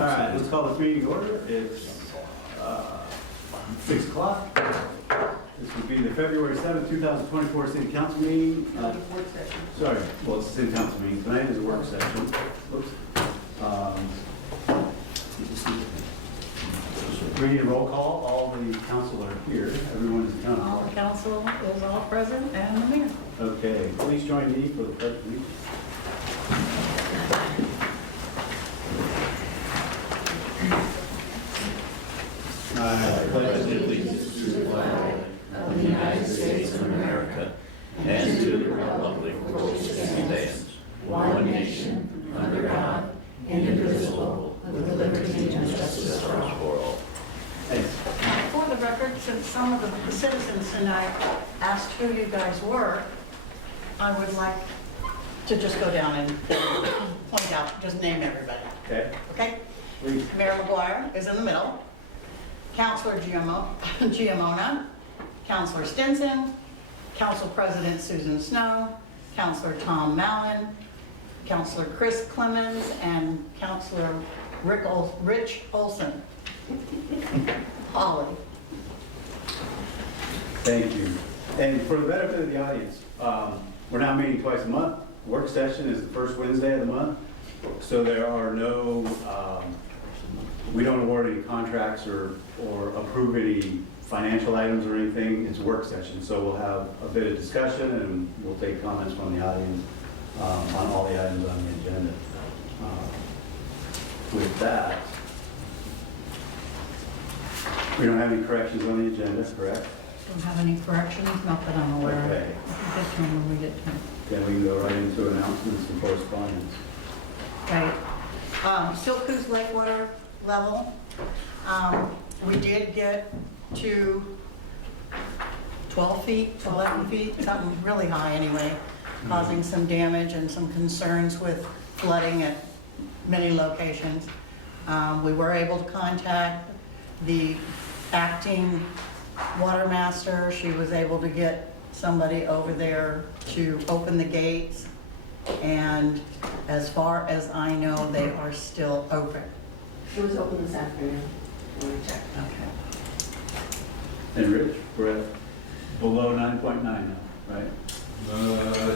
All right, let's call this meeting to order. It's 6 o'clock. This will be the February 7th, 2024 City Council meeting. Work session. Sorry, well, it's a City Council meeting. Tonight is a work session. Whoops. We need a roll call. All the council are here. Everyone is All accountable. the council is all present and the mayor. Okay, please join me for the pledge of allegiance. I pledge allegiance to the flag of the United States of America and to the republic for which it stands, one nation, under God, indivisible, with liberty and justice for all. Thanks. For the record, since some of the citizens tonight asked who you guys were, I would like to just go down and point out, just name everybody, Okay, okay? please. Mayor McGuire is in the middle. Councilor Giamona, Councilor Stinson, Council President Susan Snow, Councilor Tom Mallon, Councilor Chris Clemens, and Councilor Rich Olson. Holly. Thank you. And for the benefit of the audience, we're now meeting twice a month. Work session is the first Wednesday of the month. So there are no, we don't award any contracts or approve any financial items or anything. It's a work session. So we'll have a bit of discussion and we'll take comments from the audience on all the items on the agenda. With that, we don't have any corrections on the agenda, correct? Don't have any corrections, not that I'm aware of. Okay. We'll get to them when we get to them. Then we can go right into announcements and correspondence. Right. Silkus Lake water level, we did get to 12 feet, 11 feet, something really high anyway, causing some damage and some concerns with flooding at many locations. We were able to contact the acting water master. She was able to get somebody over there to open the gates, and as far as I know, they are still open. It was open this afternoon. Let me check. Okay. And Rich, we're at below 9.9 now, right? I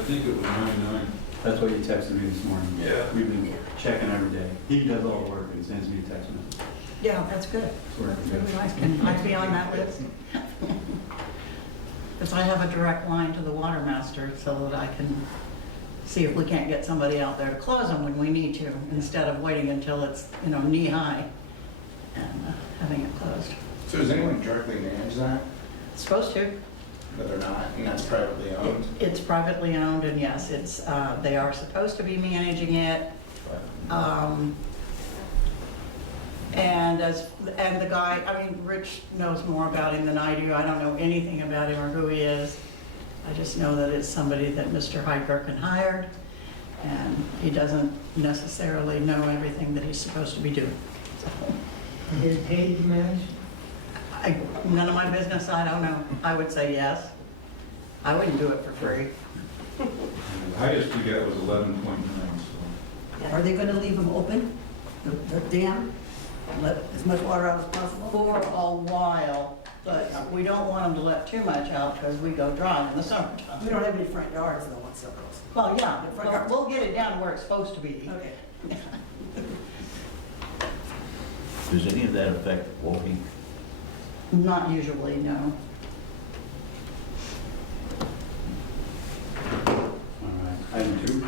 think it was 99. That's what you texted me this morning. Yeah. We've been checking every day. He does all the work and sends me a text message. Yeah, that's good. It's working That's good. really nice. Can I be on that list? Because I have a direct line to the water master so that I can see if we can't get somebody out there to close them when we need to, instead of waiting until it's, knee high and having it closed. So does anyone directly manage that? It's supposed to. But they're not, and that's privately owned? It's privately owned, and yes, it's, they are supposed to be managing it. And the guy, Rich knows more about him than I do. I don't know anything about him or who he is. I just know that it's somebody that Mr. Heidgerken hired, and he doesn't necessarily know everything that he's supposed to be doing. Is it paid to manage? None of my business, I don't know. I would say yes. I wouldn't do it for free. The highest we got was 11.9, so. Are they gonna leave them open, the dam? Let as much water out as possible? For a while, but we don't want them to let too much out because we go dry in the summertime. We don't have any front yards though, once it goes. Well, yeah, we'll get it down to where it's supposed to be. Okay. Does any of that affect walking? Not usually, no. All right, item 2.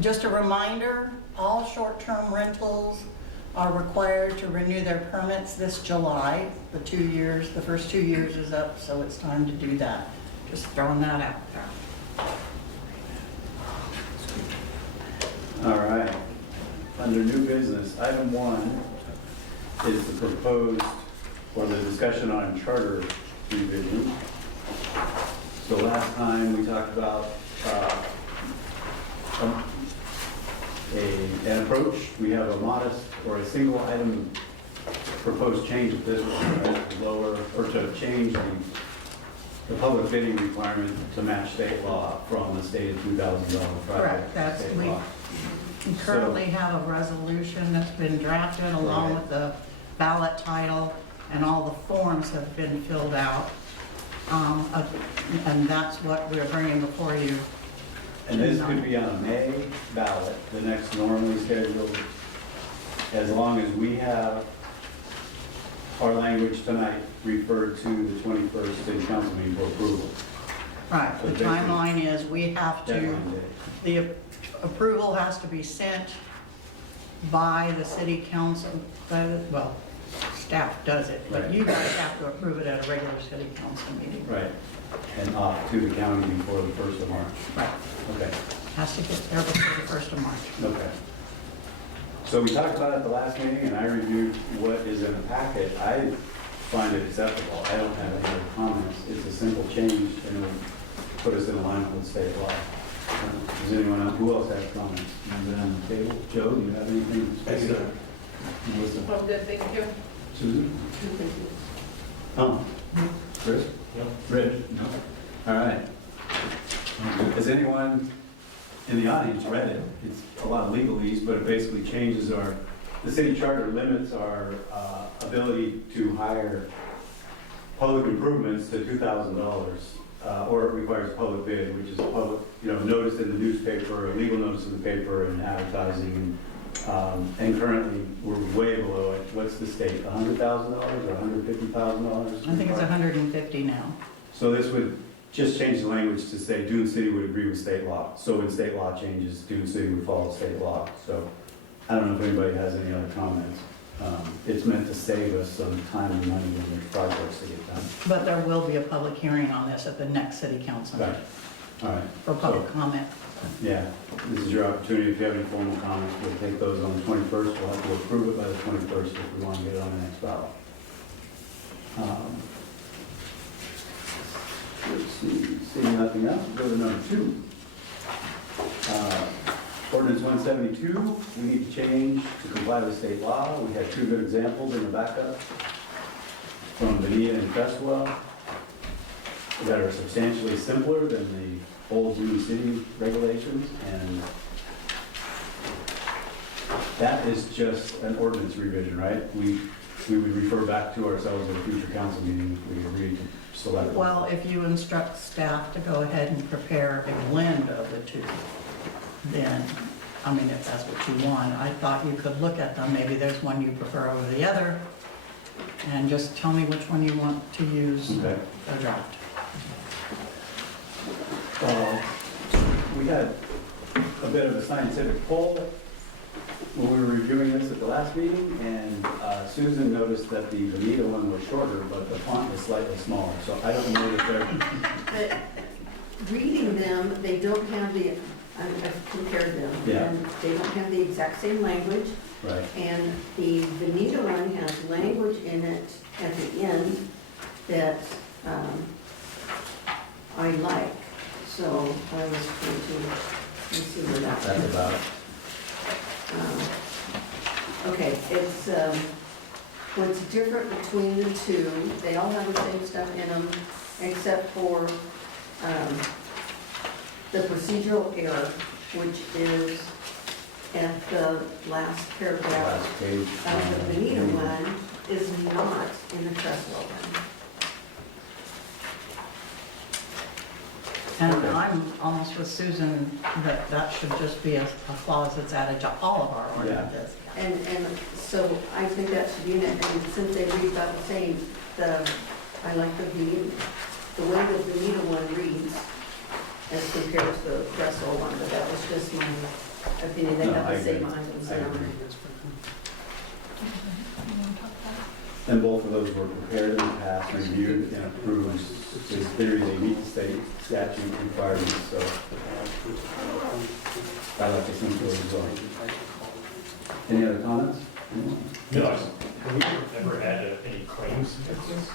Just a reminder, all short-term rentals are required to renew their permits this July. The first 2 years is up, so it's time to do that. Just throwing that out there. All right. Under new business, item 1 is the proposed, or the discussion on charter revision. So last time we talked about an approach. We have a modest or a single item proposed change of this one, right? To lower, or to change the public bidding requirement to match state law from the stated $2,000 Correct, project that's, state we, law. We currently have a resolution that's been drafted along Right. with the ballot title, and all the forms have been filled out. And that's what we're bringing before you. And this could be on a May ballot, the next normally scheduled, as long as we have our language tonight referred to the 21st city council meeting for approval. Right, the So basically- timeline is we have to, Deadline day. the approval has to be sent by the city council, well, staff does it, but Right. you guys have to approve it at a regular city council meeting. Right, and off to the county before the 1st of March. Right, Okay, has to get there before the 1st of March. okay. So we talked about it at the last meeting, and I reviewed what is in the packet. I find it acceptable. I don't have any other comments. It's a simple change, and it'll put us in alignment with state law. Does anyone else, who else has comments? And then on the table, Joe, do you have anything specific? Melissa? I'm good, thank you. Susan? Oh, Chris? No. Rich? No. All right. Has anyone in the audience read it? It's a lot of legalese, but it basically changes the city charter limits our ability to hire public improvements to $2,000, or it requires a public bid, which is public, notice in the newspaper, a legal notice in the paper, and advertising. And currently, we're way below it. What's the state, $100,000 or $150,000? I think it's 150 now. So this would just change the language to say Dune City would agree with state law. So when state law changes, Dune City would follow state law. So I don't know if anybody has any other comments. It's meant to save us some time and money when there's projects to get done. But there will be a public hearing on this at the next city council Right, meeting all right. for public comment. Yeah, this is your opportunity. If you have any formal comments, we'll take those on the 21st. We'll have to approve it by the 21st if we want to get it on the next ballot. Let's see, seeing nothing else, go to number 2. Ordinance 172, we need to change to comply with state law. We had 2 good examples in the backup from Bonita and Crestwell that are substantially simpler than the old Dune City regulations, and that is just an ordinance revision, right? We would refer back to ourselves at a future council meeting if we agreed to select. Well, if you instruct staff to go ahead and prepare a blend of the two, then, if that's what you want, I thought you could look at them, maybe there's one you prefer over the other, and just tell me which one you want to use Okay. a draft. We had a bit of a scientific poll when we were reviewing this at the last meeting, and Susan noticed that the Bonita one was shorter, but the font was slightly smaller, so I don't know if they're, But reading them, they don't have the, I've compared them. Yeah. And they don't have the exact same language. right, And the Bonita one has language in it at the end that I like. So I was going to, let me see where that that's was. about, Okay, it's, what's different between the two, they all have the same stuff in them, except for the procedural error, which is at the last paragraph. last page. The Bonita one is not in the Crestwell one. And I'm almost with Susan that that should just be a clause that's added to all of our ordinances. And so I think that should be in it, and since they read about the same, I like the way the Bonita one reads as compared to the Crestwell one, but that was just my opinion, they No, have I the same agree. items I in agree. them. And both of those were prepared in the past, reviewed, and approved. In theory, they meet the state statute requirements, so I like to think those as well. Any other comments? Anyone? No, have we ever had any claims against this?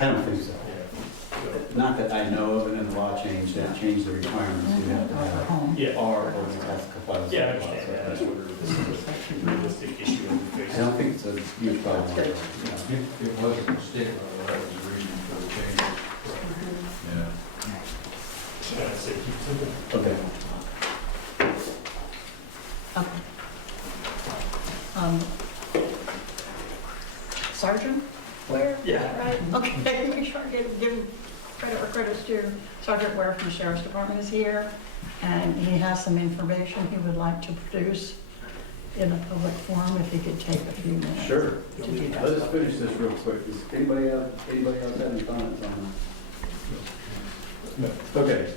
I don't think so. Yeah. Not that I know of, and then the law changed, that changed the requirements. You have to have Home. Yeah. our ordinance has to comply with Yeah, I state law. understand that. That's what this is a realistic issue that we face. I don't think it's a huge problem. That's good. Yeah. It was a mistake, that was the reason for the change. Yeah. Just gonna say, keep it simple. Okay. Okay. Sergeant Ware? Yeah. Right, okay, make sure I give credit where credit's due. Sergeant Ware from the Sheriff's Department is here, and he has some information he would like to produce in a public forum, if he could take a few minutes. Sure. To do that. Let's finish this real quick. Does anybody else have any comments on that? Okay,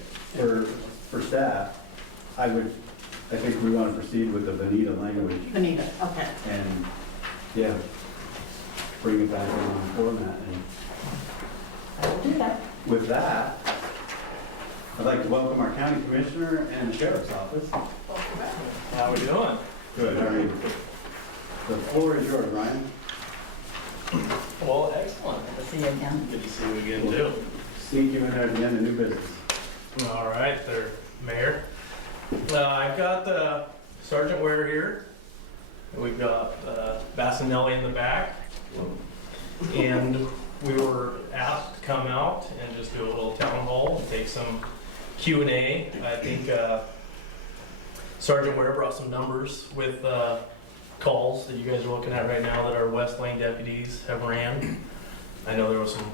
for staff, I think we want to proceed with the Bonita language Anita, okay. and, yeah, bring it back in format. And I will do that. with that, I'd like to welcome our county commissioner and the sheriff's office. How we doing? Good, how are you? The floor is yours, Ryan. Well, excellent. Good to see you again. Good to see you again, too. Sneak you in there at the end of new business. All right, there, Mayor. I've got Sergeant Ware here. We've got Bassinelli in the back. And we were asked to come out and just do a little town hall and take some Q&A. I think Sergeant Ware brought some numbers with calls that you guys are looking at right now that our West Lane deputies have ran. I know there was some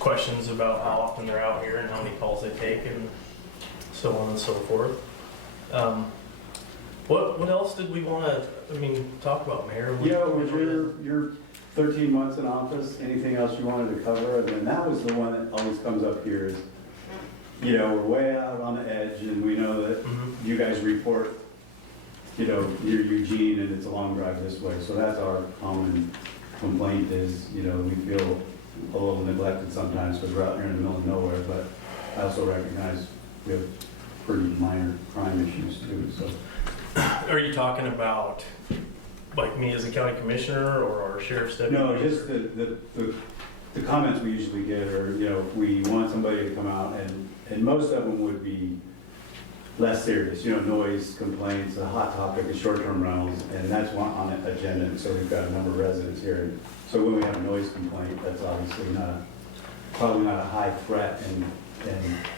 questions about how often they're out here and how many calls they take and so on and so forth. What else did we want to, talk about, Mayor? Yeah, with your 13 months in office, anything else you wanted to cover? And then that was the one that always comes up here is, we're way out on the edge and we know that you guys report, near Eugene and it's a long drive this way. So that's our common complaint is, we feel a little neglected sometimes because we're out here in the middle of nowhere, but I also recognize we have pretty minor crime issues too, so. Are you talking about like me as a county commissioner or our sheriff's deputy? No, just the comments we usually get are, we want somebody to come out and most of them would be less serious, noise complaints, a hot topic is short-term rentals, and that's one on the agenda, and so we've got a number of residents here. And so when we have a noise complaint, that's obviously probably not a high threat, and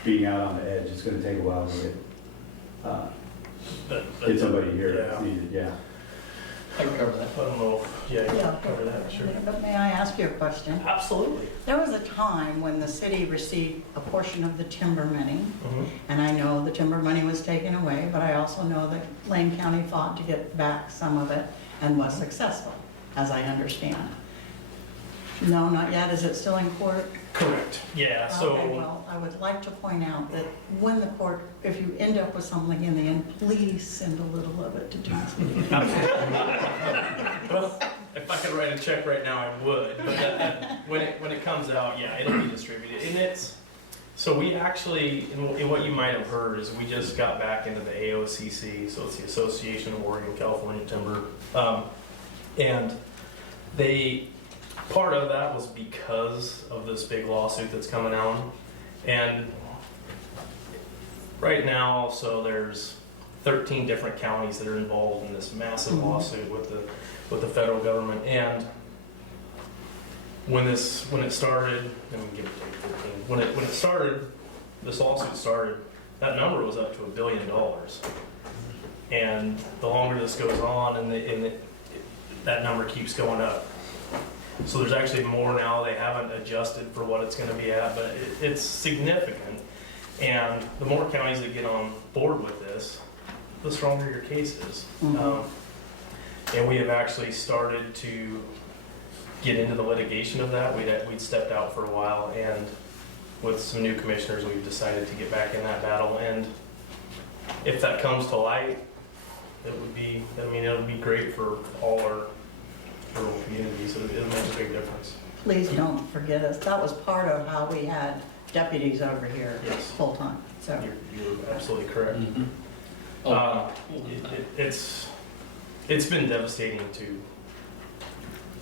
being out on the edge, it's gonna take a while to get somebody here if Yeah. needed, yeah. I can cover that. I don't know if, you can cover that, sure. But may I ask you a question? Absolutely. There was a time when the city received a portion of the timber money, and I know the timber money was taken away, but I also know that Lane County fought to get back some of it and was successful, as I understand. No, not yet. Is it still in court? Correct. Yeah, so. Okay, well, I would like to point out that when the court, if you end up with something in the end, please send a little of it to Tuesday. Well, if I could write a check right now, I would, but when it comes out, yeah, it'll be distributed. And so we actually, and what you might have heard is we just got back into the AOCC, so it's the Association of Oregon California Timber. And part of that was because of this big lawsuit that's coming out. And right now, so there's 13 different counties that are involved in this massive lawsuit with the federal government. And when it started, let me give it to you 15. When it started, this lawsuit started, that number was up to $1 billion. And the longer this goes on, that number keeps going up. So there's actually more now. They haven't adjusted for what it's going to be at, but it's significant. And the more counties that get on board with this, the stronger your case is. And we have actually started to get into the litigation of that. We'd stepped out for a while, and with some new commissioners, we've decided to get back in that battle. And if that comes to light, it'll be great for all our rural communities. It'll make a big difference. Please don't forget us. That was part of how we had deputies over here Yes. full-time, so. You're absolutely correct. It's been devastating to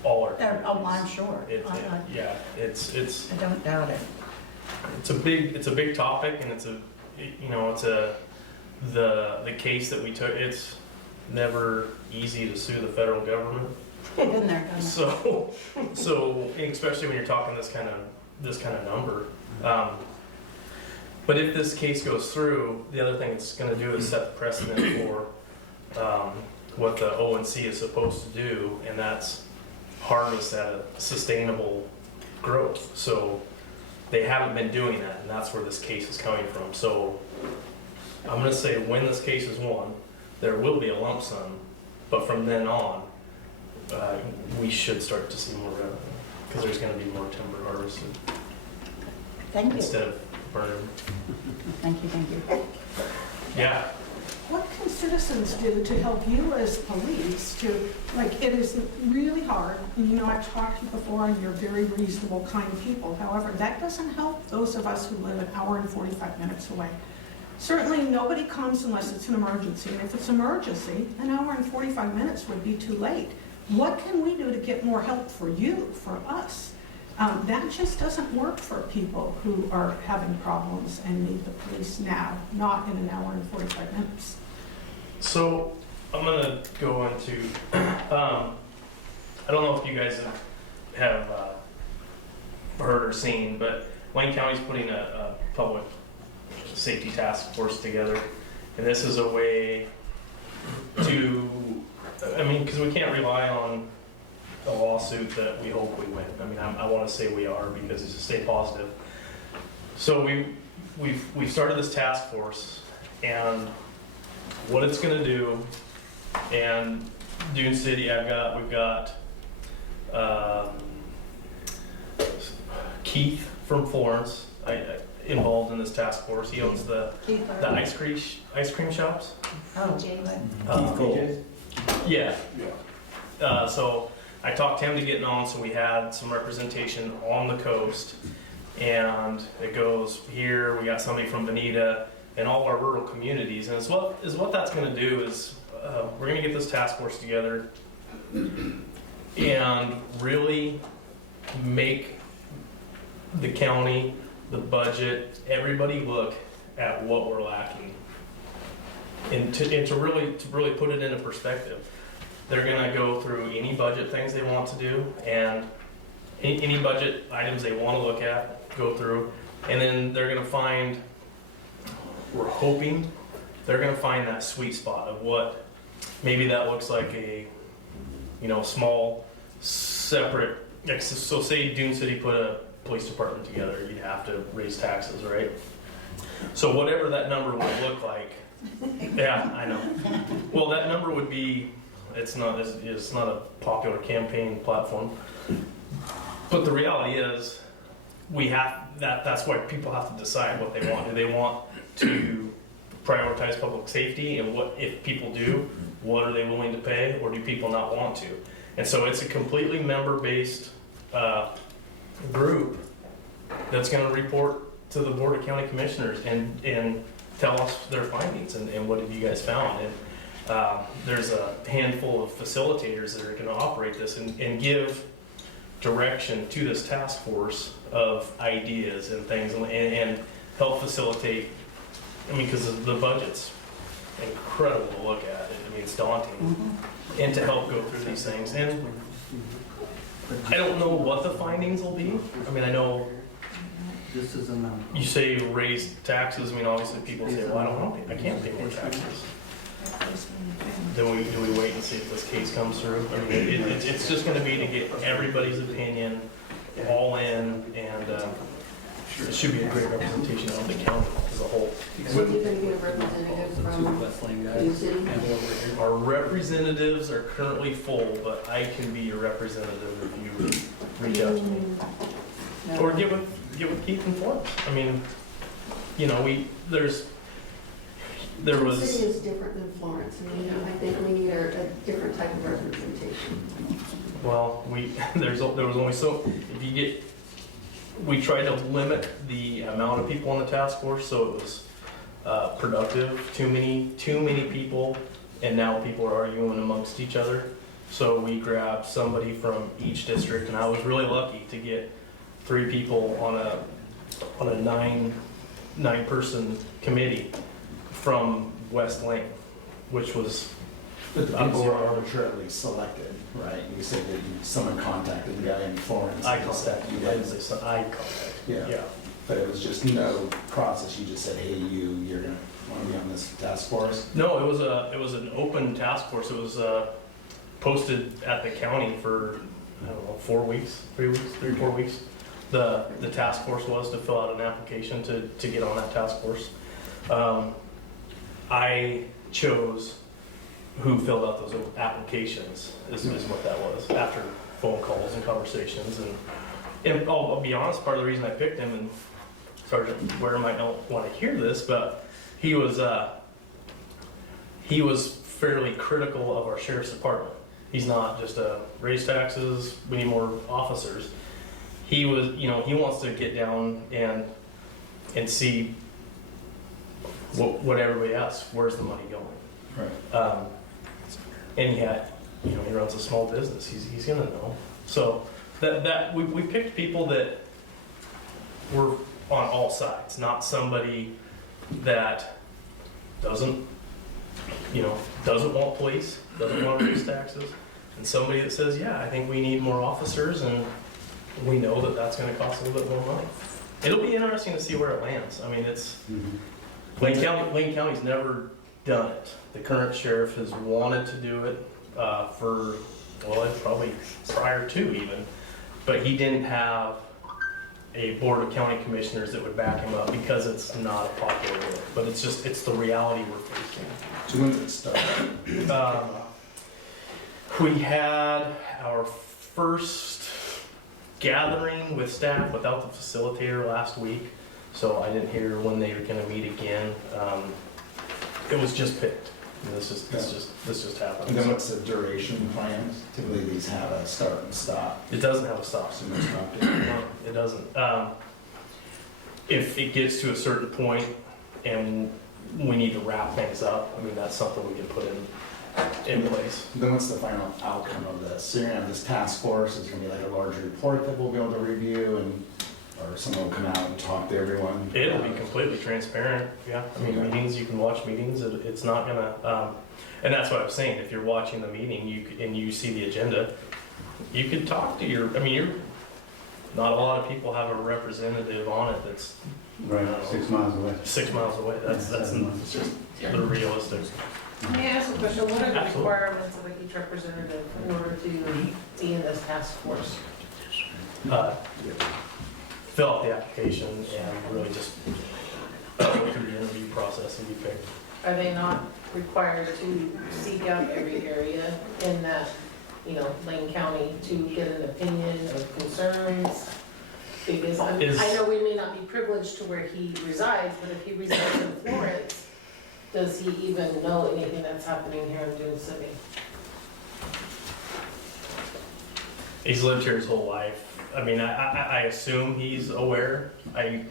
all our Oh, I'm sure. It's I don't doubt it. it's a big topic, and the case that we took. It's never easy to sue the federal government. Been there, done that. So especially when you're talking this kind of number. But if this case goes through, the other thing it's going to do is set the precedent for what the ONC is supposed to do, and that's harvest at a sustainable growth. So they haven't been doing that, and that's where this case is coming from. So I'm gonna say when this case is won, there will be a lump sum, but from then on, we should start to see more revenue, because there's gonna be more timber harvested Thank you. instead of burning. Thank you. Yeah, What can citizens do to help you as police to, like, it is really hard, and you know, I've talked to you before, and you're very reasonable, kind people. However, that doesn't help those of us who live an hour and 45 minutes away. Certainly, nobody comes unless it's an emergency, and if it's an emergency, an hour and 45 minutes would be too late. What can we do to get more help for you, for us? That just doesn't work for people who are having problems and need the police now, not in an hour and 45 minutes. so I'm gonna go into, I don't know if you guys have heard or seen, but Wayne County's putting a public safety task force together. And this is a way to, I mean, because we can't rely on a lawsuit that we hope we win. I mean, I want to say we are, because it's to stay positive. So we've started this task force, and what it's going to do, and Dune City, we've got Keith from Florence involved in this task force. He owns the ice cream shops. Oh, Yeah. So I talked him to getting on, so we had some representation on the coast, and it goes here. We got somebody from Bonita and all our rural communities, and what that's going to do is we're going to get this task force together and really make the county, the budget, everybody look at what we're lacking, and to really put it into perspective. They're gonna go through any budget things they want to do, and any budget items they want to look at, go through, and then they're gonna find, we're hoping, they're gonna find that sweet spot of what, maybe that looks like a, small, separate, so say Dune City put a police department together, you'd have to raise taxes, right? So whatever that number would look like, yeah, I know. Well, that number would be, it's not a popular campaign platform, but the reality is, that's why people have to decide what they want. Do they want to prioritize public safety, and what, if people do, what are they willing to pay, or do people not want to? And so it's a completely member-based group that's going to report to the Board of County Commissioners and tell us their findings and what have you guys found. And there's a handful of facilitators that are going to operate this and give direction to this task force of ideas and things, and help facilitate. I mean, because the budget's incredible to look at. I mean, it's daunting. And to help go through these things. And I don't know what the findings will be. I mean, I know This is a number. you say raise taxes. I mean, obviously people say, well, I don't know, I can't pay more taxes. Do we wait and see if this case comes through? I mean, it's just gonna be to get everybody's opinion all in, and it should be a great representation of the county as a whole. So you're gonna get a representative from Dune City? Our representatives are currently full, but I can be your representative if you reach out to me. Or get with Keith and Florence. I mean, there Dune was, City is different than Florence, and I think we need a different type of representation. well, there was only so, we tried to limit the amount of people on the task force, so it was productive. Too many people, and now people are arguing amongst each other. So we grabbed somebody from each district, and I was really lucky to get 3 people on a nine-person committee from West Lane, which was, But the people were arbitrarily selected, right? You said that someone contacted the guy in Florence. I contacted you. Yeah. Yeah. But it was just no process. You just said, hey, you're gonna want to be on this task force? No, it was an open task force. It was posted at the county for, I don't know, 4 weeks, 3 weeks, 4 weeks. The task force was to fill out an application to get on that task force. I chose who filled out those applications is what that was, after phone calls and conversations. And I'll be honest, part of the reason I picked him, and Sergeant Ware might not want to hear this, but he was fairly critical of our sheriff's department. He's not just raise taxes, we need more officers. He was, he wants to get down and see what everybody asks, where's the money going? Right. And he had, he runs a small business. He's gonna know. So that we picked people that were on all sides, not somebody that doesn't want police, doesn't want to raise taxes, and somebody that says, yeah, I think we need more officers, and we know that that's going to cost a little bit more money. It'll be interesting to see where it lands. I mean, it's Lane County's never done it. The current sheriff has wanted to do it probably prior to even, but he didn't have a board of county commissioners that would back him up because it's not a popular role. But it's the reality we're facing. So when did it start? We had our first gathering with staff without the facilitator last week, so I didn't hear when they were going to meet again. It was just picked. This just happened. And then what's the duration plan? Typically these have a start and stop. It doesn't have a stop. So no stop. No, it doesn't. If it gets to a certain point and we need to wrap things up, I mean, that's something we can put in place. Then what's the final outcome of this? So you're gonna have this task force, it's gonna be like a large report that we'll be able to review, and or someone will come out and talk to everyone? It'll be completely transparent, yeah. I mean, Okay. meetings, you can watch meetings, it's not gonna, and that's what I was saying, if you're watching the meeting and you see the agenda, you could talk to not a lot of people have a representative on it that's Right, 6 miles away. 6 miles away. That's just the realistic. May I ask a question? What are the Absolutely. requirements of each representative in order to be in this task force? Fill out the application and really just go through the interview process and be picked. Are they not required to seek out every area in that, Lane County to get an opinion or concerns? Because I know we may not be privileged to where he resides, but if he resides in Florence, does he even know anything that's happening here in Dune City? He's lived here his whole life. I mean, I assume he's aware. But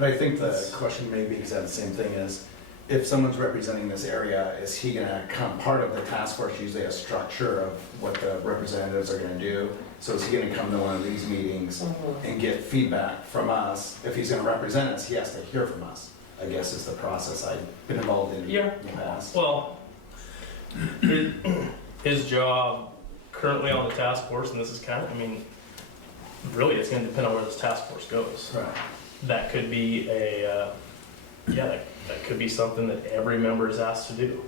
I think the question may be, because that's the same thing, is if someone's representing this area, is he gonna come part of the task force, usually a structure of what the representatives are gonna do? So is he gonna come to one of these meetings and get feedback from us? If he's gonna represent us, he has to hear from us, I guess is the process I've been involved in Yeah. the past. Well, his job currently on the task force, and this is really it's going to depend on where this task force goes. Right. That could be that could be something that every member is asked to do.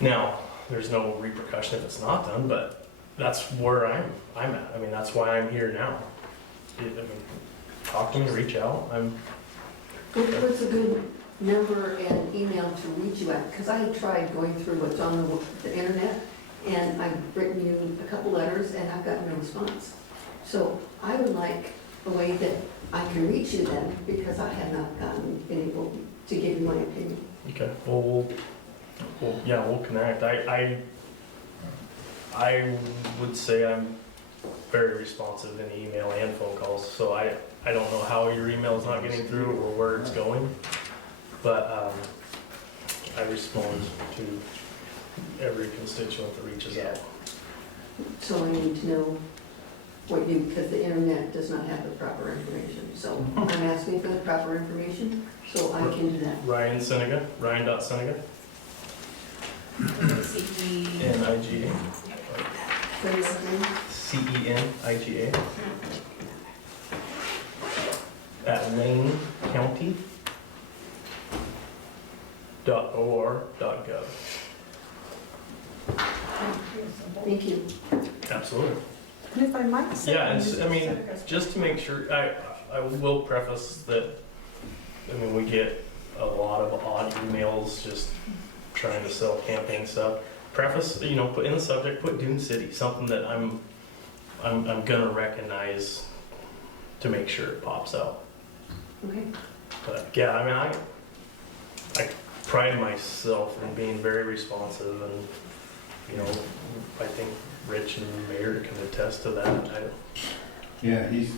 Now, there's no repercussion if it's not done, but that's where I'm at. I mean, that's why I'm here now. Talk to me, reach out. What's a good number and email to reach you at? Because I had tried going through what's on the internet, and I've written you a couple letters, and I've gotten no response. So I would like a way that I can reach you then, because I have not been able to give you my opinion. Okay. Well, we'll connect. I would say I'm very responsive in email and phone calls, so I don't know how your email is not getting through or where it's going, but I respond to every constituent that reaches out. So I need to know what you, because the internet does not have the proper information. So I'm asking for the proper information, so I can do that. Ryan Senega, Ryan.Senega, N-I-G-A, What is his name? C-E-N-I-G-A, at Lane County. .or.gov. Thank you. Absolutely. And if I might say. Yeah, and I mean, just to make sure, I will preface that, I mean, we get a lot of odd emails just trying to sell campaign stuff. Preface, you know, put in the subject, put Dune City, something that I'm gonna recognize to make sure it pops out. Okay. But yeah, I mean, I pride myself in being very responsive, and you know, I think Rich and Mayor can attest to that. Yeah, he's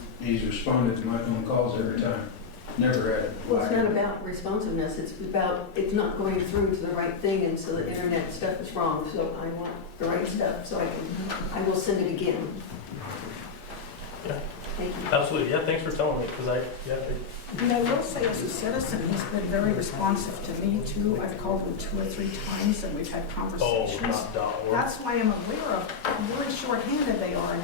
responded to my phone calls every time. Never had it. Well, it's not about responsiveness, it's about, it's not going through to the right thing, and so the internet stuff is wrong, so I want the right stuff, so I will send it again. Yeah. Thank you. Absolutely, yeah, thanks for telling me, because And I will say, as a citizen, he's been very responsive to me too. I've called him 2 or 3 times and we've had conversations. .org. That's why I'm aware of how very short-handed they are.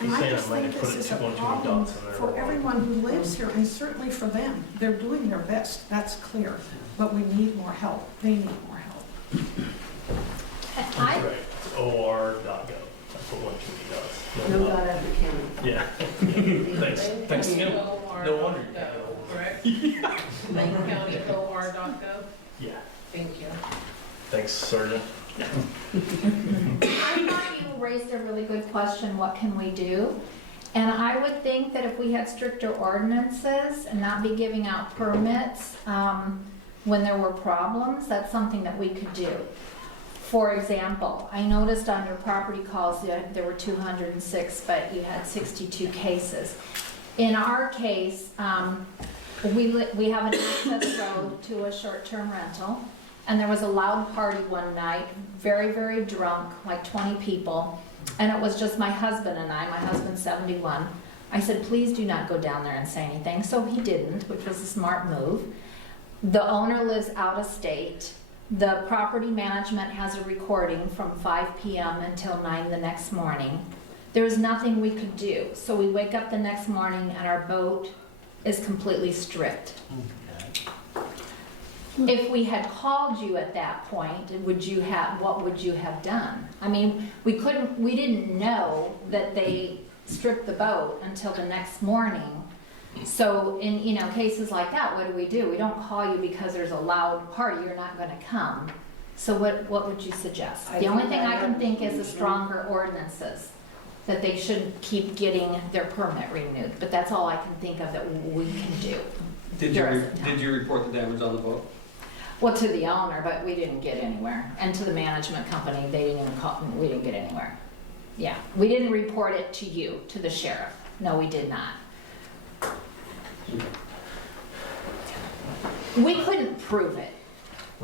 And He's I saying just I might think have put this it is too a many problem dots in there. for everyone who lives here, and certainly for them. They're doing their best, that's clear. But we need more help. They need more help. That's right, it's or.gov. I put 1 too many dots. No dot after county. Yeah. Thanks. Thanks. No wonder you got it. Correct? Lane County OR.gov? Yeah. Thank you. Thanks, Sergeant. I thought you raised a really good question, what can we do? And I would think that if we had stricter ordinances and not be giving out permits when there were problems, that's something that we could do. For example, I noticed on your property calls there were 206, but you had 62 cases. In our case, we have an access road to a short-term rental, and there was a loud party one night, very, very drunk, like 20 people, and it was just my husband and I. My husband's 71. I said, please do not go down there and say anything, so he didn't, which was a smart move. The owner lives out of state. The property management has a recording from 5 p.m. until 9 the next morning. There was nothing we could do, so we wake up the next morning and our boat is completely stripped. If we had called you at that point, what would you have done? I mean, we didn't know that they stripped the boat until the next morning. So in cases like that, what do? We don't call you because there's a loud party, you're not gonna come. So what would you suggest? The only thing I can think is the stronger ordinances, that they shouldn't keep getting their permit renewed, but that's all I can think of that we can do. Did you report the damage on the boat? Well, to the owner, but we didn't get anywhere. And to the management company, they didn't even call, we didn't get anywhere. Yeah, we didn't report it to you, to the sheriff. No, we did not. We couldn't prove it.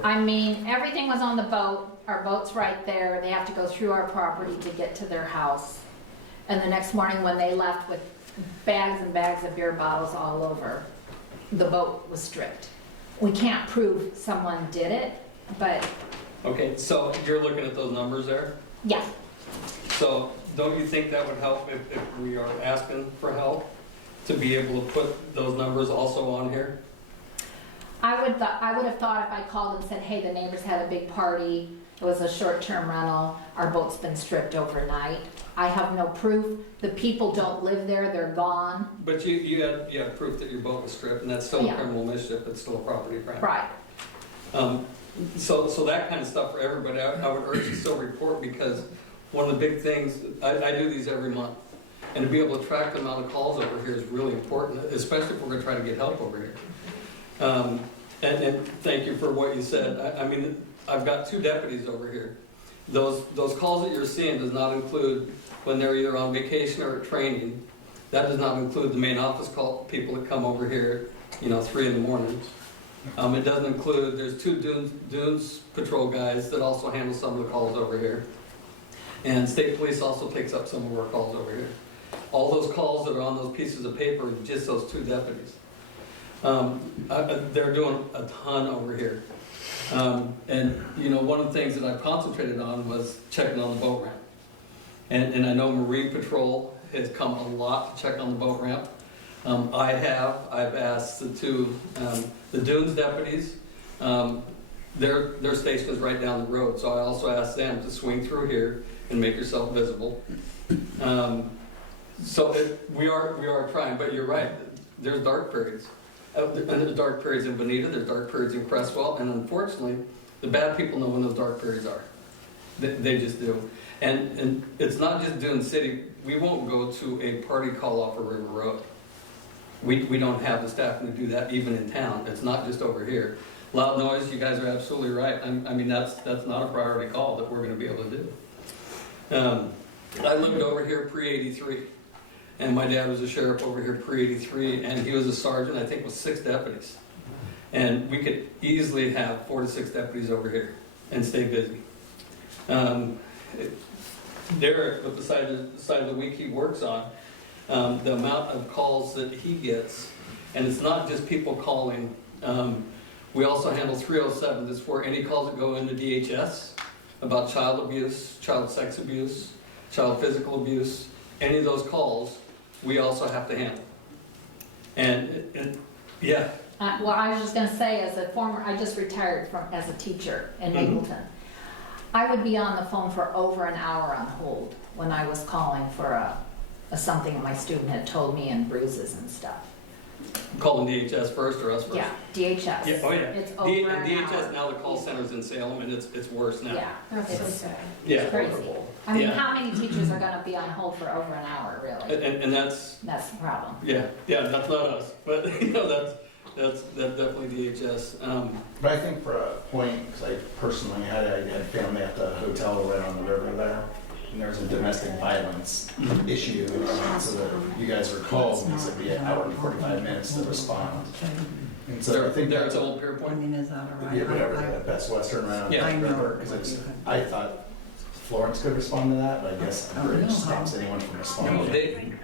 I mean, everything was on the boat. Our boat's right there. They have to go through our property to get to their house. And the next morning when they left with bags and bags of beer bottles all over, the boat was stripped. We can't prove someone did it, but Okay, so you're looking at those numbers there? yeah. So don't you think that would help if we are asking for help to be able to put those numbers also on here? I would have thought if I called and said, hey, the neighbors had a big party, it was a short-term rental, our boat's been stripped overnight. I have no proof. The people don't live there, they're gone. But you had proof that your boat was stripped, and that's still a Yeah. criminal mischief, it's still a property crime. Right. So that kind of stuff for everybody, I would urge you to still report, because one of the big things, I do these every month, and to be able to track the amount of calls over here is really important, especially if we're gonna try to get help over here. And thank you for what you said. I mean, I've got 2 deputies over here. Those calls that you're seeing does not include when they're either on vacation or at training. That does not include the main office call, people that come over here, 3 in the morning. It doesn't include, there's 2 Dunes patrol guys that also handle some of the calls over here. And state police also takes up some of our calls over here. All those calls that are on those pieces of paper are just those 2 deputies. They're doing a ton over here. And one of the things that I concentrated on was checking on the boat ramp. And I know Marine Patrol has come a lot to check on the boat ramp. I've asked the 2, the Dunes deputies, their station is right down the road, so I also asked them to swing through here and make yourself visible. We are trying, but you're right, there's dark periods. And there's dark periods in Bonita, there's dark periods in Crestwell, and unfortunately, the bad people know when those dark periods are. They just do. And it's not just Dune City. We won't go to a party call off of River Road. We don't have the staffing to do that even in town. It's not just over here. Loud noise, you guys are absolutely right. I mean, that's not a priority call that we're going to be able to do. I lived over here pre-83, and my dad was a sheriff over here pre-83, and he was a sergeant, I think with 6 deputies. And we could easily have 4 to 6 deputies over here and stay busy. Derek, with the side of the week he works on, the amount of calls that he gets, and it's not just people calling. We also handle 307. This is for any calls that go into DHS about child abuse, child sex abuse, child physical abuse. Any of those calls, we also have to handle. And yeah. Well, I was just gonna say, as a former, I just retired as a teacher in Mapleton. I would be on the phone for over an hour on hold when I was calling for something my student had told me, and bruises and stuff. Calling DHS first or us first? Yeah, DHS. Yeah, oh yeah. It's over an DHS hour. now, the call center's in Salem, and it's worse now. Yeah, That's so it's sad. Yeah. crazy. I mean, Yeah. how many teachers are gonna be on hold for over an hour, really? And that's, That's the problem. yeah, that's not us, but that's definitely DHS. But I think for a point, because I personally had family at the hotel right on the river there, and there was a domestic violence issue, so that you guys were called, and it said be an hour and 45 minutes to respond. And so I think There, that's it's Old Pier Point. is that all right? yeah, whatever, the Best Western around Yeah. the river, because I thought Florence could respond to that, but I guess the bridge stops anyone from No, responding.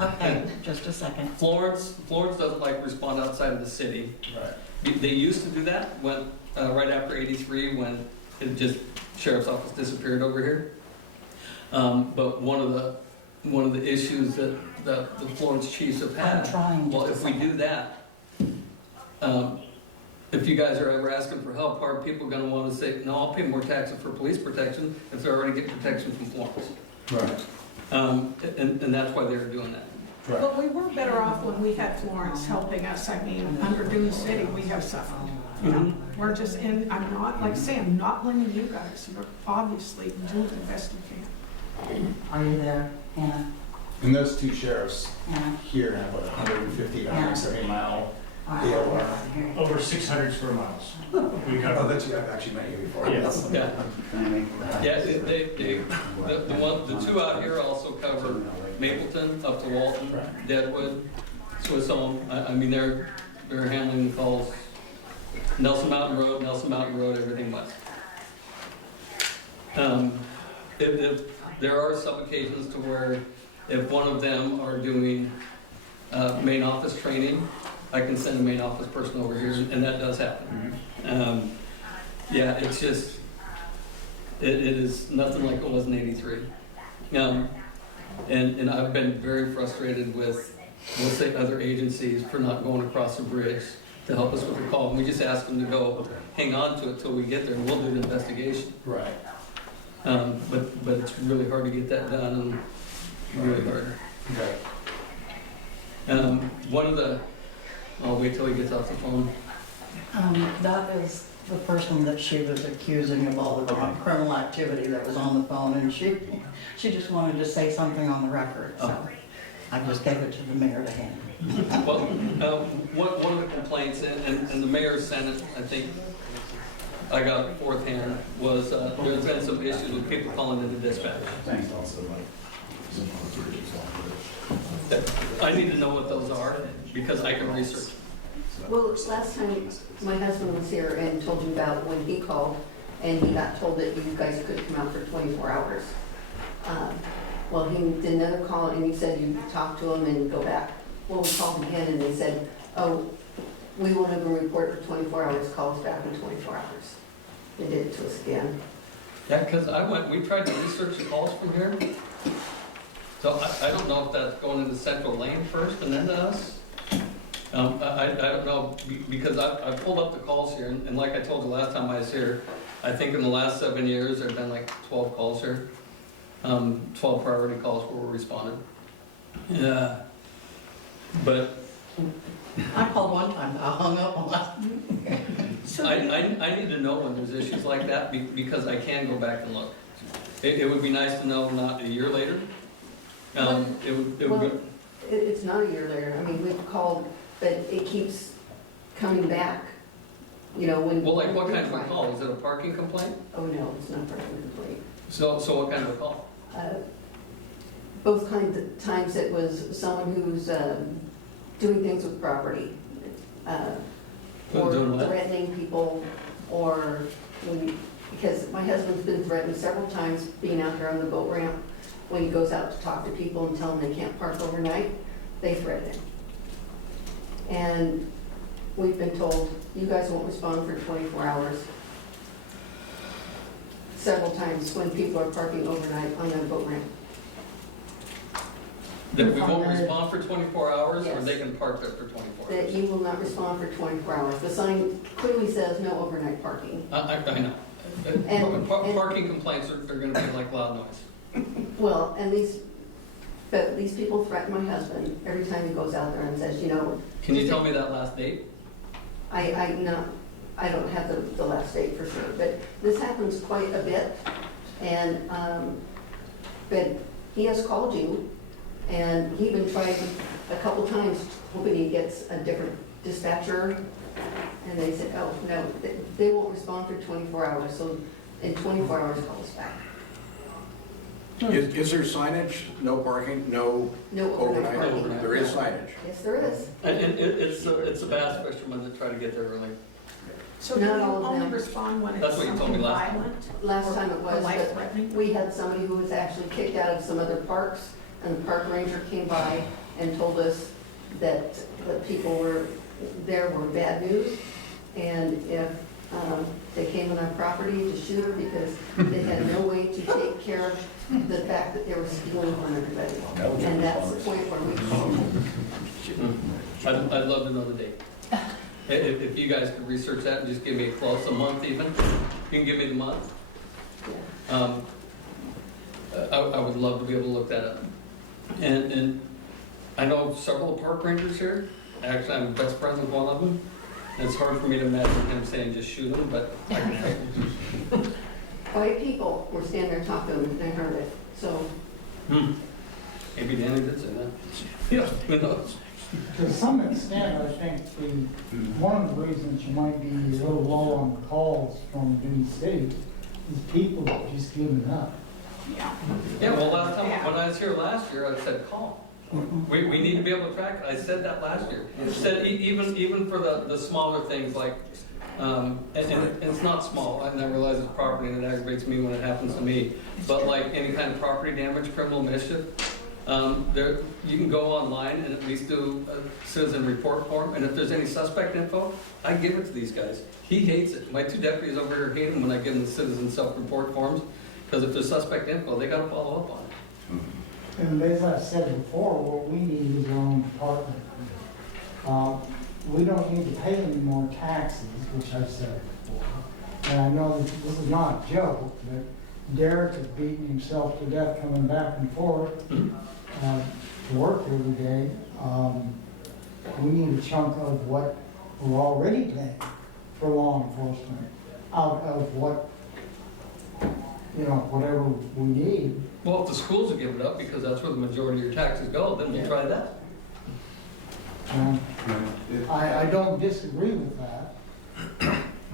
Okay, just a second. Florence doesn't like to respond outside of the city. Right. They used to do that when, right after 83, when it just, sheriff's office disappeared over here. But one of the issues that the Florence chiefs have I'm had, trying. well, if we do that, if you guys are ever asking for help, are people gonna wanna say, no, I'll pay more taxes for police protection if they're already getting protection from Florence? Right. And that's why they're doing that. Right. But we were better off when we had Florence helping us. I mean, under Dune City, we have suffered. You know, we're just in, I'm not, like I say, I'm not blaming you guys. You're obviously doing the best you can. Are you there, Hannah? And those two sheriffs Hannah? here have what, 150 to 170 mile AOR. Over 600 square miles. We Oh, cover. that's you, I've actually met you before. Yes. Yeah. Yeah, the two out here also cover Mapleton, up to Walton, Deadwood, Swiss Home. I mean, they're handling calls, Nelson Mountain Road, everything west. If there are some occasions to where if one of them are doing main office training, I can send a main office person over here, and that does happen. Yeah, it's just, it is nothing like it was in 83. And I've been very frustrated with, we'll say, other agencies for not going across the bridge to help us with the call. And we just ask them to go hang on to it till we get there, and we'll do the investigation. Right. But it's really hard to get that done, and really hard. Okay. One of the, I'll wait till he gets off the phone. That is the person that she was accusing of all the criminal activity that was on the phone, and she just wanted to say something on the record, so I just gave it to the mayor to handle. Well, one of the complaints, and the mayor sent it, I think, I got it fourth hand, was there's been some issues with people calling into dispatch. Thanks also, Mike. I need to know what those are, because I can research. Well, last time my husband was here and told you about when he called and he got told that you guys could come out for 24 hours. Well, he did another call and he said you talk to him and go back. Well, we called him again and they said, oh, we won't even report for 24 hours, call us back in 24 hours. They did it to us again. Yeah, because we tried to research the calls from here. So I don't know if that's going into Central Lane first and then to us. I don't know, because I pulled up the calls here, and like I told you last time I was here, I think in the last 7 years, there've been like 12 calls here. 12 priority calls where we responded. Yeah. But I called one time, I hung up on that. I need to know when there's issues like that because I can go back and look. It would be nice to know not a year later. It would be. It's not a year later. I mean, we've called, but it keeps coming back, you know, when. Well, like what kind of a call? Is it a parking complaint? Oh, no, it's not a parking complaint. So what kind of a call? Both kinds of times it was someone who's doing things with property. Or Doing what? threatening people, or because my husband's been threatened several times being out there on the boat ramp. When he goes out to talk to people and tell them they can't park overnight, they threaten him. And we've been told, you guys won't respond for 24 hours. Several times when people are parking overnight on that boat ramp. That we won't respond for 24 hours, or Yes. they can park there for 24 That hours? you will not respond for 24 hours. The sign clearly says no overnight parking. I know. And- Parking complaints are gonna be like loud noise. Well, and these people threaten my husband every time he goes out there and says, you know. Can you tell me that last date? I don't have the last date for sure, but this happens quite a bit. And, but he has called you, and he even tried a couple times hoping he gets a different dispatcher. And they said, oh, no, they won't respond for 24 hours, so in 24 hours, call us back. Is there signage, no parking, no No overnight overnight? parking. There is signage. Yes, there is. And it's the bass fishermen that try to get there early. So do you Not all of only them. respond when That's it's what you told me something last time. violent? Last time it or was, but life-threatening? we had somebody who was actually kicked out of some other parks, and the park ranger came by and told us that the people were bad news, and if they came on our property to shoot her because they had no way to take care of the fact that they were stealing from everybody. And that's the point where we called. I'd love to know the date. If you guys could research that and just give me a month even, you can give me the month. I would love to be able to look that up. And I know several park rangers here. Actually, I'm best friends with one of them. And it's hard for me to imagine him saying just shoot them, but I can help. 5 people were standing there talking to them, and they heard it, so. Maybe Danny did say that. Yeah, who knows? To some extent, I think one of the reasons you might be a little low on calls from Dune City is people have just given up. Yeah, well, last time, when I was here last year, I said call. We need to be able to track it. I said that last year. I said even for the smaller things like, and it's not small, and I realize it's property and it aggravates me when it happens to me, but like any kind of property damage, criminal mischief, you can go online and at least do a citizen report form, and if there's any suspect info, I give it to these guys. He hates it. My 2 deputies over here hate him when I give them the citizen self-report forms, because if there's suspect info, they gotta follow up on it. And as I said before, what we need is our own department. We don't need to pay any more taxes, which I've said before. And I know this is not a joke, but Derek is beating himself to death coming back and forth to work every day. We need a chunk of what we're already paying for law enforcement out of what, whatever we need. Well, if the schools will give it up, because that's where the majority of your taxes go, then we'll try that. I don't disagree with that,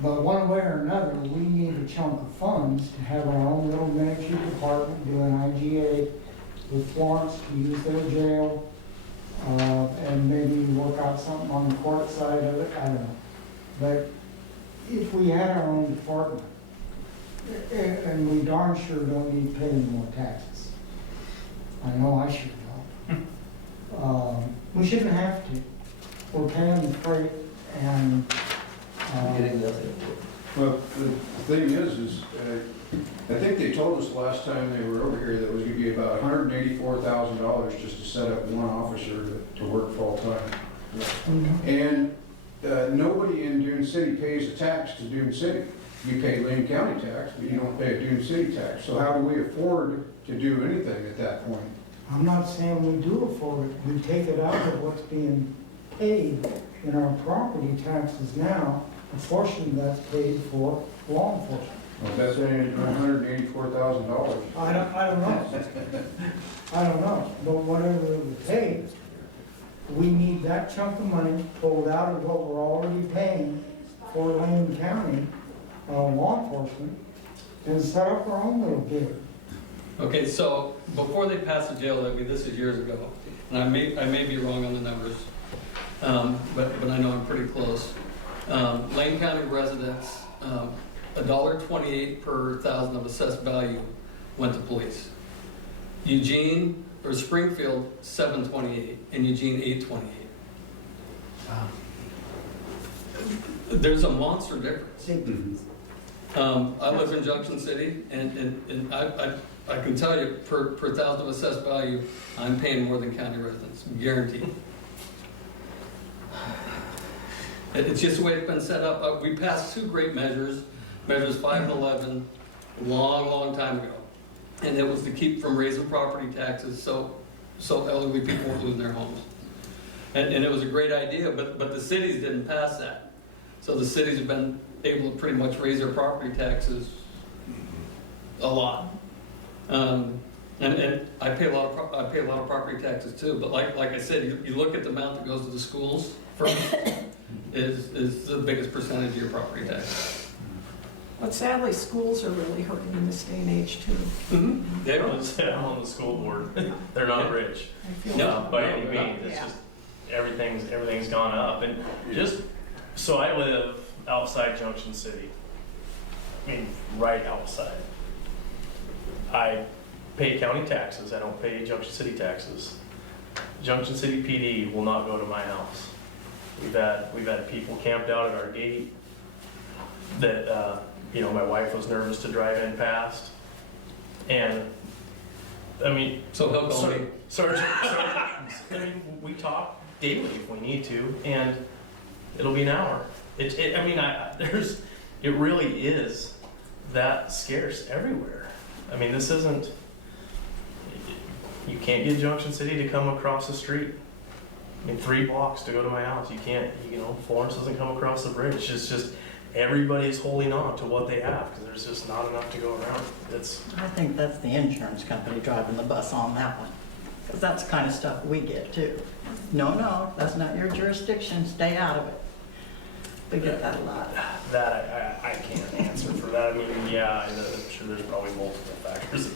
but one way or another, we need a chunk of funds to have our own little miniature department do an IGA with Florence to use their jail, and maybe work out something on the court side of it, I don't know. But if we had our own department, and we darn sure don't need to pay any more taxes. I know I sure don't. We shouldn't have to. We're paying the freight and. Well, the thing is, I think they told us last time they were over here that it was gonna be about $184,000 just to set up one officer to work full time. And nobody in Dune City pays a tax to Dune City. You pay Lane County tax, but you don't pay a Dune City tax. So how do we afford to do anything at that point? I'm not saying we do afford it, we take it out of what's being paid in our property taxes now, a portion of that's paid for law enforcement. Well, that's $184,000. I don't know. I don't know, but whatever it would take, we need that chunk of money pulled out of what we're already paying for Lane County, law enforcement, and set up our own little bid. Okay, so before they passed the jail levy, this is years ago, and I may be wrong on the numbers, but I know I'm pretty close. Lane County residents, $1.28 per thousand of assessed value went to police. Eugene, or Springfield, $7.28, and Eugene, $8.28. There's a monster difference. I live in Junction City, and I can tell you, per thousand of assessed value, I'm paying more than county residents, guaranteed. It's just the way it's been set up. We passed two great measures, measures 5 and 11, long time ago. And it was to keep from raising property taxes so elderly people weren't losing their homes. And it was a great idea, but the cities didn't pass that. So the cities have been able to pretty much raise their property taxes a lot. And I pay a lot of property taxes too. But like I said, you look at the amount that goes to the schools first, is the biggest percentage of your property tax. But sadly, schools are really hurting in this day and age too. They I'm are. on the school board. They're not rich. I feel No. By any means. It's Yeah. just, everything's gone up. And just, so I live outside Junction City. I mean, right outside. I pay county taxes. I don't pay Junction City taxes. Junction City PD will not go to my house. We've had people camped out at our gate that, my wife was nervous to drive in past. And, I mean. So he'll call me. Sergeant, I mean, we talk daily if we need to, and it'll be an hour. It really is that scarce everywhere. I mean, this isn't, you can't get Junction City to come across the street. I mean, 3 blocks to go to my house. You can't, Florence doesn't come across the bridge. It's just everybody's holding on to what they have because there's just not enough to go around. I think that's the insurance company driving the bus on that one, because that's the kind of stuff we get too. No, that's not your jurisdiction, stay out of it. We get that a lot. That I can't answer for that. I mean, yeah, I'm sure there's probably multiple factors.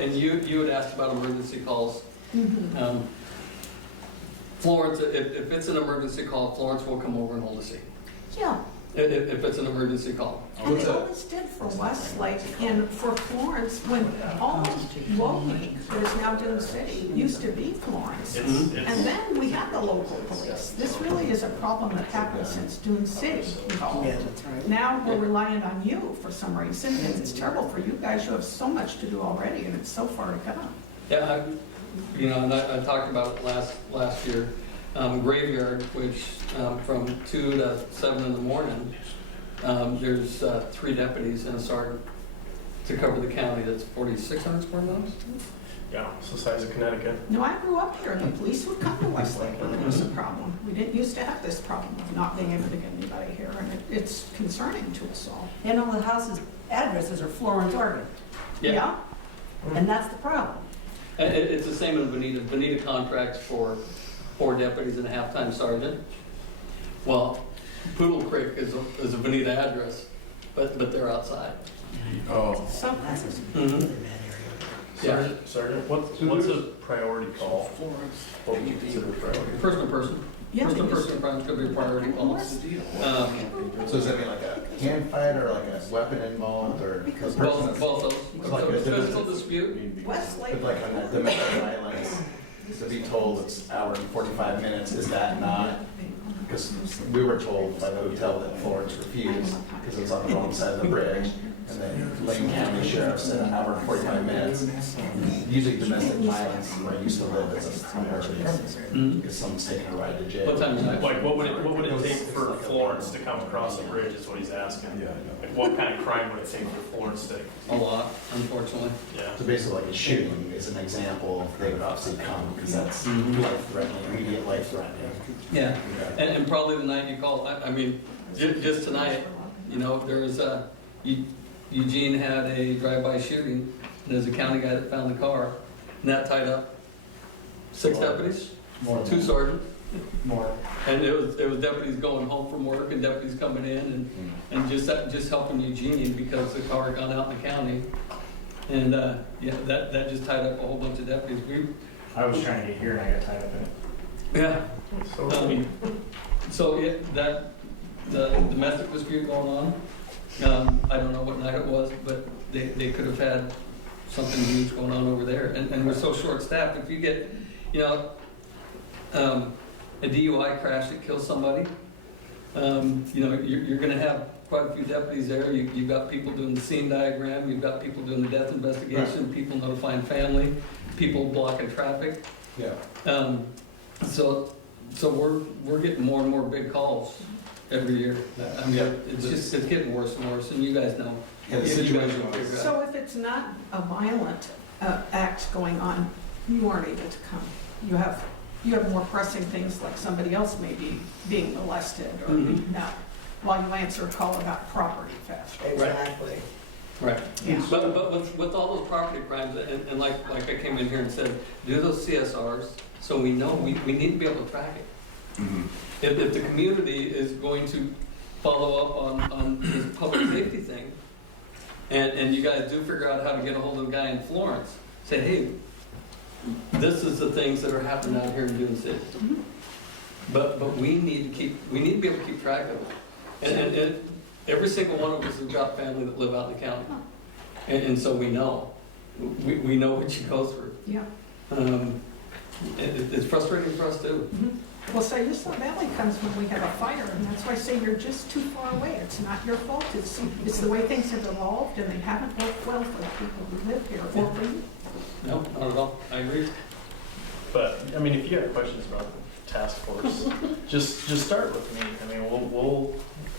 And you had asked about emergency calls. Florence, if it's an emergency call, Florence will come over and hold a seat. Yeah, If it's an emergency call. and they always did for Westlake and for Florence, when all of Woking, that is now Dune City, used to be Florence. And then we had the local police. This really is a problem that happened since Dune City evolved. Yeah, that's right. Now we're relying on you for some reason, and it's terrible for you guys. You have so much to do already, and it's so far to come. Yeah, and I talked about it last year. Graveyard, which from 2 to 7 in the morning, there's 3 deputies and a sergeant to cover the county. That's 4,600 square miles. Yeah, it's the size of Connecticut. No, I grew up here, and the police would come to Westlake when there was a problem. We didn't used to have this problem of not being able to get anybody here, and it's concerning to us all. The houses' addresses are Florence, Oregon, Yeah? and that's the problem. It's the same in Bonita. Bonita contracts for 4 deputies and a half-time sergeant. Well, Poodle Creek is a Bonita address, but they're outside. Oh. So, Yeah, Sergeant, what's a priority call? What would you consider a priority? person-to-person. yeah, they used Person-to-person crimes could be a priority call. So does that mean like a hand fight or like a weapon involved or a person that's Both like a physical dispute. Westlake. like on a domestic violence to be told it's an hour and 45 minutes? Is that not? Because we were told by the hotel that Florence refused because it's on the wrong side of the bridge. And then Lane County Sheriff's in an hour and 45 minutes. Usually domestic violence where I used to live is a priority. Because someone's taking a ride to jail. What time is that? Like, what would it take for Florence to come across the bridge is what he's asking. Like, what kind of crime would it take for Florence to? A lot, unfortunately. Yeah. So basically, like a shooting is an example, they would obviously come, because that's life-threatening, immediate life-threatening. Yeah, and probably the night you called, I mean, just tonight, you know, there was Eugene had a drive-by shooting, and there's a county guy that found the car, and that tied up 6 deputies, 2 sergeants. More. And it was deputies going home from work and deputies coming in and just helping Eugene because the car had gone out in the county. And, yeah, that just tied up a whole bunch of deputies. I was trying to get here and I got tied up in it. Yeah. So yeah, the domestic dispute going on, I don't know what night it was, but they could have had something huge going on over there. And we're so short-staffed. If you get, you know, a DUI crash that kills somebody, you know, you're gonna have quite a few deputies there. You've got people doing the scene diagram, you've got people doing the death investigation, people notifying family, people blocking traffic. Yeah. So we're getting more and more big calls every year. I mean, it's getting worse and worse, and you guys know. Yeah, the You guys situation will figure it out. So if it's not a violent act going on, you aren't able to come. You have more pressing things like somebody else may be being molested or beaten up while you answer a call about property theft. Exactly. Right. Yeah. But with all those property crimes, and like I came in here and said, do those CSRs, so we know, we need to be able to track it. If the community is going to follow up on this public safety thing, and you guys do figure out how to get a hold of the guy in Florence, say, hey, this is the things that are happening out here in Dune City. But we need to be able to keep track of it. And every single one of us has got family that live out in the county. And so we know. We know what you go through. Yeah. It's frustrating for us too. Well, say Usla Valley comes when we have a fire, and that's why I say you're just too far away. It's not your fault. It's the way things have evolved, and they haven't worked well for the people who live here or for you. No, not at all. I agree. But, I mean, if you have questions about the task force, just start with me. I mean,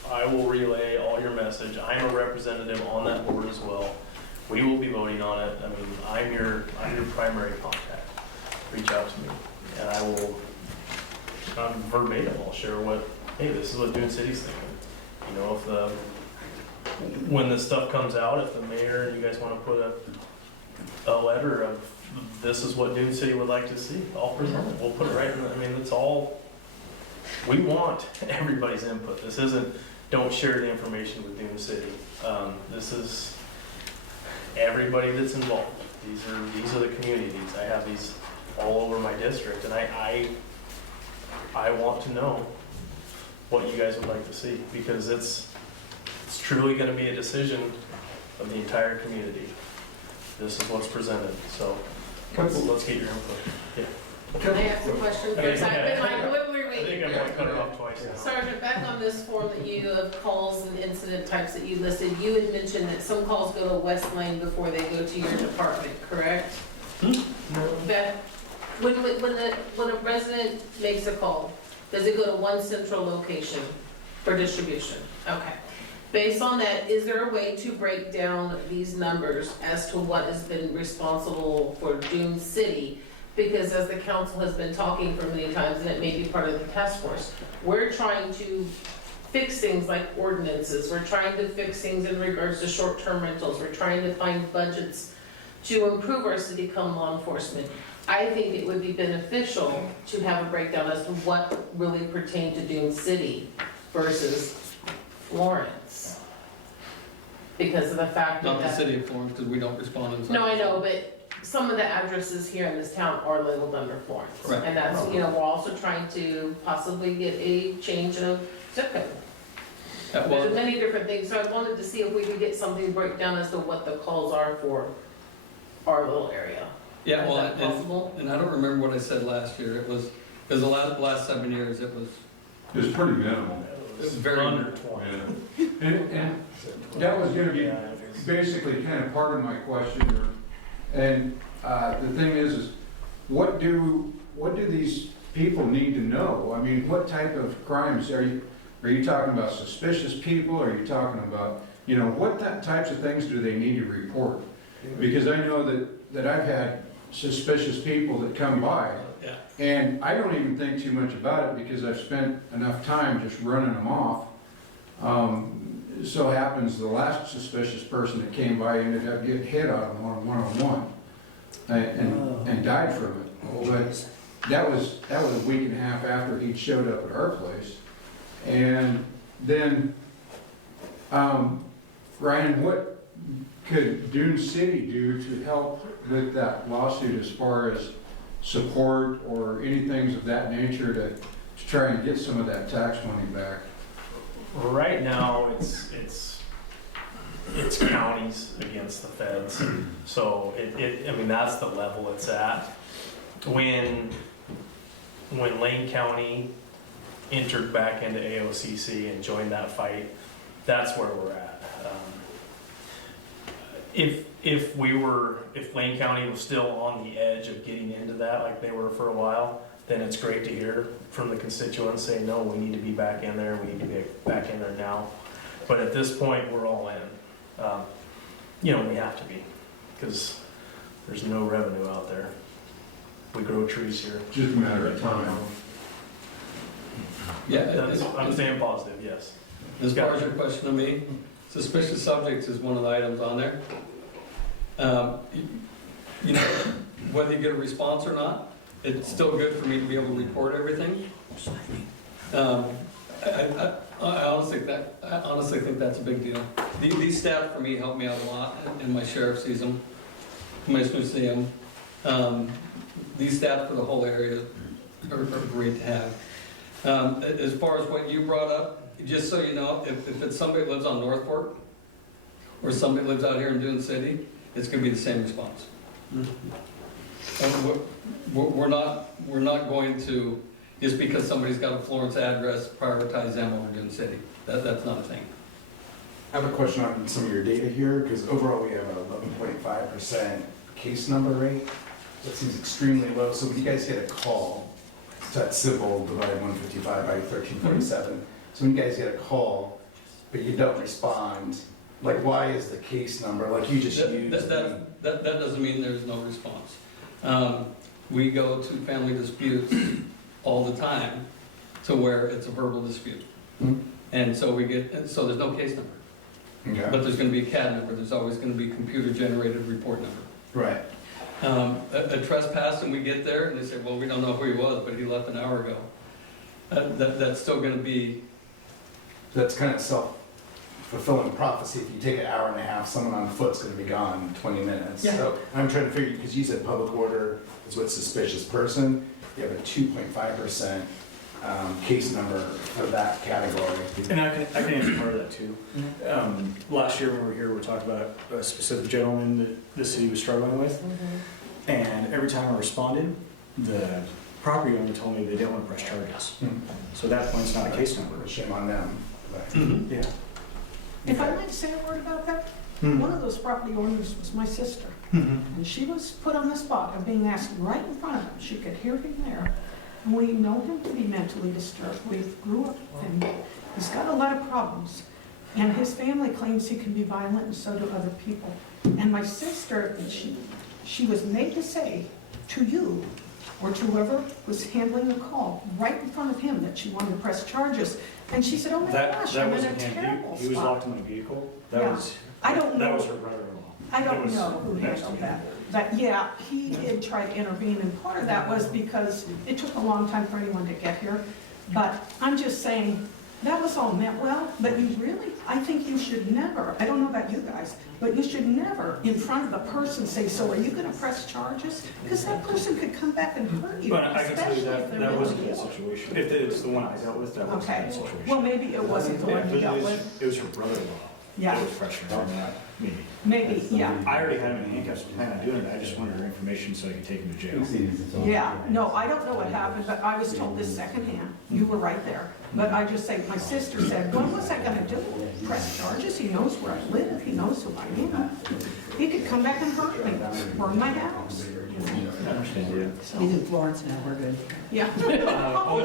I will relay all your message. I'm a representative on that board as well. We will be voting on it. I mean, I'm your primary contact. Reach out to me, and I will, verbatim, I'll share hey, this is what Dune City's thinking. You know, when this stuff comes out, if the mayor and you guys want to put a letter of this is what Dune City would like to see, I'll present it. We'll put it right in I mean, it's all, we want everybody's input. This isn't, don't share the information with Dune City. This is everybody that's involved. These are the communities. I have these all over my district, and I want to know what you guys would like to see, because it's truly going to be a decision of the entire community. This is what's presented, so let's get your input. Yeah. Can I ask a question first? I've been like, I think I'm going to cut it off twice now. Sergeant, back on this form that you of calls and incident types that you listed, you had mentioned that some calls go to West Lane before they go to your department, correct? Beth, when a resident makes a call, does it go to one central location for distribution? Okay. Based on that, is there a way to break down these numbers as to what has been responsible for Dune City? Because as the council has been talking for many times, and it may be part of the task force, we're trying to fix things like ordinances. We're trying to fix things in regards to short-term rentals. We're trying to find budgets to improve our city come law enforcement. I think it would be beneficial to have a breakdown as to what really pertained to Dune City versus Florence. Because of the fact that. Not the city of Florence, because we don't respond in. No, I know, but some of the addresses here in this town are labeled under Florence. Right. And that's, we're also trying to possibly get a change of zip code. There's many different things, so I wanted to see if we could get something to break down as to what the calls are for our little area. Yeah, Is well, that possible? and I don't remember what I said last year. It was the last 7 years, it was It's pretty minimal. very under 20. Yeah. And that was gonna be, basically kind of part of my question, and the thing is what do these people need to know? I mean, what type of crimes are you talking about? Suspicious people? Are you talking about, you know, what types of things do they need to report? Because I know that I've had suspicious people that come by, Yeah. and I don't even think too much about it because I've spent enough time just running them off. So happens the last suspicious person that came by ended up getting hit on one-on-one and died from it. But that was a week and a half after he'd showed up at our place. And then, Ryan, what could Dune City do to help with that lawsuit as far as support or anything of that nature to try and get some of that tax money back? Right now, it's counties against the feds. So I mean, that's the level it's at. When Lane County entered back into AOCC and joined that fight, that's where we're at. If Lane County was still on the edge of getting into that like they were for a while, then it's great to hear from the constituents saying, no, we need to be back in there, we need to be back in there now. But at this point, we're all in. You know, we have to be, because there's no revenue out there. We grow trees here. Just a matter of time. Yeah, I'm saying positive, yes. as far as your question to me, suspicious subjects is one of the items on there. You know, whether you get a response or not, it's still good for me to be able to report everything. I honestly think that's a big deal. These staff for me help me out a lot, and my sheriff sees them, commissioners see them. These staff for the whole area are great to have. As far as what you brought up, just so you know, if it's somebody that lives on North Fork, or somebody lives out here in Dune City, it's gonna be the same response. And we're not going to, just because somebody's got a Florence address, prioritize them over Dune City. That's not a thing. I have a question on some of your data here, because overall we have a 11.5% case number rate. That seems extremely low. So when you guys get a call, it's that civil divided 155 by 1347. So when you guys get a call, but you don't respond, like why is the case number, like you just used? That doesn't mean there's no response. We go to family disputes all the time to where it's a verbal dispute. And so so there's no case number. Okay. But there's gonna be a CAD number, there's always gonna be computer generated report number. Right. A trespass and we get there and they say, well, we don't know who he was, but he left an hour ago. That's still gonna be. That's kind of self-fulfilling prophecy. If you take an hour and a half, someone on foot's gonna be gone in 20 minutes. Yeah. So I'm trying to figure, because you said public order is with suspicious person, you have a 2.5% case number for that category. And I can answer part of that too. Last year when we were here, we were talking about a specific gentleman that the city was struggling with. And every time I responded, the property owner told me they didn't want to press charges. So at that point, it's not a case number. Shame on them. But Yeah. If I might say a word about that, one of those property owners was my sister. And she was put on the spot of being asked right in front of him. She could hear him there. And we know him to be mentally disturbed. We grew up with him. He's got a lot of problems. And his family claims he can be violent, and so do other people. And my sister, she was made to say to you, or to whoever was handling the call, right in front of him, that she wanted to press charges. And she said, oh my gosh, I'm in a wasn't him. terrible He was spot. locked in my vehicle. Yeah. I don't That know. was her brother-in-law. I don't It was know who next to handled me. that. But yeah, he did try to intervene, and part of that was because it took a long time for anyone to get here. But I'm just saying, that was all meant well, but you really, I think you should never, I don't know about you guys, but you should never, in front of the person, say, so are you gonna press charges? Because that person could come back and hurt you, But I can tell you especially if that they're that wasn't really the ill. situation. If it's the one I dealt with, that wasn't Okay, the situation. well, maybe it wasn't the one you dealt with. It was her brother-in-law. Yeah. little fresher on that, maybe. Maybe, yeah. I already had him in handcuffs and plan on doing it, I just wanted her information so I could take him to jail. Yeah, no, I don't know what happened, but I was told this secondhand. You were right there. But I just say, my sister said, what was I gonna do? Press charges? He knows where I live, he knows who I am. He could come back and hurt me, burn my house. I understand, yeah. He's in Florence now, we're good. Yeah. Good to know.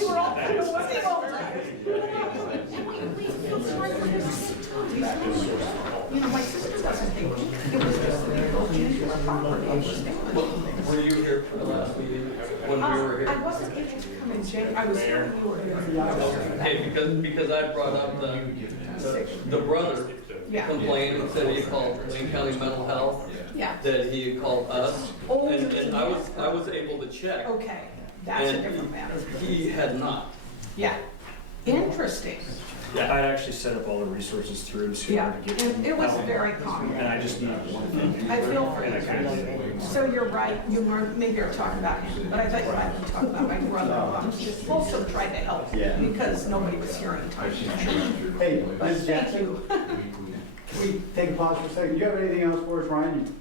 We were all kind of wondering all the time. You know, my sister doesn't hate me. It was just that they both used her property. Were you here for the last meeting when we were here? I wasn't able to come in, Jay. I was here when you were here. Okay, because I brought up the brother Yeah. complained and said he called Lane County Mental Health, Yeah. that he had called us, Oh, and I was able to check, Okay, that's a and different matter. he had not. Yeah. Interesting. Yeah, I'd actually set up all the resources through to Yeah, get and it was help. very common. And I just needed one thing. I feel for And I kind of you. did. So you're right, you weren't, maybe you're talking about him, but I thought you might be talking about my brother-in-law. Just also tried to help Yeah. because nobody was hearing. Hey, Ms. Thank Jackson, you. can we take a pause for a second? Do you have anything else for us, Ryan?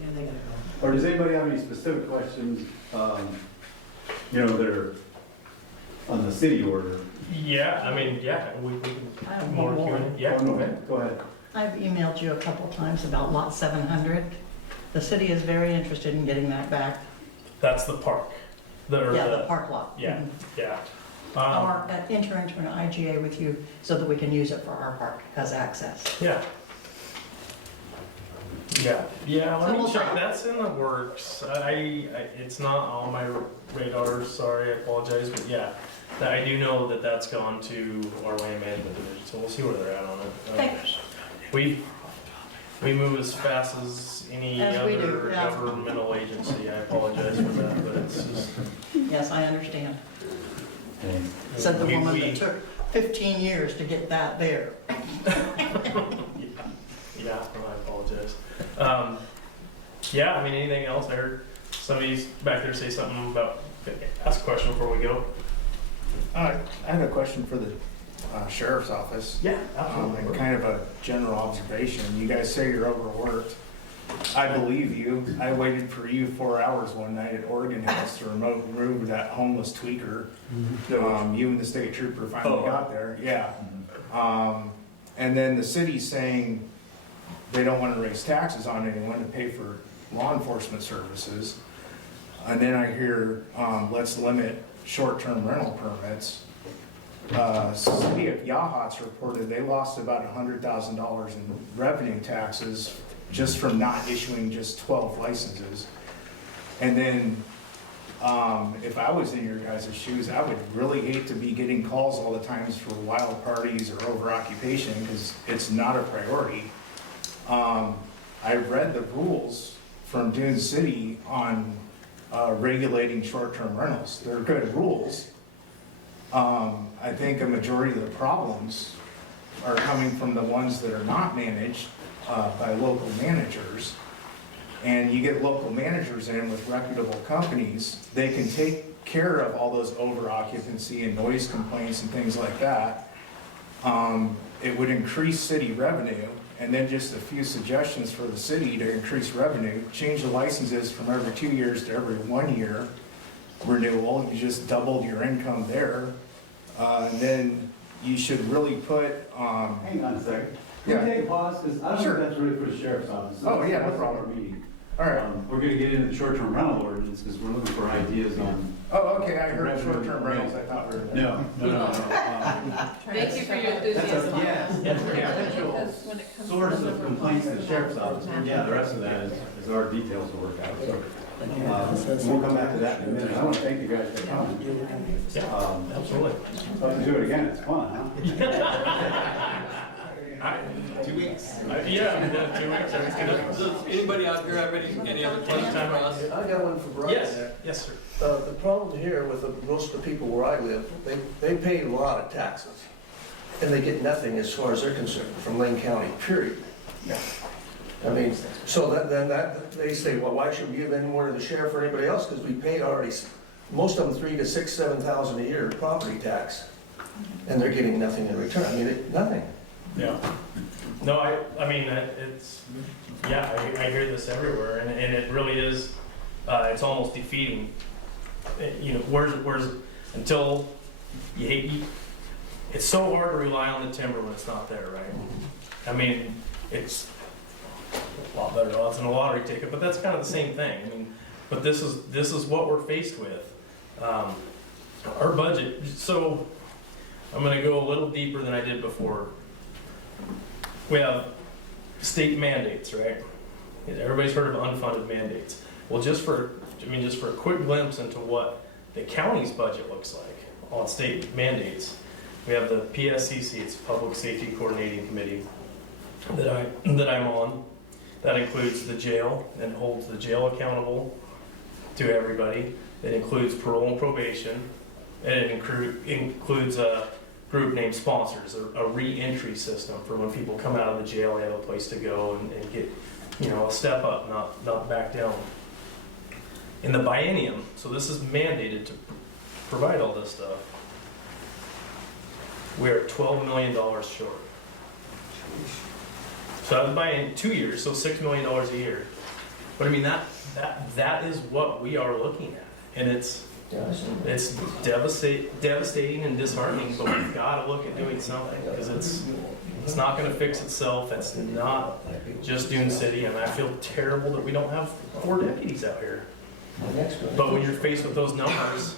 Yeah, they gotta go. Or does anybody have any specific questions, that are on the city order? Yeah, I mean, yeah, we I have can one more more. Q&A. Yeah, Oh, no, okay. Go ahead. I've emailed you a couple times about lot 700. The city is very interested in getting that back. That's the park. Yeah, the park lot. Yeah, Mhm. yeah. Or enter into an IGA with you so that we can use it for our park as access. Yeah. Yeah, let So me we'll check, talk. that's in the works. It's not on my radar, sorry, I apologize, but yeah. I do know that that's gone to our land management division, so we'll see where they're at on it. Thanks. We move as fast as any As we do, other yeah. governmental agency, I apologize for that, but it's just. Yes, I understand. Said the woman that took 15 years to get that there. Yeah, I apologize. Yeah, I mean, anything else? I heard somebody's back there say something about, ask a question before we go. I have a question for the sheriff's office. Yeah, And kind of a general observation. You guys say you're overworked. I believe you. I waited for you 4 hours one night at Oregon House to remove that homeless tweaker. You and the state trooper finally got there. Yeah. And then the city's saying they don't want to raise taxes on anyone to pay for law enforcement services. And then I hear, let's limit short-term rental permits. City of Yachats reported they lost about $100,000 in revenue taxes just from not issuing just 12 licenses. And then, if I was in your guys' shoes, I would really hate to be getting calls all the times for wild parties or over-occupation, because it's not a priority. I read the rules from Dune City on regulating short-term rentals. They're good rules. I think a majority of the problems are coming from the ones that are not managed by local managers. And you get local managers in with reputable companies, they can take care of all those over occupancy and noise complaints and things like that. It would increase city revenue. And then just a few suggestions for the city to increase revenue: change the licenses from every 2 years to every 1 year renewal. You just doubled your income there. And then you should really put, Hang on a second. Can Yeah. we take a pause? Because I don't Sure. think that's really for the sheriff's office. Oh, yeah, no That's problem. our meeting. all right. We're gonna get into the short-term rental ordinance because we're looking for ideas on. Oh, okay, I heard short-term rentals, I thought we were. No. Thank you for your That's enthusiasm. a, potential source of complaints in the sheriff's office. And yeah, the rest of that is our details to work out. So, we'll come back to that in a minute. I want to thank you guys for coming. Absolutely. Hope to do it again. It's fun, huh? 2 weeks. Yeah, 2 weeks. Does anybody out here have any other questions for us? I got one for Brian. Yes, sir. The problem here with most of the people where I live, they pay a lot of taxes, and they get nothing as far as they're concerned from Lane County, period. I mean, so then they say, well, why should we give any more to the sheriff or anybody else? Because we pay already, most of them $3,000 to $6,000, $7,000 a year property tax. and they're getting nothing in return. I mean, nothing. Yeah. No, I mean, it's, yeah, I hear this everywhere, and it really is, it's almost defeating. You know, where's, until it's so hard to rely on the timber when it's not there, right? I mean, it's a lot better odds than a lottery ticket, but that's kind of the same thing. I mean, but this is what we're faced with. Our budget, so I'm gonna go a little deeper than I did before. We have state mandates, right? Everybody's heard of unfunded mandates. Well, just for a quick glimpse into what the county's budget looks like on state mandates, we have the PSCC, it's Public Safety Coordinating Committee, that I'm on. That includes the jail and holds the jail accountable to everybody. It includes parole and probation, and it includes a group named Sponsors, a re-entry system for when people come out of the jail, they have a place to go and get, you know, a step up, not back down. In the biennium, so this is mandated to provide all this stuff, we're $12 million short. So I was buying 2 years, so $6 million a year. But I mean, that is what we are looking at. And it's devastating and disheartening, but we've got to look at doing something, because it's not going to fix itself. It's not just Dune City. I mean, I feel terrible that we don't have 4 deputies out here. But when you're faced with those numbers,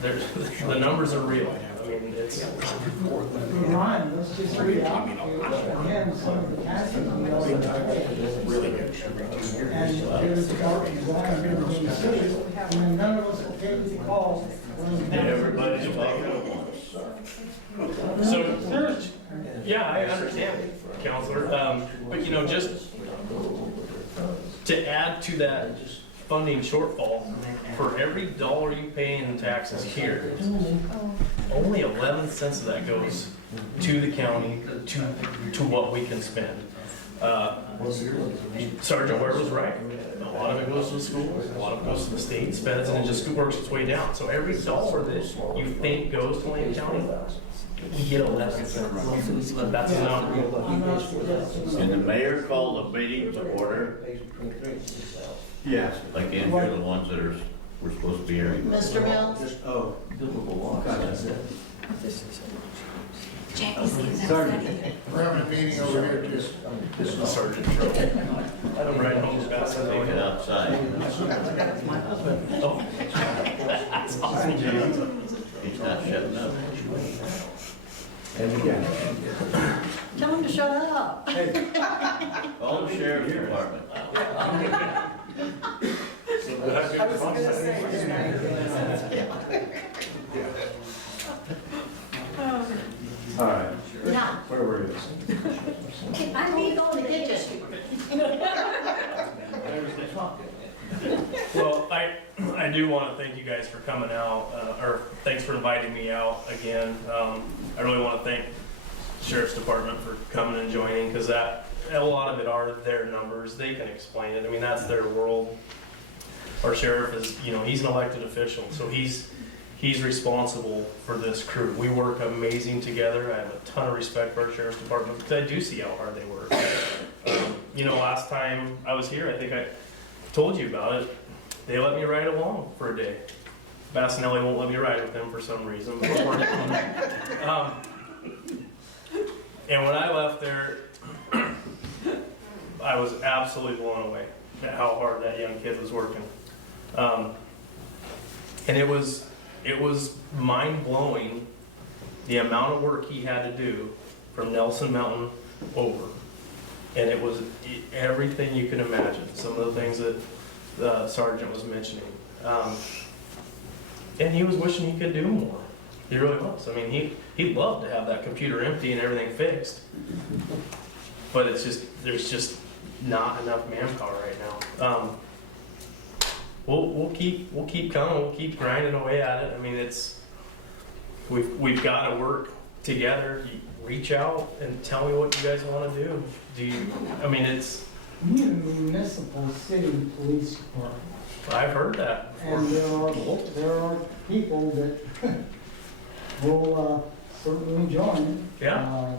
the numbers are real. I mean, it's... Ryan, let's just read out again some of the taxes we already paid. Really good. And there's departments that have been in the city, and then none of us will take the call. Everybody's talking at once. So, yeah, I understand, Counselor. But, you know, just to add to that funding shortfall, for every dollar you pay in taxes here, only 11 cents of that goes to the county, to what we can spend. Sergeant Ware was right. A lot of it goes to the schools, a lot of it goes to the state, spends, and it just works its way down. So every dollar that you think goes to Lane County, we get 11 cents. That's a number. And the mayor called a meeting to order. Yes. Like in here, the ones that we're supposed to be hearing. Mr. Mills? Oh. Sergeant. We're having a meeting over here, just. This is Sergeant Troy. I'm right home as fast as I Take it can. outside. Oh, that's awesome. He's not shutting up. Tell him to shut up. Call the sheriff's department. All right. Now, Where were you? I need to go in the kitchen. Well, I do want to thank you guys for coming out, or thanks for inviting me out again. I really want to thank the Sheriff's Department for coming and joining, because a lot of it are their numbers. They can explain it. I mean, that's their world. Our sheriff is, you know, he's an elected official, so he's responsible for this crew. We work amazing together. I have a ton of respect for our Sheriff's Department, because I do see how hard they work. You know, last time I was here, I think I told you about it. They let me ride along for a day. Bassinelli won't let me ride with him for some reason. But we're working on that. And when I left there, I was absolutely blown away at how hard that young kid was working. And it was mind-blowing the amount of work he had to do from Nelson Mountain over. And it was everything you can imagine, some of the things that the sergeant was mentioning. And he was wishing he could do more. He really was. I mean, he'd love to have that computer empty and everything fixed. But there's just not enough manpower right now. We'll keep coming. We'll keep grinding away at it. I mean, we've got to work together. You reach out and tell me what you guys want to do. I mean, it's. We need a municipal city police department. I've heard that. And there are people that will certainly join. Yeah.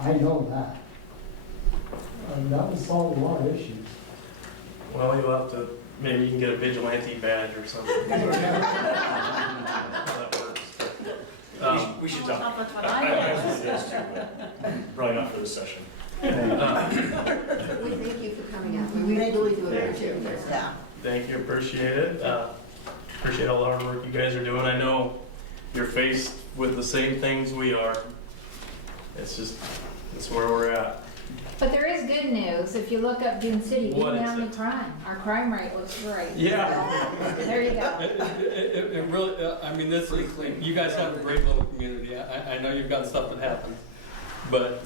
I know that. That would solve a lot of issues. Well, you'll have to, maybe you can get a vigilante badge or something. That works. We should talk. That's what I I actually did too, but probably not for this session. We thank you for coming out. We really do appreciate it. Yeah. Thank you, appreciate it. Appreciate all the hard work you guys are doing. I know you're faced with the same things we are. It's where we're at. But there is good news. If you look up Dune City, What even is down the it? crime, our crime rate looks great. Yeah. There you go. It really, I mean, this is, you guys have a great little community. I know you've got stuff that happens, but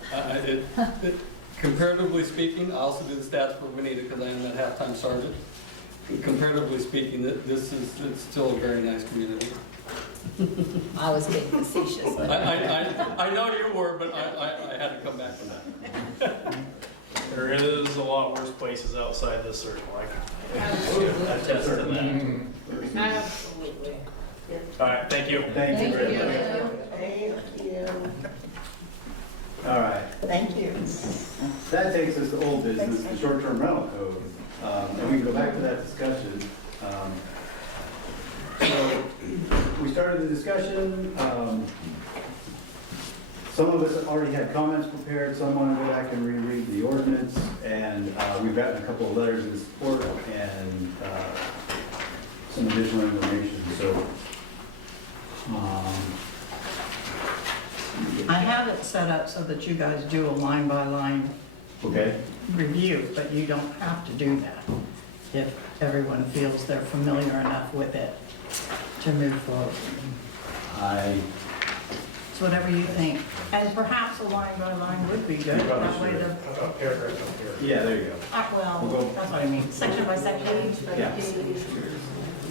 comparatively speaking, I also do the stats for Bonita because I am that halftime sergeant. Comparatively speaking, it's still a very nice community. I was being facetious. I know you were, but I had to come back from that. There is a lot worse places outside this circle. I can attest to that. Absolutely. All right, thank you. Thank you very much. Thank you. All right, Thank you. that takes us to old business, the short-term rental code. And we can go back to that discussion. So we started the discussion. Some of us already had comments prepared, some want to go back and reread the ordinance, and we've gotten a couple of letters in support and some additional information, so. I have it set up so that you guys do a line-by-line Okay, review, but you don't have to do that if everyone feels they're familiar enough with it to move forward. It's whatever you think. And perhaps a line-by-line would be good. That way the, yeah, there you go. well, that's what I mean, section by section. Yeah.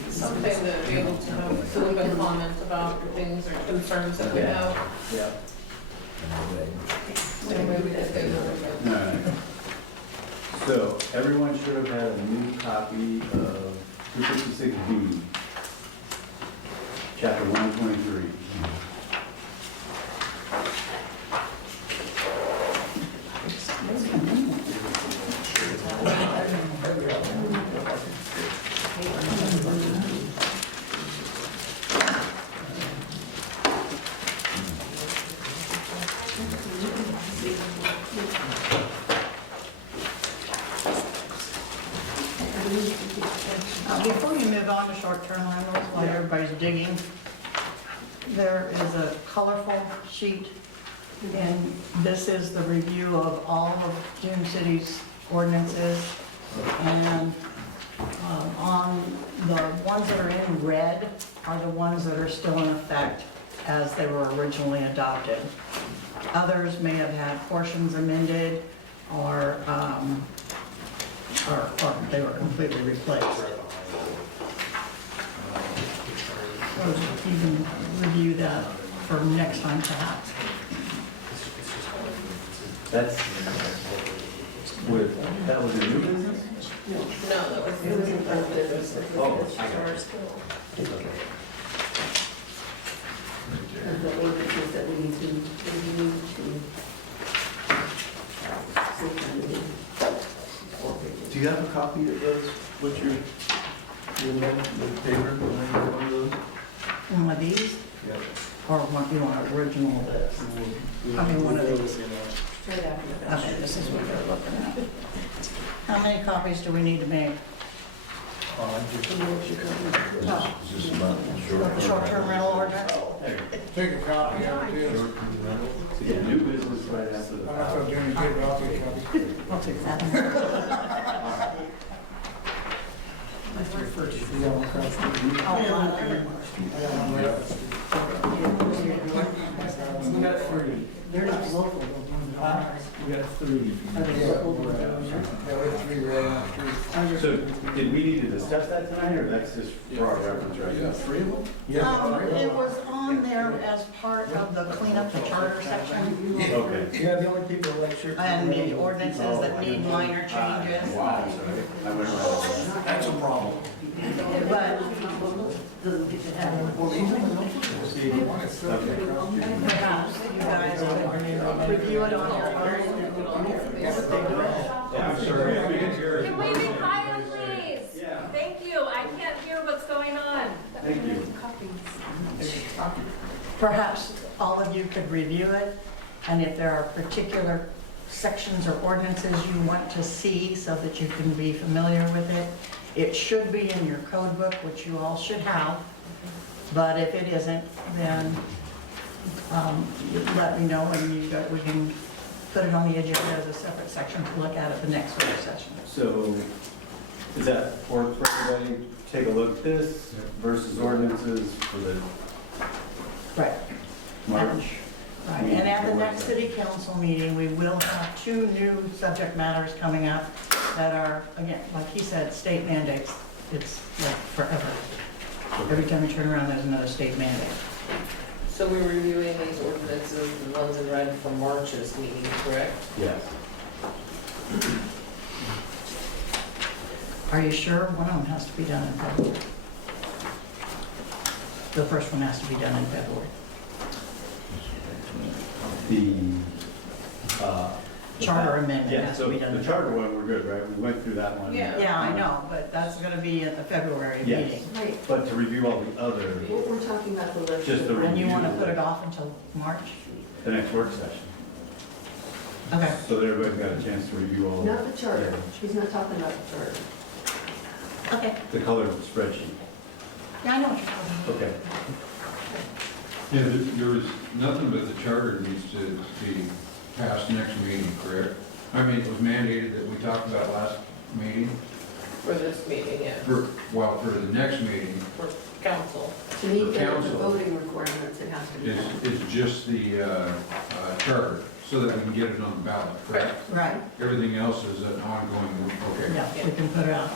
Something to be able to have a little bit of comment about the things or concerns that we have. Yeah. So maybe that's good. No. So, everyone should have had a new copy of 256B, chapter 123. Before you move on to short-term rentals, while everybody's digging, there is a colorful sheet, and this is the review of all of Dune City's ordinances. And on the ones that are in red are the ones that are still in effect as they were originally adopted. Others may have had portions amended or they were completely replaced. So you can review that for next time perhaps. That was a new business? No, that was, it was in front of business. Oh, I got it. The ordinances that we need to review to. Do you have a copy of those, what you're, the paper, one of those? One of these, Yeah. or one, you want an original of this? I mean, one of these. Straight after the. Okay, this is what they're looking at. How many copies do we need to make? Short-term rental ordinance? Take a copy of it, too. So yeah, new business right after the. I thought Jimmy did, but I'll take a copy. I'll take that. We got three. They're not local, those ones are ours. We got three. Are they local? Yeah, we have three right now. So did we need to discuss that tonight, or that's just for our reference right now? Three of them? It was on there as part of the cleanup the charter section. Okay. Yeah, the only people that like And the ordinances that need minor changes. Wow, sorry. I went around. That's a problem. But Doesn't get to have. see. Perhaps you guys could review it on your own. Yeah, I'm sorry. I didn't hear it. Can we be quiet, please? Yeah. Thank you. I can't hear what's going on. Thank you. Perhaps all of you could review it, and if there are particular sections or ordinances you want to see so that you can be familiar with it, it should be in your code book, which you all should have. But if it isn't, then let me know, and we can put it on the agenda as a separate section to look at the next work session. So, is that work for everybody? Take a look at this versus ordinances for the Right. March. Right, and at the next city council meeting, we will have 2 new subject matters coming up that are, again, like he said, state mandates. It's like forever. Every time you turn around, there's another state mandate. So we're reviewing these ordinances, the ones in red from March's meeting, correct? Yes. Are you sure? One of them has to be done in February. The first one has to be done in February. Charter amendment Yeah, has to so be done. the charter one, we're good, right? We went through that one. Yeah, I know, but that's gonna be at the February Yes. meeting. Right, But to review all the other, we're talking about the list. just the And you review, wanna put it off until March? the next work session. Okay. So that everybody's got a chance to review all Not the charter, she's not talking about the charter. Okay. the colored spreadsheet. Yeah, I know what you're talking about. Okay. Yeah, there was nothing but the charter needs to be passed next meeting, correct? I mean, it was mandated that we talked about last meeting, For this meeting, yeah, for the next meeting, for council. To meet the council voting requirements, it has to be done. is just the charter, so that we can get it on the ballot, correct? Right, Everything else is an ongoing, okay. yeah, we can put it out,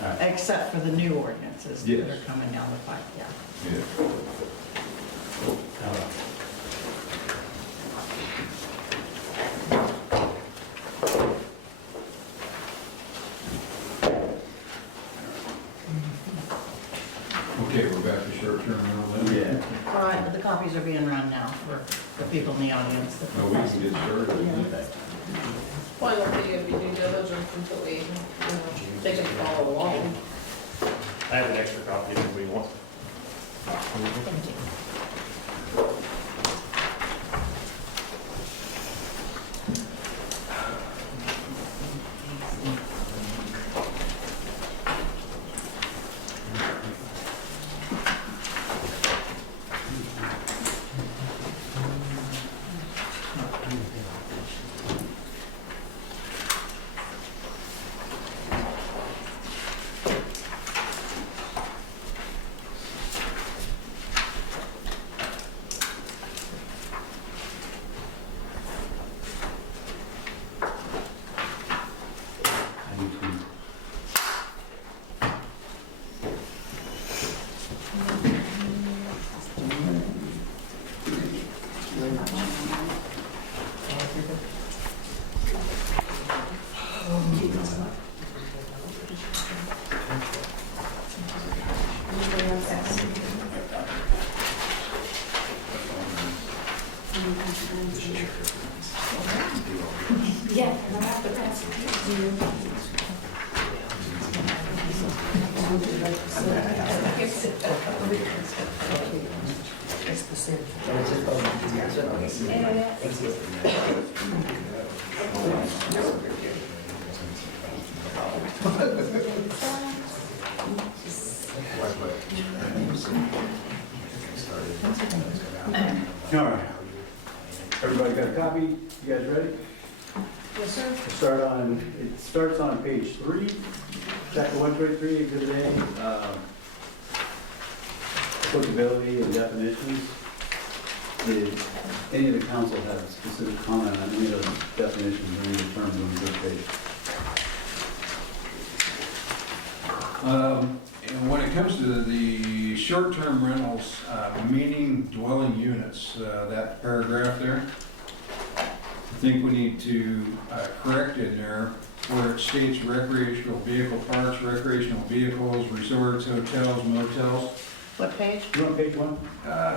Yeah. except for the new ordinances that Yes. are coming down the pipe, yeah. Yeah. Okay, we're back to short-term rental then? Yeah. All right, but the copies are being run now for the people in the audience. No, we can get started. Why don't they give you due diligence until we, they can follow along? I have an extra copy if we want. Yeah, and I have to pass All right. Everybody got a copy? You guys ready? Yes, sir. It starts on page 3, chapter 123, exhibit A, applicability and definitions. Did any of the council have a specific comment on any of those definitions or any of the terms on this page? And when it comes to the short-term rentals, meaning dwelling units, that paragraph there, I think we need to correct in there where it states recreational vehicle parks, recreational vehicles, resorts, hotels, motels. What page? You want page 1?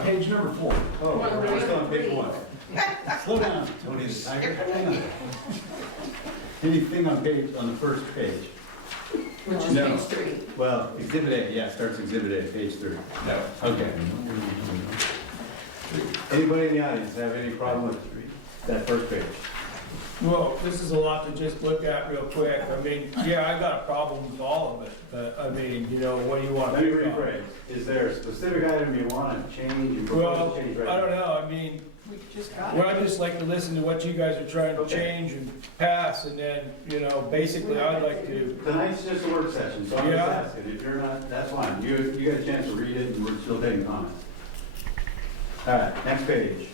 Page number 4. Oh, One, we're just two, on page three. 1. Slow down, Tony the Tiger. Hang on. Anything on the first page? Which is No. page 3. Well, Exhibit A, yeah, starts Exhibit A, page 3. No. Okay. Anybody in the audience have any problem with that first page? Well, this is a lot to just look at real quick. I mean, yeah, I got a problem with all of it, but I mean, you know, what do you want? Let me rephrase. Is there a specific item you want to change and propose Well, to change right I now? don't know, I mean, We just got well, it. I just like to listen to what you guys are trying to change and pass, and then, you know, basically, I'd like to, Tonight's just a work session, so I'm just Yeah. asking. If you're not, that's fine. You got a chance to read it and we're still taking comments. All right, next page.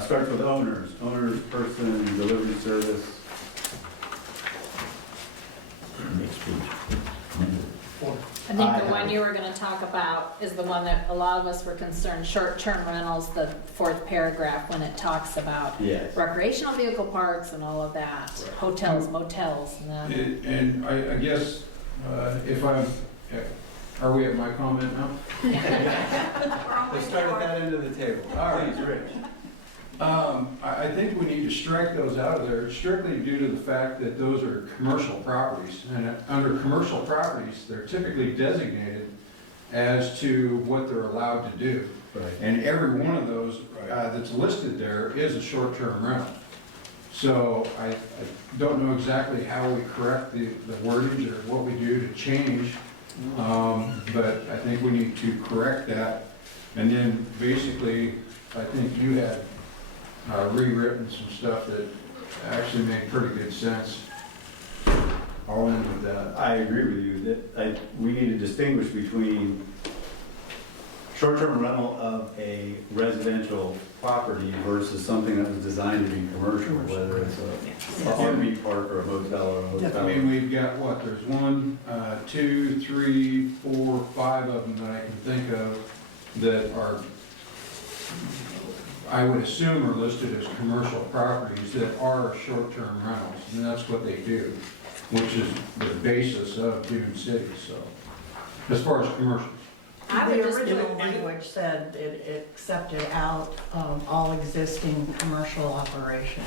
Starts with owners. Owners, person, delivery service. Next page. I think the one you were gonna talk about is the one that a lot of us were concerned, short-term rentals, the fourth paragraph, when it talks about Yes. recreational vehicle parks and all of that, hotels, motels, and then. And I guess, if I'm, are we at my comment now? Let's start at that end of the table. All right. Please, Rich. I think we need to strike those out of there strictly due to the fact that those are commercial properties. And under commercial properties, they're typically designated as to what they're allowed to do. Right. And every one of those that's listed there is a short-term rental. So I don't know exactly how we correct the wordage or what we do to change, but I think we need to correct that. And then basically, I think you had rewritten some stuff that actually made pretty good sense. I'll end with that. I agree with you that we need to distinguish between short-term rental of a residential property versus something that was designed to be commercial, whether it's a RV park or a motel or a I hotel. mean, we've got what, there's 1, 2, 3, 4, 5 of them that I can think of that are, I would assume are listed as commercial properties that are short-term rentals, and that's what they do, which is the basis of Dune City, so, as far as commercial. The original language said it accepted out all existing commercial operations.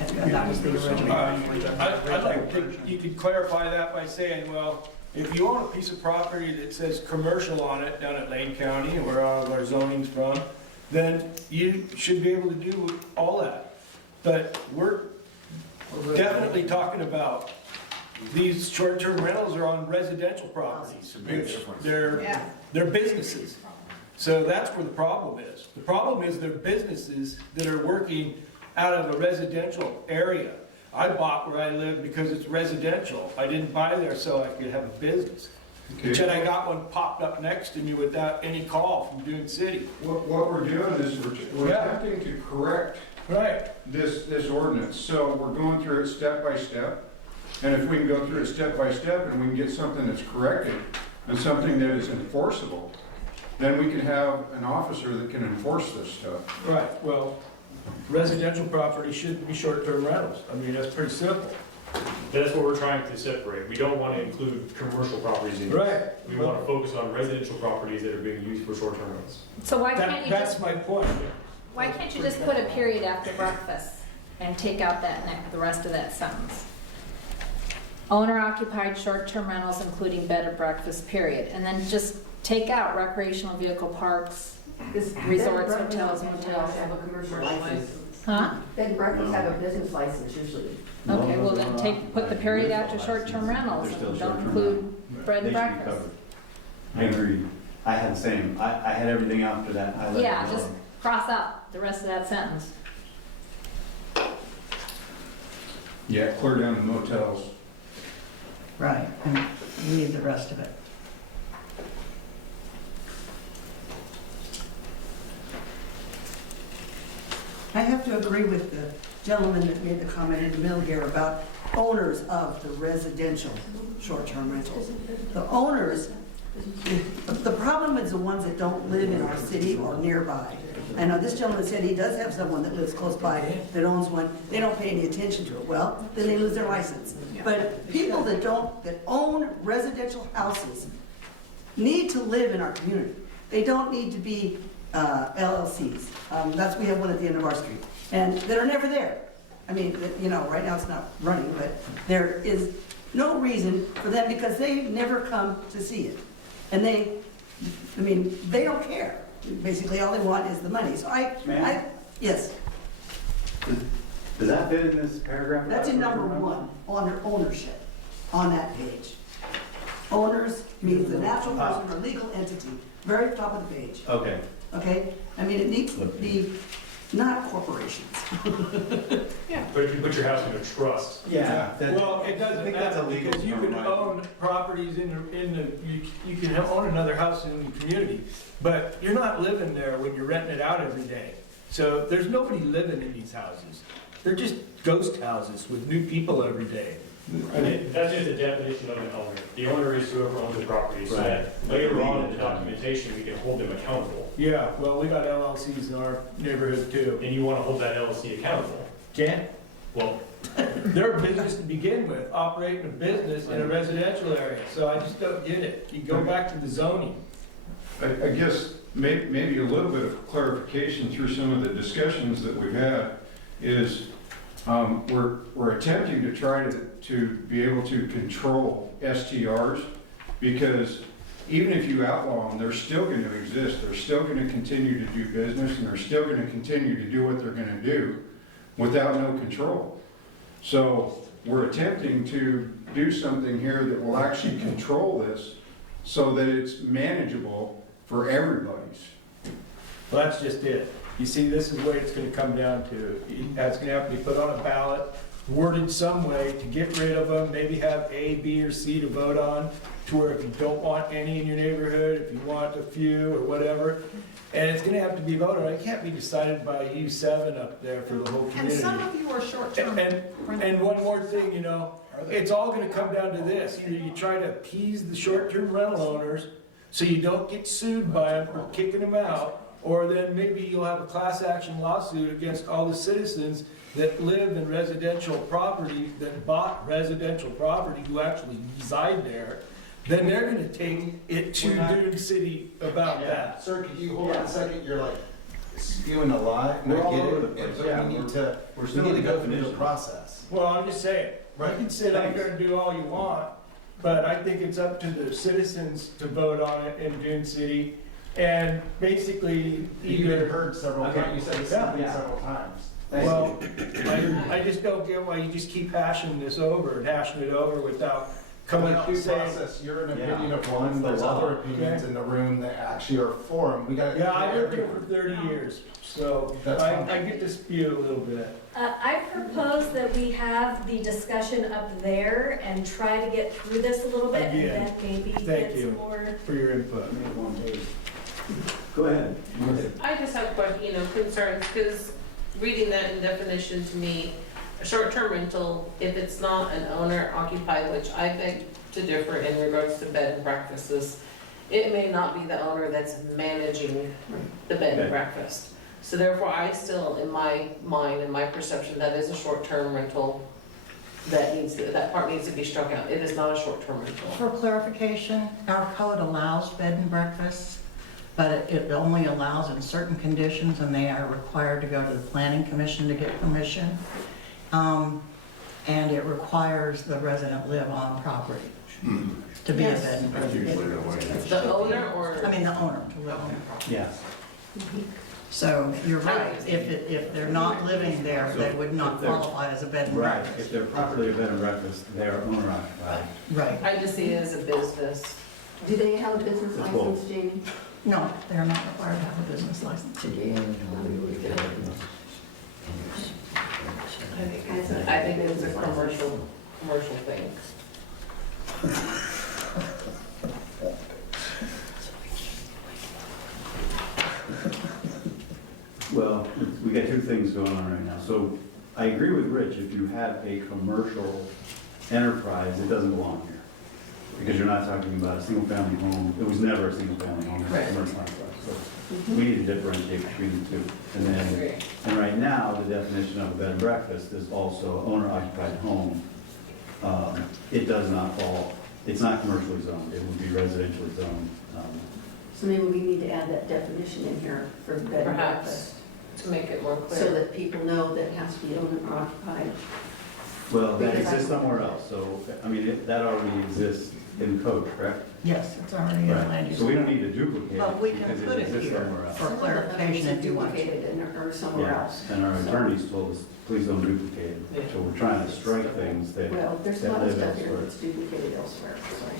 And that was the original language. I'd like to, you could clarify that by saying, well, if you own a piece of property that says commercial on it down at Lane County, where all of our zoning's from, then you should be able to do all that. But we're definitely talking about these short-term rentals are on residential properties, which they're businesses. So that's where the problem is. The problem is they're businesses that are working out of a residential area. I bought where I live because it's residential. I didn't buy there so I could have a business. But yet I got one popped up next to me without any call from Dune City. What we're doing is we're attempting to correct this ordinance, so we're going through it step by step. And if we can go through it step by step and we can get something that's corrected and something that is enforceable, then we can have an officer that can enforce this stuff. Right, well, residential property shouldn't be short-term rentals. I mean, that's pretty simple. That's what we're trying to separate. We don't want to include commercial properties in this. Right. We want to focus on residential properties that are being used for short-term rentals. So why can't you That's just, my point. why can't you just put a period after breakfast and take out that the rest of that sentence? Owner occupied short-term rentals including bed and breakfast, period. And then just take out recreational vehicle parks, resorts, hotels, motels. Have a commercial license. Huh? Bed and breakfasts have a business license usually. Okay, well then put the period after short-term rentals and don't include bread and breakfast. I agree. I had the same. I had everything after that highlighted. Yeah, just cross out the rest of that sentence. Yeah, clear down the motels. Right, and leave the rest of it. I have to agree with the gentleman that made the comment in the middle here about owners of the residential short-term rentals. The owners, the problem is the ones that don't live in our city or nearby. I know this gentleman said he does have someone that lives close by that owns one. They don't pay any attention to it. Well, then they lose their license. But people that own residential houses need to live in our community. They don't need to be LLCs. We have one at the end of our street, and that are never there. I mean, you know, right now it's not running, but there is no reason for them because they never come to see it. And they don't care. Basically, all they want is the money. So yes. Does that fit in this paragraph? That's in number 1, under ownership, on that page. Owners means the natural person or legal entity, very top of the page. Okay. Okay? I mean, it needs to be not corporations. But if you put your house in a trust. Yeah. Well, it doesn't matter because you can own properties you can own another house in the community, but you're not living there when you're renting it out every day. So there's nobody living in these houses. They're just ghost houses with new people every day. That's just the definition of an owner. The owner is whoever owns the property, so that later on in the documentation, we can hold them accountable. Yeah, well, we got LLCs in our neighborhood too. And you want to hold that LLC accountable. Can't? Well, they're a business to begin with, operating a business in a residential area, so I just don't get it. You go back to the zoning. I guess maybe a little bit of clarification through some of the discussions that we've had is we're attempting to try to be able to control STRs, because even if you outlaw them, they're still going to exist. They're still going to continue to do business, and they're still going to continue to do what they're going to do without no control. So we're attempting to do something here that will actually control this so that it's manageable for everybody's. Well, that's just it. You see, this is what it's gonna come down to. It's gonna have to be put on a ballot, worded some way to get rid of them, maybe have A, B, or C to vote on, to where if you don't want any in your neighborhood, if you want a few or whatever, and it's gonna have to be voted on. It can't be decided by you 7 up there for the whole And community. some of you are short-term. And one more thing, you know, it's all gonna come down to this. Either you try to appease the short-term rental owners so you don't get sued by them for kicking them out, or then maybe you'll have a class action lawsuit against all the citizens that live in residential property, that bought residential property, who actually reside there. Then they're gonna take it to Dune City about that. Sir, could you hold on a second? You're like spewing a lot. and I We're all get over it, the place. but Yeah, we need to still go through the definition. process. Well, I'm just saying, you Right. can sit up there and do all you want, but I think it's up to the citizens to vote on it in Dune City. And basically, You've either, heard several times, you said the same thing several times. Thank well, you. I just don't get why you just keep hashing this over and hashing it over without coming up Due and saying. process, you're an opinion of one, there's other opinions in the room that actually are for them. We got. Yeah, I lived here for 30 years, so That's fine. I get to spew a little bit. I propose that we have the discussion up there and try to get through this a little bit, and Again, then maybe thank get you. some more. For your input. Go ahead. I just have a question, concerns, because reading that in definition to me, a short-term rental, if it's not an owner occupied, which I beg to differ in regards to bed and breakfasts, it may not be the owner that's managing the bed and breakfast. So therefore, I still, in my mind and my perception, that is a short-term rental that part needs to be struck out. It is not a short-term rental. For clarification, our code allows bed and breakfasts, but it only allows in certain conditions, and they are required to go to the planning commission to get permission. And it requires the resident live on property to be a bed and breakfast. The owner or? I mean, the owner to live on the property. Yes. So you're right, if they're not living there, they would not qualify as a bed and Right, breakfast. if they're properly a bed and breakfast, they are owner occupied. Right. I just see it as a business. Do they have a business It's license, both. Jamie? No, they're not required to have a business license. I think it's a commercial thing. Well, we got two things going on right now. So I agree with Rich, if you have a commercial enterprise, it doesn't belong here. because you're not talking about a single-family home. It was never a single-family home, it's a commercial enterprise. So we need to differentiate between the two. And then, and right now, the definition of a bed and breakfast is also owner-occupied home. It does not fall, it's not commercially zoned, it would be residentially zoned. So maybe we need to add that definition in here for bed and Perhaps, breakfast, to make it more clear. so that people know that it has to be owner occupied. Well, that Because exists somewhere else, so, I mean, that already exists in code, correct? Yes, it's already in land Right, use. so we don't need to duplicate But we it can because put it it exists here somewhere else. for clarification if you want to. Duplicated in or somewhere Yeah, else. and our So- attorneys told us, please don't duplicate it. So we're trying to strike things that Well, there's a that lot of live stuff here elsewhere. that's duplicated elsewhere, sorry.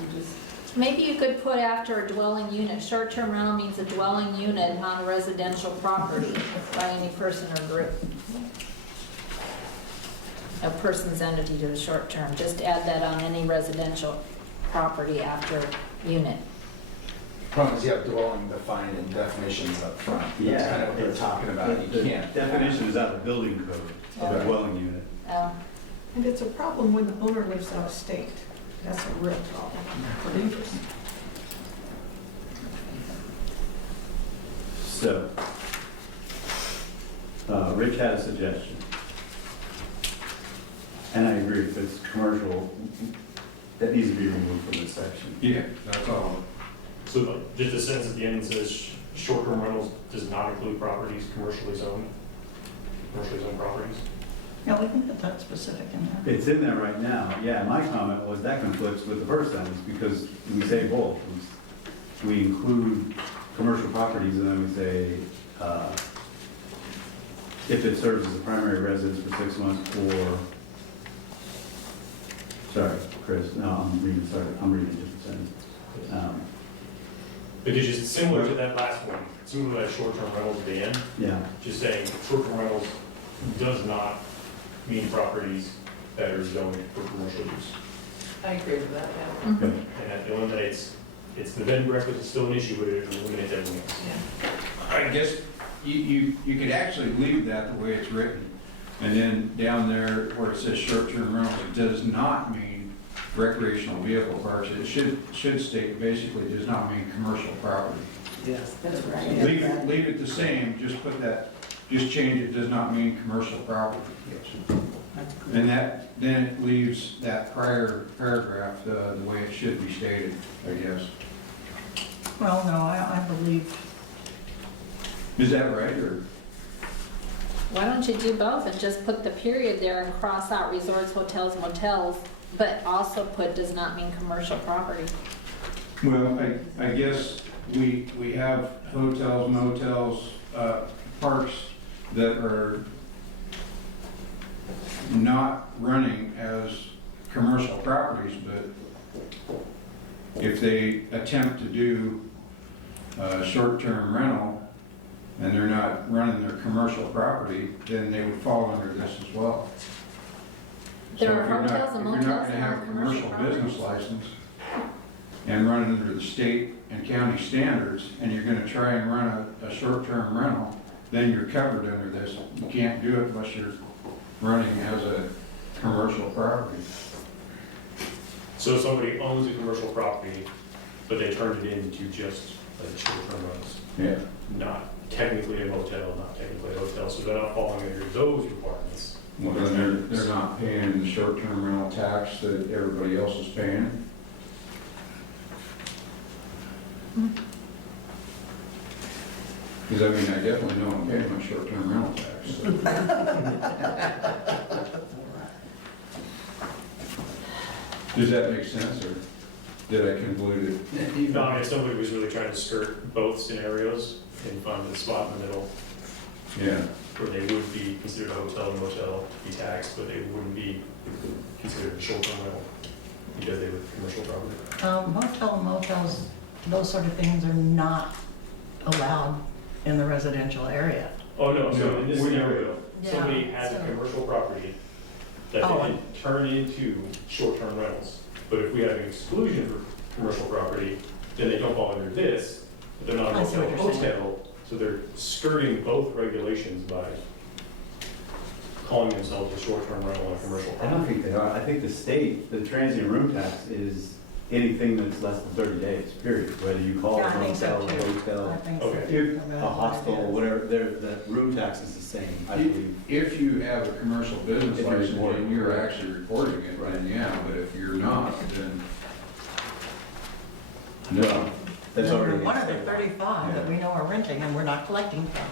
I'm just, Maybe you could put after a dwelling unit, short-term rental means a dwelling unit on a residential property by any person or group. A person's entity to the short term, just add that on any residential property after unit. Problem is you have dwelling defined in definitions up front. That's kind of what they're talking about, you The can't. definition is out of the building code of a dwelling unit. And it's a problem when the owner lives out of state. That's a real problem for interest. So, Rich had a suggestion. And I agree, if it's commercial, that needs to be removed from this section. Yeah, that's all. So just the sentence at the end says, short-term rentals does not include properties commercially zoned properties. Yeah, we can put that specific in there. It's in there right now. Yeah, my comment was that conflicts with the first sentence because we say both. We include commercial properties and then we say, if it serves as a primary residence for 6 months or, sorry, Chris, no, I'm reading a different sentence. But it's just similar to that last one, similar to that short-term rentals ban. Yeah. Just saying, short-term rentals does not mean properties that are zoned for commercial use. I agree with that, yeah. And that eliminates, it's the bed and breakfast is still an issue, but it eliminates everything else. I guess you could actually leave that the way it's written. And then down there where it says short-term rentals, it does not mean recreational vehicle parks. It should state basically does not mean commercial property. Yes, that's right. Leave it the same, just put that, just change it does not mean commercial property. And that, then it leaves that prior paragraph the way it should be stated, I guess. Well, no, I believe, Is that right, or? Why don't you do both and just put the period there and cross out resorts, hotels, motels, but also put does not mean commercial property? Well, I guess we have hotels, motels, parks that are not running as commercial properties, but if they attempt to do short-term rental and they're not running their commercial property, then they would fall under this as well. There So are if you're not- hotels and If you're motels not that gonna have are a commercial commercial business properties. license and run it under the state and county standards, and you're gonna try and run a short-term rental, then you're covered under this. You can't do it unless you're running as a commercial property. So if somebody owns a commercial property, but they turned it into just like short-term rentals. Yeah. Not technically a motel, not technically a hotel, so they're not falling under those requirements. Well, then they're not paying the short-term rental tax that everybody else is paying. Because I mean, I definitely know I'm paying my short-term rental tax. Does that make sense, or did I convolute it? No, I mean, if somebody was really trying to skirt both scenarios and find the spot in the middle Yeah. where they would be considered a hotel and motel to be taxed, but they wouldn't be considered a short-term rental because they were commercial property. motel, motels, those sort of things are not allowed in the residential area. Oh, no, so in this we- scenario, Yeah, somebody has a so- commercial property that Oh, they can turn into short-term rentals. But if we have an exclusion for commercial property, then they don't fall under this, but they're not a I see what motel you're saying. hotel, so they're skirting both regulations by calling themselves a short-term rental on a commercial I property. don't think they are. I think the state, the transient room tax is anything that's less than 30 days, period, whether you call it Yeah, a I think so hotel, a too. hotel, I think so. if a hostel, whatever, the room tax is the same, I believe. If you have a commercial business If you're license reporting. and you're actually reporting it, then yeah, but if you're not, then No, that's We're already. one of the 35 that we know are renting and we're not collecting from.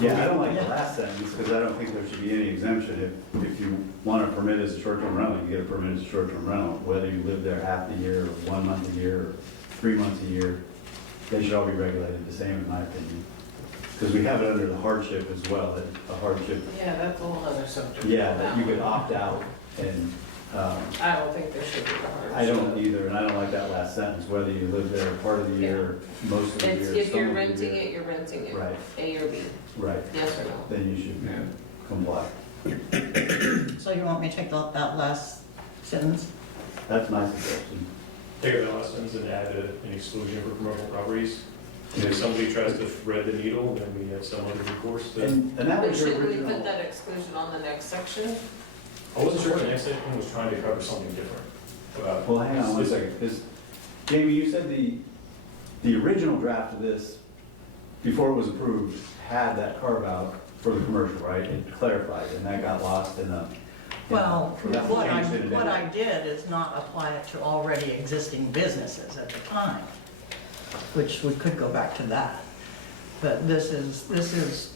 Yeah, I don't like the last sentence, because I don't think there should be any exemption. If you want a permit as a short-term rental, you get a permit as a short-term rental, whether you live there half the year, or 1 month a year, or 3 months a year. They should all be regulated the same, in my opinion. Because we have it under the hardship as well, that a hardship, Yeah, that's a whole other subject. yeah, that you could opt out, and, I don't think there should be a hardship. I don't either, and I don't like that last sentence, whether you live there part of the year, or most of the It's, year. if some you're of the renting year. it, you're renting it. Right. A or B, Right, yes or no? then you should comply. So you want me to take that last sentence? That's my suggestion. Take out the last sentence and add an exclusion for commercial properties. And if somebody tries to thread the needle, then we have some other recourse to. And that But was your should we original. put that exclusion on the next section? I wasn't sure if the next section was trying to cover something different about. Well, hang on one second, because, Jamie, you said the original draft of this, before it was approved, had that carve out for the commercial, right? It clarified, and that got lost in the. Well, So that's what changed it a bit. I did is not apply it to already existing businesses at the time, which we could go back to that. But this is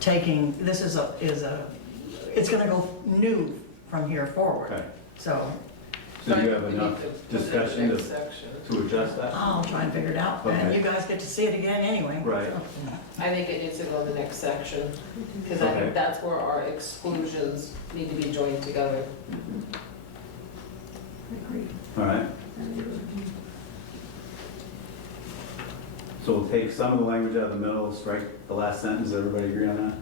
taking, it's gonna go new from here forward. Okay. So So you have We need enough to put it in the discussion next section. to adjust that? I'll try and figure it out, and Okay. you guys get to see it again anyway. Right. I think it needs to go in the next section, because I Okay. think that's where our exclusions need to be joined together. All right. So we'll take some of the language out of the middle, strike the last sentence, everybody agree on that?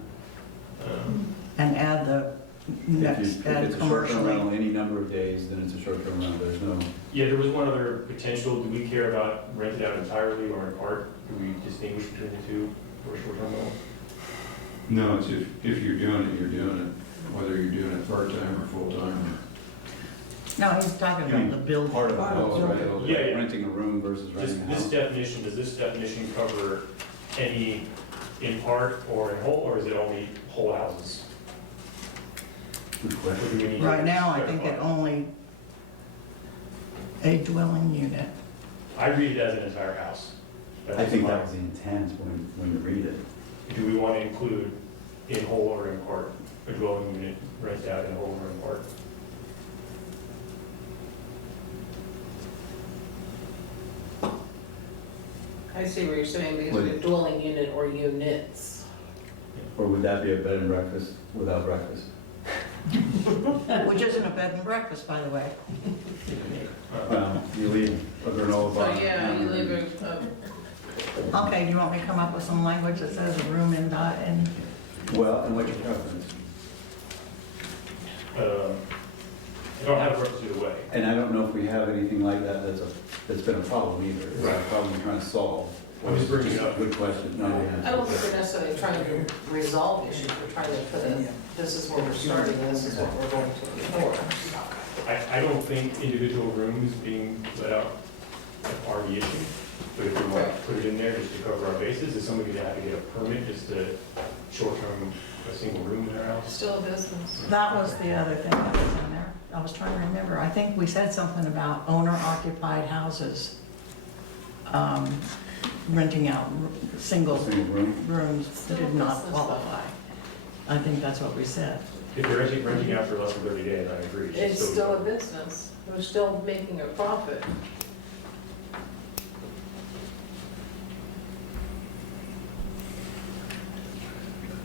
And add the If next, if add it's a short-term rental, commercially. any number of days, then it's a short-term rental, there's no. Yeah, there was one other potential. Do we care about rented out entirely or in part? Do we distinguish between the two for short-term rental? no, it's if you're doing it, you're doing it, whether you're doing it part-time or full-time. No, he's talking about the building. Part of the Oh, house, right, right? okay. Yeah, yeah. Renting a room versus renting a This house. definition, does this definition cover any in part or in whole, or is it only whole houses? Good Or question. do we need to Right now, I think it clarify? only a dwelling unit. I read it as an entire house. I think that was the intent when you read it. Do we want to include in whole or in part, a dwelling unit rented out in whole or in part? I see what you're saying, because Would- we're dwelling unit or units. Or would that be a bed and breakfast without breakfast? Which isn't a bed and breakfast, by the way. You leave a granola So, bar. yeah, you leave it, Okay, do you want me to come up with some language that says a room and, Well, and what's your preference? I don't have a preference either way. And I don't know if we have anything like that that's been a problem either. Is that a problem we're trying to solve? I'm just bringing it up. Good question. No, I don't think we're necessarily trying to resolve issues, we're trying to put in, this is where we're starting, and this is what we're going to ignore. I don't think individual rooms being let out are the issue, but if we want to put it in there just to cover our bases, is somebody gonna have to get a permit just to short-term, a single room in their house? Still a business. that was the other thing that was in there. I was trying to remember. I think we said something about owner-occupied houses, renting out single Single room? rooms Still did not business, though. qualify. I think that's what we said. If they're renting out for less than 30 days, I agree. It's still a business, we're still making a profit.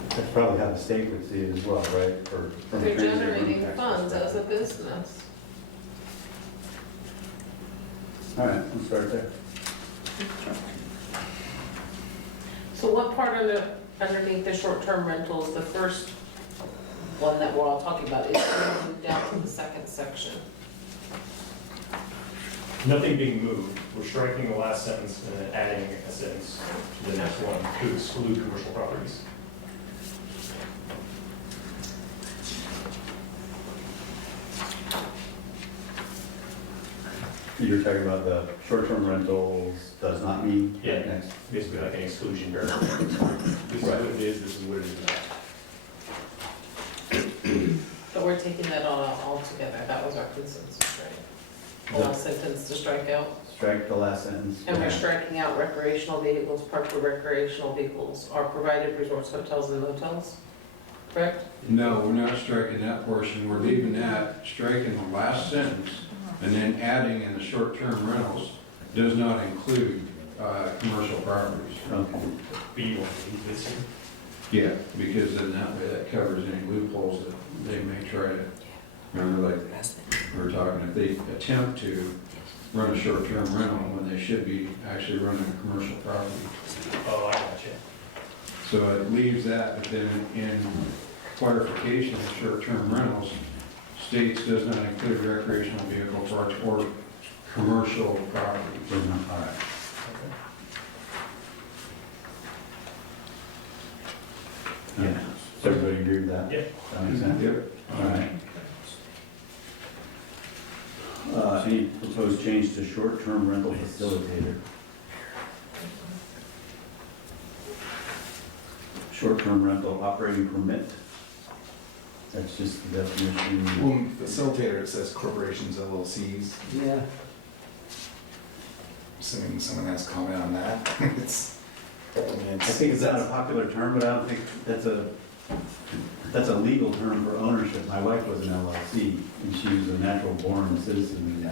That's probably how the state would see it as well, right? From They're a transient room generating tax funds as a perspective. business. All right, we'll start there. So what part underneath the short-term rentals, the first one that we're all talking about, is going to move down to the second section? Nothing being moved, we're striking the last sentence and then adding a sentence to the next one to exclude commercial properties. You're talking about the short-term rentals does not mean? Yeah, Next. basically like an exclusion paragraph. This is what it is, this is what it is not. But we're taking that all together, that was our consensus, right? The last sentence to strike out. Strike the last sentence. And we're striking out recreational vehicles, parked for recreational vehicles are provided resorts, hotels, and motels, correct? No, we're not striking that portion, we're leaving that, striking the last sentence, and then adding in the short-term rentals does not include, commercial properties. Okay. But you want to leave this in? Yeah, because then that way that covers any loopholes that they may try to, remember like we were talking, if they attempt to run a short-term rental when they should be actually running a commercial property. Oh, I got you. So it leaves that, but then in clarification, short-term rentals states does not include recreational vehicle parks or commercial properties. All right. Yeah. Does everybody agree with that? Yep. That makes sense? Yep. All right. Any proposed change to short-term rental facilitator? Short-term rental operating permit? That's just the definition. Well, facilitator, it says corporations, LLCs. Yeah. Assuming someone has comment on that. It's, I mean, I think it's not a popular term, but I don't think that's a legal term for ownership. My wife was an LLC, and she was a natural born citizen,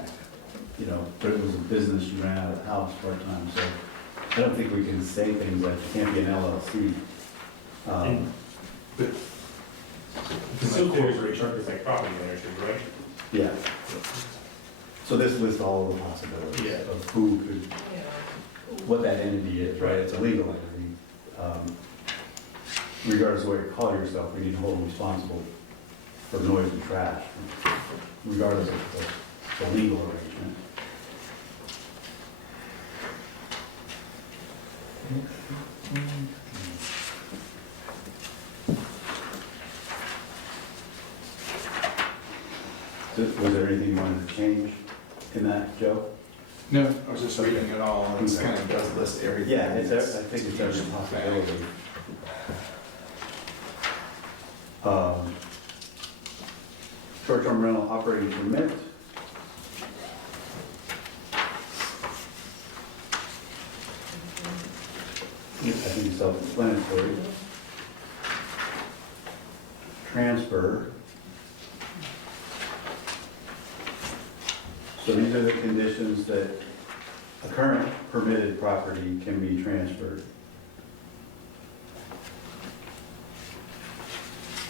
you know, but it was a business she ran out of the house part-time, so I don't think we can say things like, you can't be an LLC. But facilitators is like property ownership, right? Yeah. So this lists all the possibilities Yeah. of who could, what that entity is, right? It's a legal entity. Regardless of what you call yourself, we need to hold them responsible for noise and trash, regardless of the legal arrangement. Was there anything you wanted to change in that, Joe? no, I was just reading it all, and it kind of does list everything. Yeah, I think it's every possibility. Short-term rental operating permit. I think it's self-explanatory. Transfer. So these are the conditions that a current permitted property can be transferred.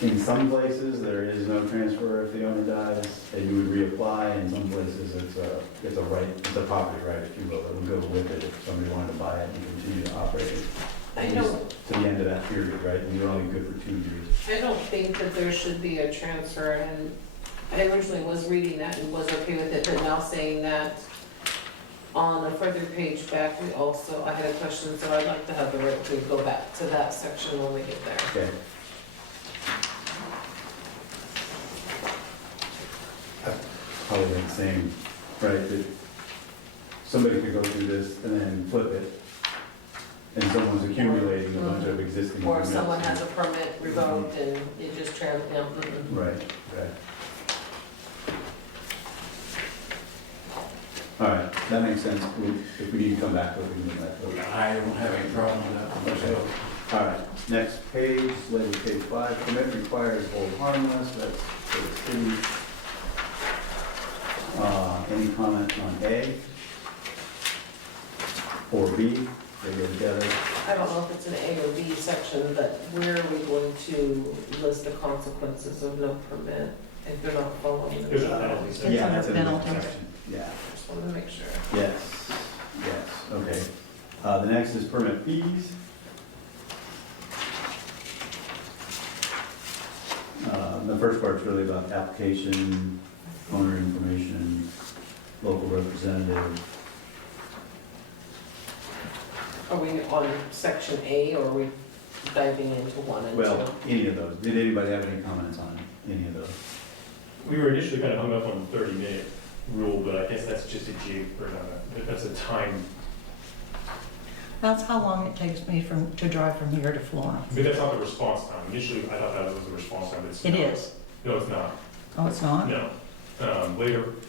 In some places, there is no transfer if the owner dies, and you would reapply. In some places, it's a right, it's a property right, if you will, that would go with it if somebody wanted to buy it and continue to operate it. I know. To the end of that period, right, and you're only good for 2 years. I don't think that there should be a transfer, and I originally was reading that and was okay with it, but now saying that on a further page back, I had a question, so I'd like to have the right to go back to that section when we get there. Okay. Probably the same, right, that somebody could go through this and then flip it, and someone's accumulating a bunch of existing. Or if permits. someone has a permit revoked and it just Right, right. All right, that makes sense. If we need to come back to it, we can come back to it. I don't have any problem with that. Okay. All right, next page, label page 5, permit requires hold harmless, that's for the city. Any comment on A? Or B, they go together? I don't know if it's an A or B section, but where are we going to list the consequences of no permit if they're not following the There's a law? penalty section. Yeah, under that's in the penalty. section. Yeah, Just wanted to make sure. yes, yes, okay. The next is permit fees. The first part's really about application, owner information, local representative. Are we on section A or are we diving into 1 and 2? Well, any of those. Did anybody have any comments on any of those? We were initially kind of hung up on 30 minute rule, but I guess that's just a that's a time, That's how long it takes me to drive from here to Florence. but that's not the response time. Initially, I thought that was the response time, but it's It not. is. No, it's not. Oh, it's not? No.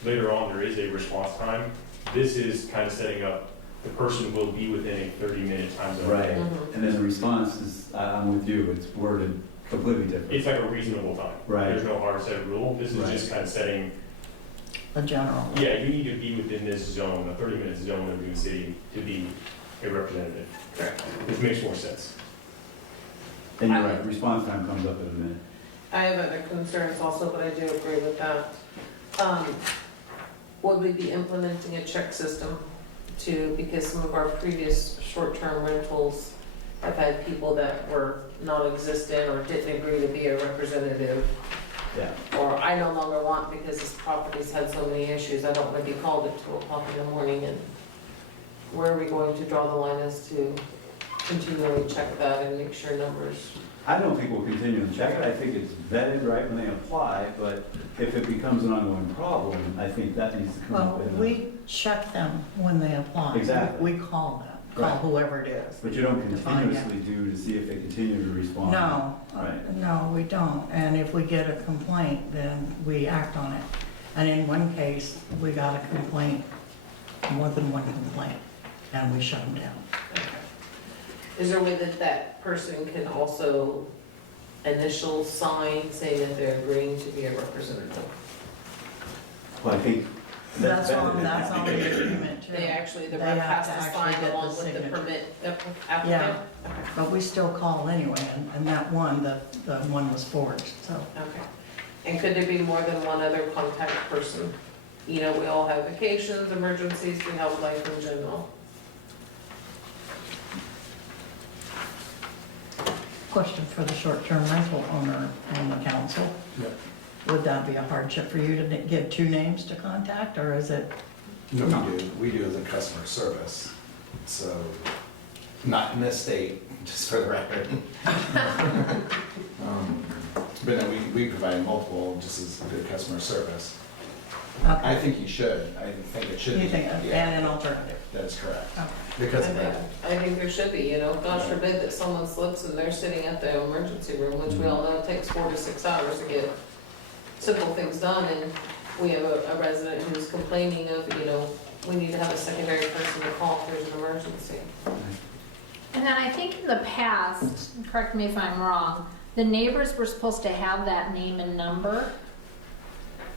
Later on, there is a response time. This is kind of setting up, the person will be within a 30-minute time zone. Right, and then the response is, I'm with you, it's worded completely different. It's like a reasonable time. Right. There's no hard set rule. This is Right. just kind of setting, A general. yeah, you need to be within this zone, a 30-minute zone of Green City to be a representative. Correct. Which makes more sense. And you're right, response time comes up in a minute. I have other concerns also, but I do agree with that. Would we be implementing a check system too? Because some of our previous short-term rentals have had people that were non-existent or didn't agree to be a representative. Yeah. Or I no longer want because this property's had so many issues, I don't want to be called at 2 o'clock in the morning. And where are we going to draw the line as to continually check that and make sure numbers? I don't think we'll continue to check it. I think it's vetted right when they apply, but if it becomes an ongoing problem, I think that needs to come up Well, with. we check them when they apply. Exactly. We call them, call Right. whoever it is. But you don't to find out. continuously do to see if they continue to respond. No, Right. no, we don't. And if we get a complaint, then we act on it. And in one case, we got a complaint, more than one complaint, and we shut them down. Is there a way that that person can also initial sign saying that they're agreeing to be a representative? Well, I think That's vetted. on the agreement too. They actually, the They rep have has to to actually sign get along with the signature. permit Yeah, applicant? but we still call anyway, and that one, the one was forged, so. Okay. And could there be more than one other contact person? You know, we all have vacations, emergencies, we have life in general. Question for the short-term rental owner and the council. Yep. Would that be a hardship for you to give 2 names to contact, or is it? No, we do as a customer service, so, not in this state, just for the record. But no, we provide multiple, just as good customer service. I think you should, I think it should be. You think, yeah. and an alternative? That's correct, Okay. because of that. I think there should be, you know, God forbid that someone slips and they're sitting at the emergency room, which we all know takes 4 to 6 hours to get simple things done, and we have a resident who's complaining of, you know, we need to have a secondary person to call if there's an emergency. And then I think in the past, correct me if I'm wrong, the neighbors were supposed to have that name and number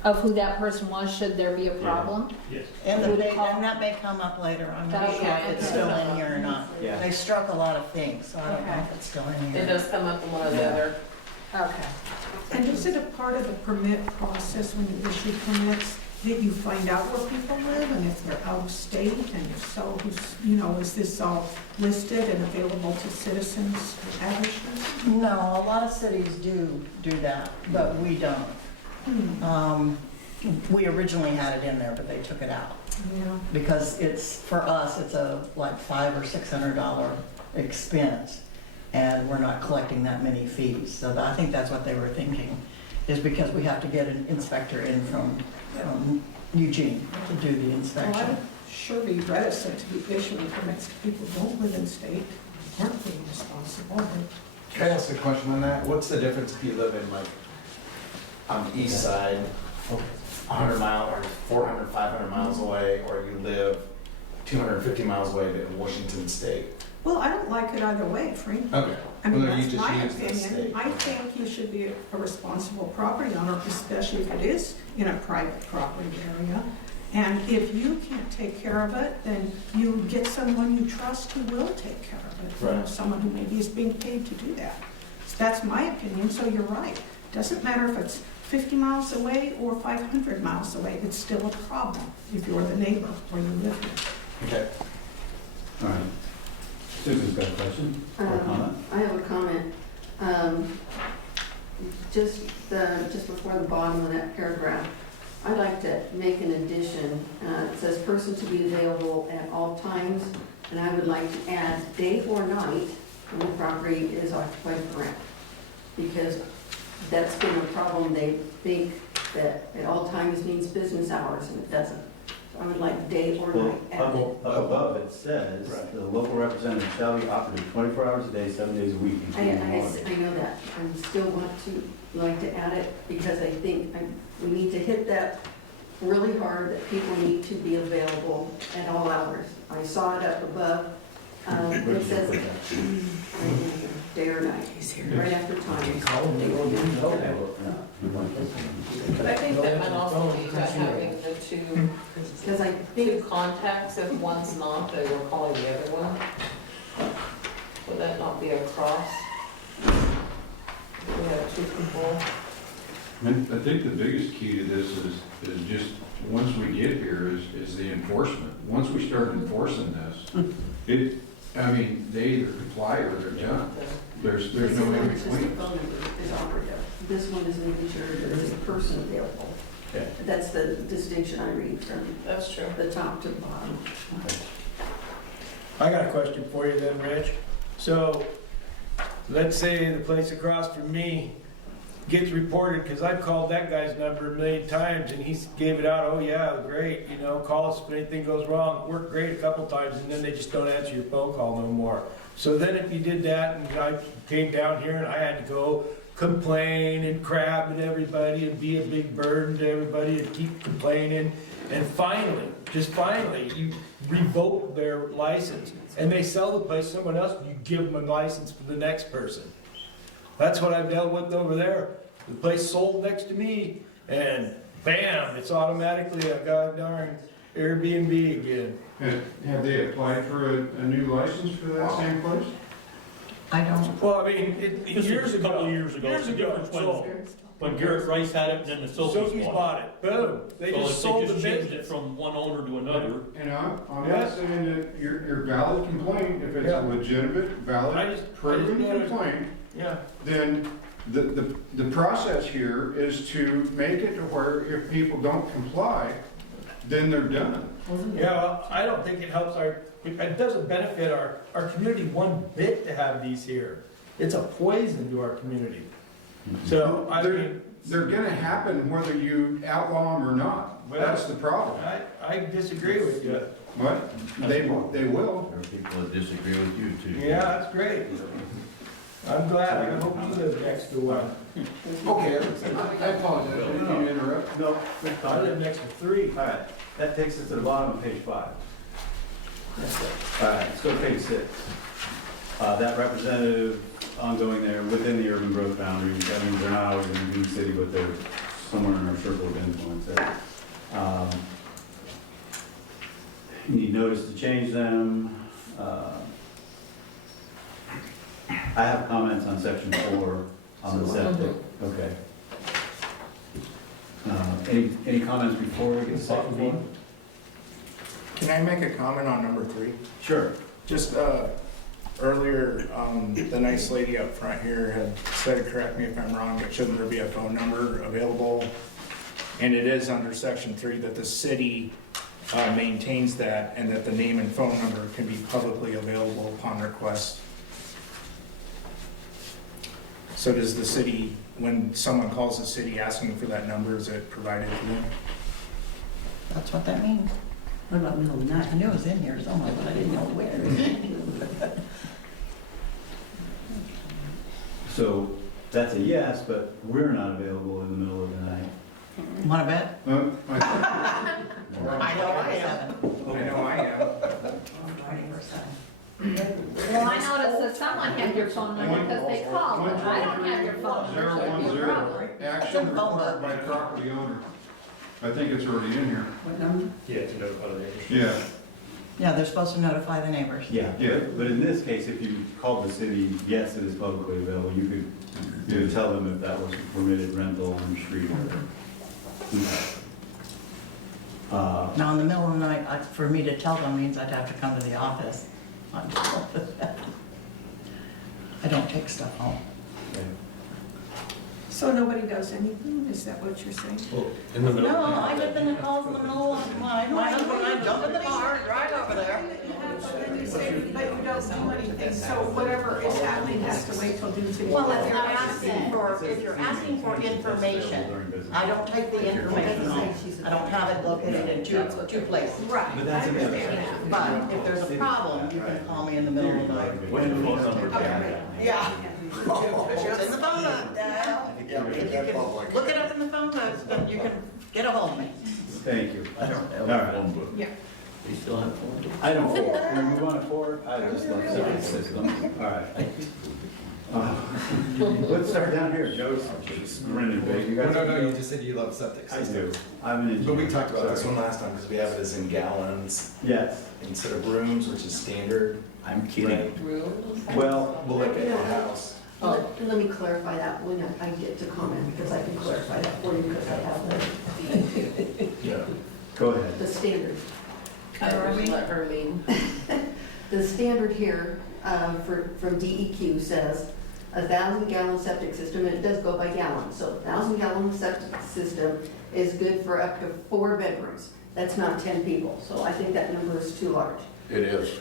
of who that person was, should there be a problem. Yes. And Would that may come up later, I'm not Okay. sure if it's still in here or not. Yeah. They struck a lot of things, so I don't know Okay. if it's still in here. It does come up in one of the other. Okay. And is it a part of the permit process when you issue permits that you find out where people live and if they're out of state? And if so, is this all listed and available to citizens' addresses? No, a lot of cities do that, but we don't. We originally had it in there, but they took it out. Yeah. Because for us, it's a like $500 or $600 expense, and we're not collecting that many fees. So I think that's what they were thinking, is because we have to get an inspector in from Eugene to do the Well, inspection. I'd sure be reticent to be issuing permits to people who don't live in state, aren't being responsible. But Can I ask a question on that? What's the difference if you live in like, on the east side, 100 miles or 400, 500 miles away, or you live 250 miles away in Washington State? Well, I don't like it either way, frankly. Okay. I mean, Well, you that's just my use the opinion. state. I think you should be a responsible property owner, especially if it is in a private property area. And if you can't take care of it, then you get someone you trust who will take care of it. You know, Right. someone who maybe is being paid to do that. So that's my opinion, so you're right. Doesn't matter if it's 50 miles away or 500 miles away, it's still a problem if you're the neighbor where you live in. Okay. All right. Susan's got a question or a comment? I have a comment. Just before the bottom of that paragraph, I'd like to make an addition. It says person to be available at all times, and I would like to add day or night when the property is occupied for rent. Because that's been a problem. They think that at all times means business hours, and it doesn't. So I would like day or Well, night added. up above it says, the local representative shall be operative 24 hours a day, 7 days a week. I including holidays. know that. I still want to, like to add it, because I think we need to hit that really hard, that people need to be available at all hours. I saw it up above. It says right in here, day or night, right after time. I think that might also be about having the two, Because I think two contacts, if one's not, they were calling the other one. Would that not be a cross? We have two people. I think the biggest key to this is just, once we get here, is the enforcement. Once we start enforcing this, they either comply or they're done. There's no in Just the between. phone number is operative. This one is making sure there is a person available. Okay. That's the distinction I read from That's true. the top to the bottom. I got a question for you then, Rich. So, let's say the place across from me gets reported, because I've called that guy's number a million times, and he gave it out, oh yeah, great, call us if anything goes wrong. It worked great a couple times, and then they just don't answer your phone call no more. So then if you did that, and I came down here and I had to go complain and crab at everybody and be a big burden to everybody and keep complaining, and finally, just finally, you revoke their license, and they sell the place to someone else, you give them a license for the next person. That's what I've dealt with over there. The place sold next to me, and bam, it's automatically a goddamn Airbnb again. Have they applied for a new license for that same place? I don't. Well, I mean, years ago. Couple years ago. Years The ago, difference so. when Garrett Rice had it, and then the Silkies bought it. Boom. They just sold the changed it business. from one owner to another. And I'm Yeah. not saying that your valid complaint, if it's Yeah. a legitimate, I valid, just proven gotta- complaint, Yeah. then the process here is to make it to where if people don't comply, then they're done. Yeah, well, I don't think it helps it doesn't benefit our community one bit to have these here. It's a poison to our community. So, I mean, They're gonna happen whether you outlaw them or not. That's the problem. I disagree with you. What? They will. There are people that disagree with you too. Yeah, that's great. I'm glad. I hope you live next to one. Okay, I apologize, I didn't mean to interrupt. No, I live next to 3. all right, that takes us to the bottom of page 5. All right, let's go to page 6. That representative ongoing there within the urban growth boundaries, that means they're not always in Dune City, but they're somewhere in our circle of influence there. You need notice to change them. I have comments on section 4 on the septic. Okay. Any comments before we get to section 4? Can I make a comment on number 3? Sure. Just earlier, the nice lady up front here had said, correct me if I'm wrong, but shouldn't there be a phone number available? And it is under section 3 that the city maintains that, and that the name and phone number can be publicly available upon request. So does the city, when someone calls the city asking for that number, is it provided to them? That's what that means. What about middle of the night? I knew it was in here somewhere, but I didn't know where. So that's a yes, but we're not available in the middle of the night. Want to bet? I I know I am. I know I am. Well, I noticed that someone had your phone number because they called, but I don't have your phone number, so it'd be a problem. Action required by property owner. I think it's already in here. What number? Yeah, to notify the neighbors. Yeah. Yeah, they're supposed to notify the neighbors. Yeah, but in this case, if you called the city, yes, it is publicly available, you could tell them if that was a permitted rental on the street. Now, in the middle of the night, for me to tell them means I'd have to come to the office. I don't take stuff home. So nobody does anything, is that what you're saying? In the middle. No, I get the calls in the middle of, my husband and I jump in the car, drive over there. then you say that you don't do anything, so whatever is happening has to wait till Dune City. Well, if you're asking for information, I don't take the information home. I don't have it located in two places. Right, I understand that. But if there's a problem, you can call me in the middle of the night. What's your phone number? Yeah. It's in the phone book, Dale. If you can look it up in the phone book, then you can get a hold of me. Thank you. I don't have All a right. phone book. Yeah. You still have a phone book? I don't forward. Can we move on to forward? I just love septic system. All right. Let's start down here. Joe's grinning big. You guys. No, you just said you love septic I systems. do. I'm an engineer. But we talked about this one last time because we have it as in gallons Yes. instead of rooms, which is standard. I'm kidding. Right. Well, We'll look at the house. Let me clarify that when I get to comment, because I can clarify that for you, because I have Yeah. go ahead. the standard. I will let her lead. The standard here from DEQ says 1,000-gallon septic system, and it does go by gallons. So 1,000-gallon septic system is good for up to 4 bedrooms. That's not 10 people, so I think that number is too large. It is.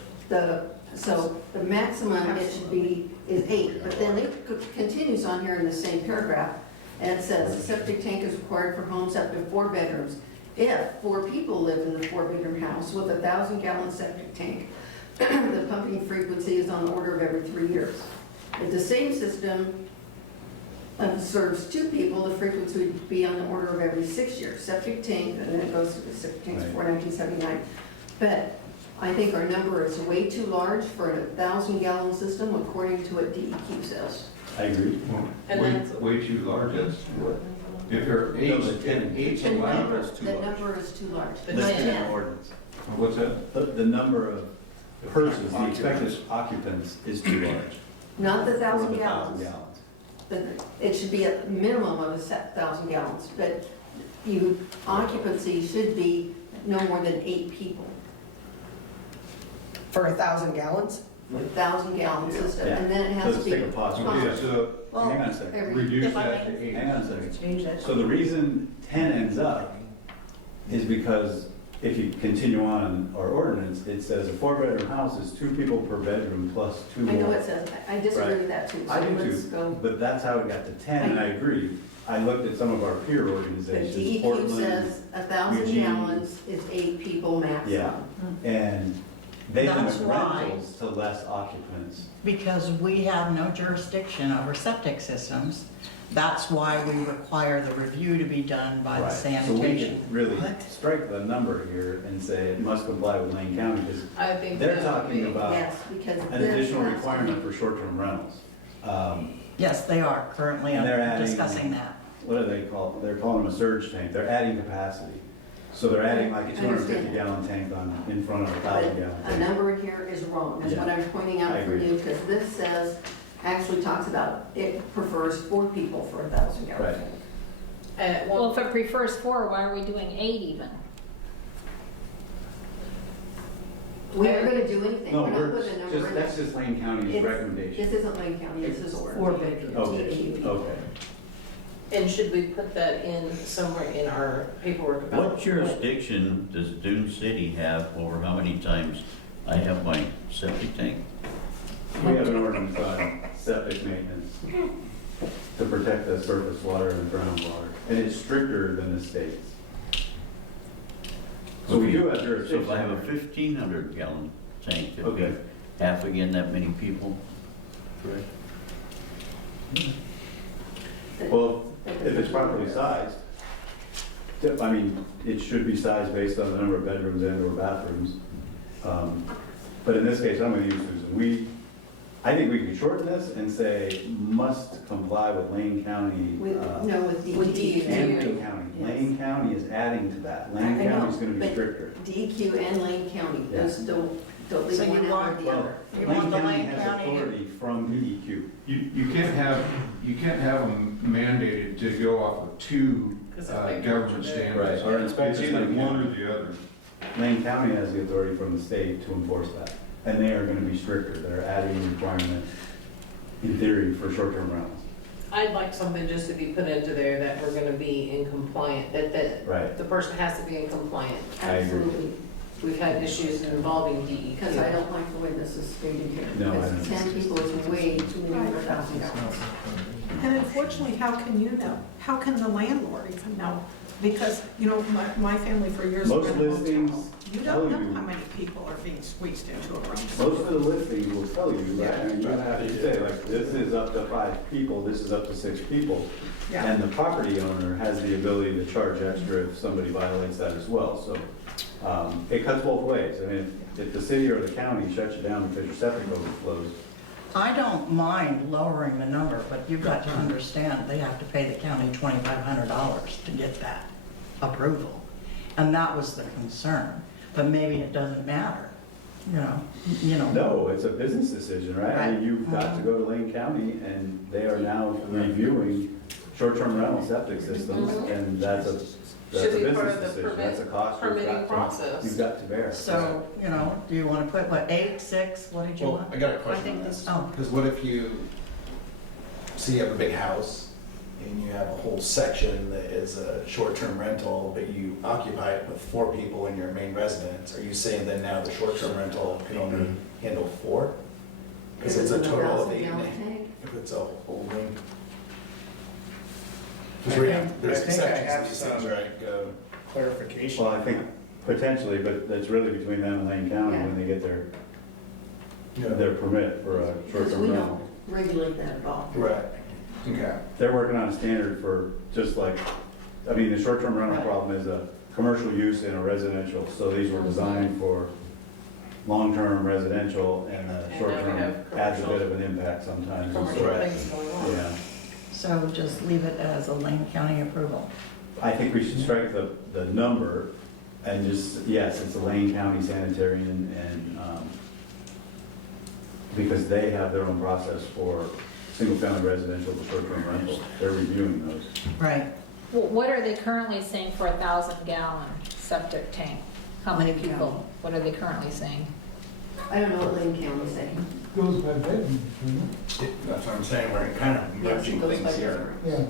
So the maximum it should be is 8, but then it continues on here in the same paragraph, and it says a septic tank is required for homes up to 4 bedrooms. If 4 people live in the 4-bedroom house with a 1,000-gallon septic tank, the pumping frequency is on the order of every 3 years. If the same system serves 2 people, the frequency would be on the order of every 6 years. Septic tank, and then it goes to the septic tanks for 1979. But I think our number is way too large for a 1,000-gallon system, according to what DEQ says. I agree. And Way, that's- way too large, that's what, if there are eight, eight's The allowed, number, that's too the large. number is too large. Listed in the ordinance. What's that? The number of persons, the expected occupants is too large. Not the For 1,000 the gallons. 1,000 gallons. It should be a minimum of 1,000 gallons, but occupancy should be no more than 8 people. For 1,000 gallons? 1,000-gallon system, Yeah. and then it So has let's to be. take a pause. Okay, so Hang on a second. Every- reduce If I that may- to 8. Hang on a second. Change that. So the reason 10 ends up is because if you continue on our ordinance, it says a 4-bedroom house is 2 people per bedroom plus 2 I more. know it says, I disagree Right. with that too, so I do let's too, go. but that's how it got to 10, and I agree. I looked at some of our peer But organizations, DEQ Portland. says 1,000 Eugene. gallons is 8 people maximum. Yeah, and they That's limit why- rentals to less occupants. Because we have no jurisdiction over septic systems. That's why we require the review to be done by the Right. So we sanitation. could really strike the number here and say it must comply with Lane County, because I think they're that would talking be- about Yes, because an this additional has to requirement be- for short-term rentals. Yes, they are currently And they're adding- discussing that. What do they call it? They're calling them a surge tank. They're adding capacity. So they're adding like a I understand. 250-gallon tank in front of a But 1,000-gallon a tank. number here is wrong, that's what Yeah. I'm pointing out I for agree. you, because this says, actually talks about, it prefers 4 people for a 1,000-gallon Right. tank. Well, if it prefers 4, why are we doing 8 even? We are gonna do anything, No, we're not we're putting a number just, in that's there. just Lane County's It's- recommendation. This isn't Lane County, this is order. 4 bedrooms. Okay, okay. And should we put that in somewhere in our paperwork about? What jurisdiction does Dune City have over how many times I have my septic tank? We have an ordinance on septic maintenance to protect the surface water and groundwater, and it's stricter than the state's. So we do have So jurisdiction. if I have a 1,500-gallon tank, it'd be Okay. half again that many people, correct? Well, if it's properly sized, I mean, it should be sized based on the number of bedrooms and or bathrooms. But in this case, I'm gonna use Susan. I think we could shorten this and say must comply with Lane County. No, with DEQ. And Lane County. Yes. Lane County is adding to that. I Lane know, County's gonna be but stricter. DEQ and Lane County, Yeah. those don't So leave you one out want- or the Well, other. You Lane want the County Lane has County to- authority from DEQ. You can't have them mandated to go off of 2 'Cause if they government come to standards. Right, our It's inspectors either like one Lane or the other. Lane County has the authority from the state to enforce that. And they are gonna be stricter. They're adding a requirement, in theory, for short-term rentals. I'd like something just to be put into there that we're gonna be in compliant, that Right. the person has to be in compliant. I agree. Absolutely. we've had issues involving DEQ. Because I don't like the way this is stated here. No, I Because don't. 10 people is way too many for $1,000. And unfortunately, how can you know? How can the landlord even know? Because, you know, my family for years. Most lived in a listings hotel. You tell don't know you- how many people are being squeezed into a room. Most of the listings will tell you, right? I mean, you have to say, like, this is up to 5 people, this is up to 6 people. Yeah. And the property owner has the ability to charge extra if somebody violates that as well. So it cuts both ways. I mean, if the city or the county shuts you down because your septic overflows, I don't mind lowering the number, but you've got to understand, they have to pay the county $2,500 to get that approval. And that was the concern, but maybe it doesn't matter, you know. no, it's a business decision, right? I mean, you've got to go to Lane County and they are now reviewing short-term rental septic systems, and that's a Should be part business of the decision. That's a cost permitting process. you've got to bear. So, do you want to put, what, 8, 6, what did you Well, want? I got a I question think on this, this. oh, Because what if you have a big house and you have a whole section that is a short-term rental, but you occupy it with 4 people in your main residence? Are you saying that now the short-term rental can only handle 4? Because it's a total of 8, if it's a whole room? Because there's I think I exceptions have to these things, some right? Go. clarification. Well, I think potentially, but that's really between them and Lane County when they get their permit for a Because short-term we rental. don't regulate that at all. Right. Okay. They're working on a standard for just like, I mean, the short-term rental problem is a commercial use in a residential. So these were designed for long-term residential, and the And now we short-term have adds a commercial- bit of an impact sometimes. Commercial So, things going on. yeah. so just leave it as a Lane County approval. I think we should strike the number and just, yes, it's a Lane County sanitarian, and, because they have their own process for single-family residential to short-term rental. They're reviewing those. Right. Well, what are they currently saying for a 1,000-gallon septic tank? How many people? What are they currently saying? I don't know what Lane County's saying. Goes by bedroom, doesn't it? That's what I'm saying, we're kind of merging Yes, it goes things by here. Yeah.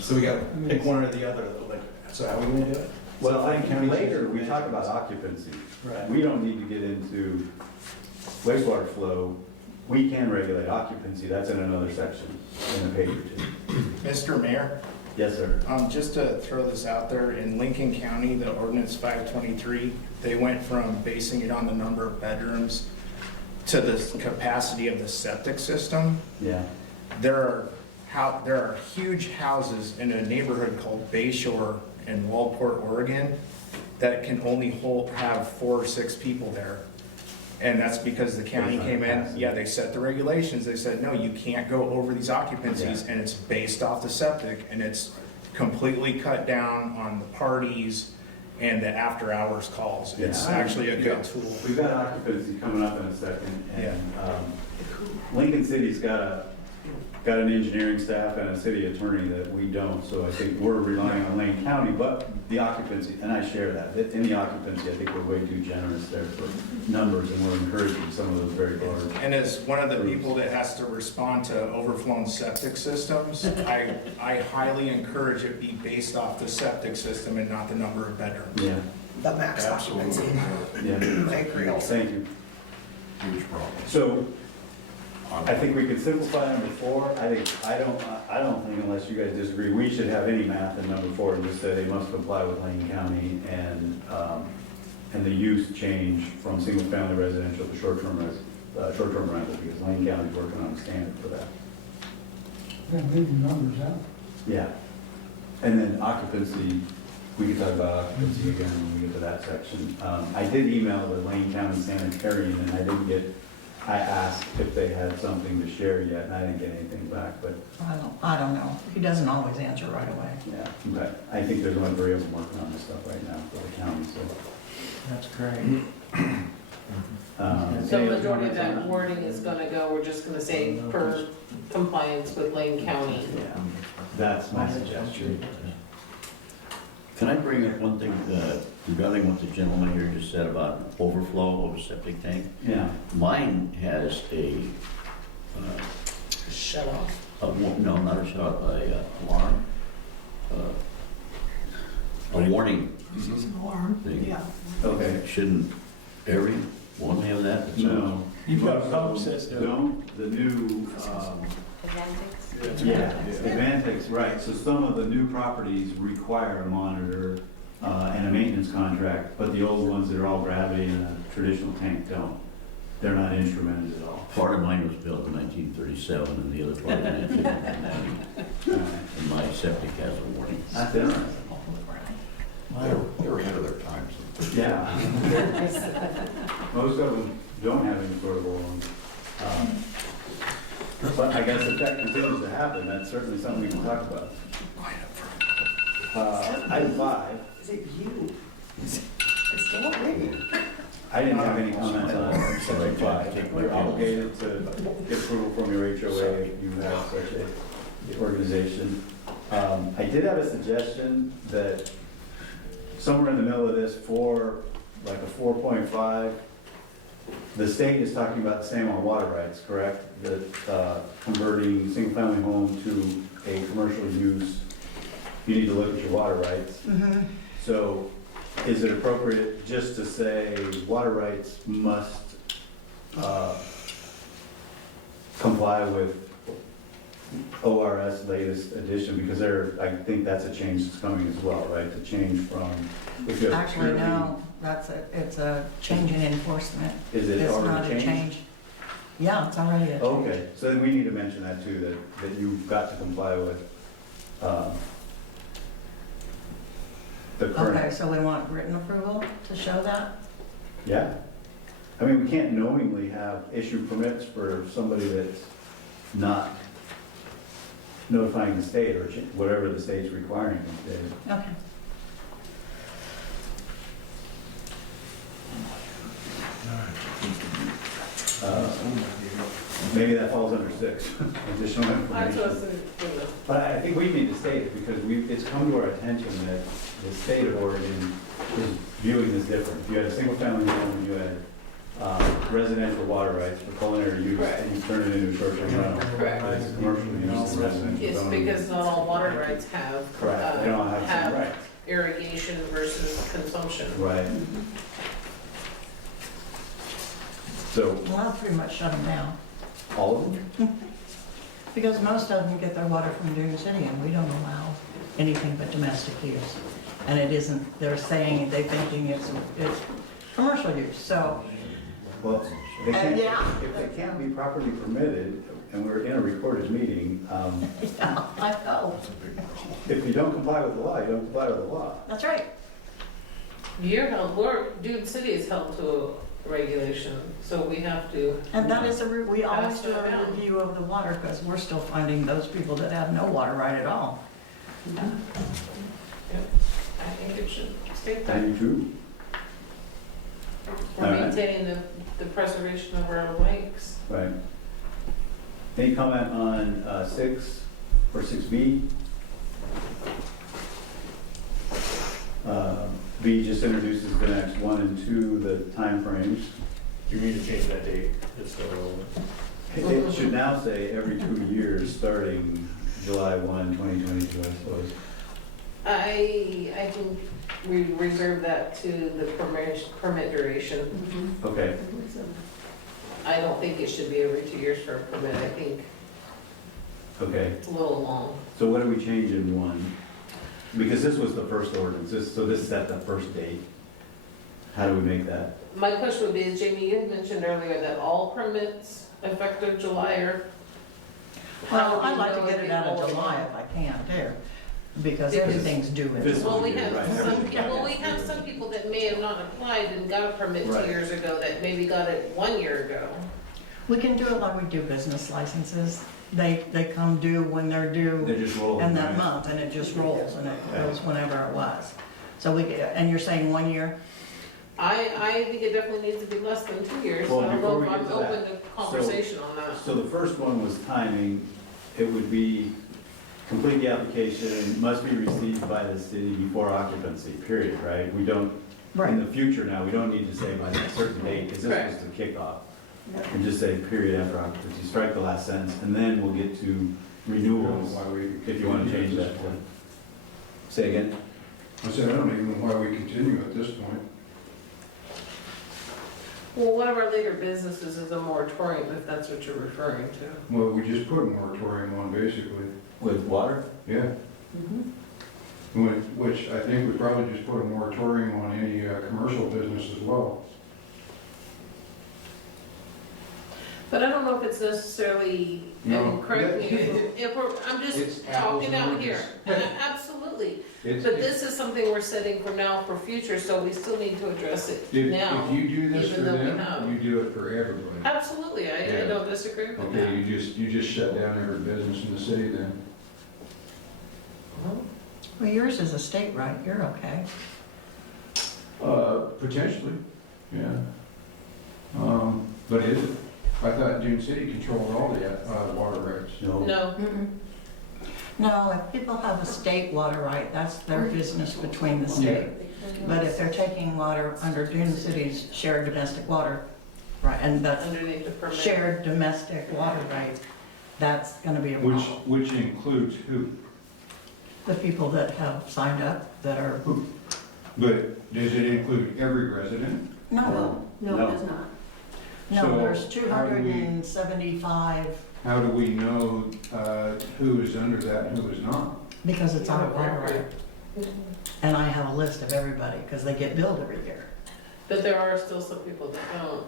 So we got to pick one or the other, like, so how are we going to do it? Well, So I Lane think County later, should we manage talk it. about occupancy. Right. We don't need to get into wastewater flow. We can regulate occupancy, that's in another section in a page or two. Mr. Mayor, Yes, sir. just to throw this out there, in Lincoln County, the ordinance 523, they went from basing it on the number of bedrooms to the capacity of the septic system. Yeah. There are huge houses in a neighborhood called Bayshore in Waldport, Oregon, that can only have 4 or 6 people there. And that's because the county came in, they set the regulations, they said, no, you can't go over these occupancies, and it's based off the septic, and it's completely cut down on the parties and the after-hours calls. It's Yeah. actually a good tool. We've got occupancy coming up in a second, and Lincoln City's got an engineering staff and a city attorney that we don't, so I think we're relying on Lane County, but the occupancy, and I share that, in the occupancy, I think we're way too generous there for numbers, and we're encouraging some of those very large. And as one of the people that has to respond to overflown septic systems, I highly encourage it be based off the septic system and not the number of bedrooms. Yeah. The max occupancy. Yeah. I agree. Thank you. Huge problem. So, I think we could simplify number 4. I don't think, unless you guys disagree, we should have any math in number 4 and just say they must comply with Lane County and the use change from single-family residential to short-term rental, because Lane County's working on a standard for that. Then leave the numbers out. Yeah. And then occupancy, we can talk about occupancy again when we get to that section. I did email the Lane County sanitarian, and I asked if they had something to share yet, and I didn't get anything back, but I don't know. He doesn't always answer right away. yeah, but I think there's only 3 of them working on this stuff right now for the county, so. That's great. So any other majority of comments on that wording is gonna go, we're just gonna say per compliance with Lane County. Yeah, that's my suggestion. Can I bring up one thing regarding what the gentleman here just said about overflow of a septic tank? Yeah. Mine has a, Shut off. no, not a shut, alarm. a warning Alarm, thing. yeah. Okay. Shouldn't every one have that? No. You've got a Most pump of them system. Don't, the new, yeah, Advantix, right, so some of the new properties require a monitor, and a maintenance contract, but the old ones that are all gravity and a traditional tank don't. They're not instrumented at all. Part of mine was built in 1937 and the other part in 1990. And my septic has a warning. That's interesting. They were ahead of their times. Yeah. Most of them don't have any sort of alarm. But I guess if that continues to happen, that's certainly something we can talk about. Item 5. Is it you? It's not me. I didn't have any comments on subject 5. You're obligated to get approval from your HOA if you have such a organization. I did have a suggestion that somewhere in the middle of this, for like a 4.5, the state is talking about the same on water rights, correct? That converting single-family home to a commercial use, you need to look at your water rights. So is it appropriate just to say water rights must comply with ORS latest edition? Because I think that's a change that's coming as well, right? To change from, if you have Actually, purely- no, it's a change in enforcement. Is it already It's not a change. Yeah, it's already a change. Okay, so then we need to mention that too, that you've got to comply with the current. Okay, so we want written approval to show that? Yeah. I mean, we can't knowingly issue permits for somebody that's not notifying the state or whatever the state's requiring these days. Okay. Maybe that falls under 6, additional information. But I think we need to state it because it's come to our attention that the state of Oregon is viewing this different. If you had a single family home and you had residential water rights for culinary use, and you turn it into a short-term rental. Correct. It's commercial use and residential Yes, zone. because not all water rights have. Correct, they don't all have the same rights. Irrigation versus consumption. Right. So, Well, I'll pretty much shut them down. all of them? Because most of them get their water from Dune City, and we don't allow anything but domestic use. And it isn't, they're thinking it's commercial use, so. Well, they can't, yeah. if they can't be properly permitted, and we're in a recorded meeting, Yeah, I know. if you don't comply with the law, you don't comply with the law. That's right. Dune City is held to a regulation, so we have to. And that is we always do Pass it a around. review of the water, because we're still finding those people that have no water right at all. I think it should state that. 92? We're All right. maintaining the preservation of our lakes. Right. Any comment on 6 or 6B? B just introduces the next 1 and 2, the timeframes. Do you need to change that date? It's still relevant. It should now say every 2 years, starting July 1, 2022, I suppose. I think we reserve that to the permit duration. Okay, I don't think it should be every 2 years for a permit. I think okay. it's a little long. So what do we change in 1? Because this was the first ordinance, so this set the first date. How do we make that? My question would be, as Jamie, you had mentioned earlier that all permits effective July are. Well, I'd like to get it out of July if I can, too, because everything's due in This- Well, we Right. have some people that may have not applied and got a permit Right. 2 years ago that maybe got it 1 year ago. We can do it like we do business licenses. They come due when they're due. They just roll. in that month, and it just rolls, and it goes whenever it was. So and you're saying 1 year? I think it definitely needs to be less than 2 years, so Well, I don't before know we if get I'm to that, open to conversation on that. So the first one was timing. It would be complete the application, must be received by the city before occupancy, period, right? We don't, in the future now, we don't need to say by a certain date, because this was the kickoff. And just say period after occupancy, strike the last sentence, and then we'll get to renewals, if you want to change that. Say again? I said, I don't even know why we continue at this point. Well, one of our later businesses is a moratorium, if that's what you're referring to. Well, we just put a moratorium on basically, With water? yeah. Which I think we probably just put a moratorium on any commercial business as well. But I don't know if it's necessarily, No. and correct me if we're, I'm It's just apples talking and out here. oranges. Absolutely. It's- But this is something we're setting for now for future, so we still need to address it now. If you do this for even though we them, have. you do it for everybody. Absolutely, I Yeah. don't disagree with that. Okay, you just shut down every business in the city then? Well, yours is a state right, you're okay. Potentially, yeah. But is it? I thought Dune City controlled all the water rights. No. No, if people have a state water right, that's their business between the state. But if they're taking water under Dune City's shared domestic water, right, and that's Underneath the permit. shared domestic water right, that's gonna be a problem. Which includes who? The people that have signed up that are, But does it include every resident? no, No, it does not. no, So there's how do we- 275 How do we know who is under that and who is not? because it's on a water right. And I have a list of everybody, because they get billed every year. But there are still some people that don't,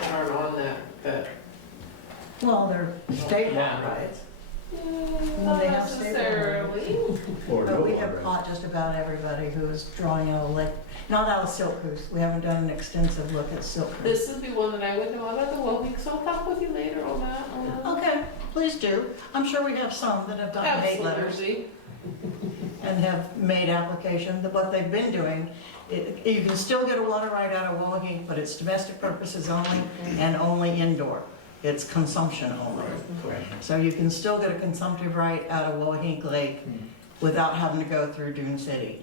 that aren't on that. Well, they're state water rights. Not they have state water necessarily. But we have caught just about everybody who is drawing out a lake, not out of Silk Goose. We haven't done an extensive look at Silk Goose. This would be one that I would know about the well week, so I'll talk with you later on that. Okay, please do. I'm sure we have some that have gotten hate letters Absolutely. and have made application. What they've been doing, you can still get a water right out of Woahee, but it's domestic purposes only and only indoor. It's consumption only. So you can still get a consumptive right out of Woahee Lake without having to go through Dune City.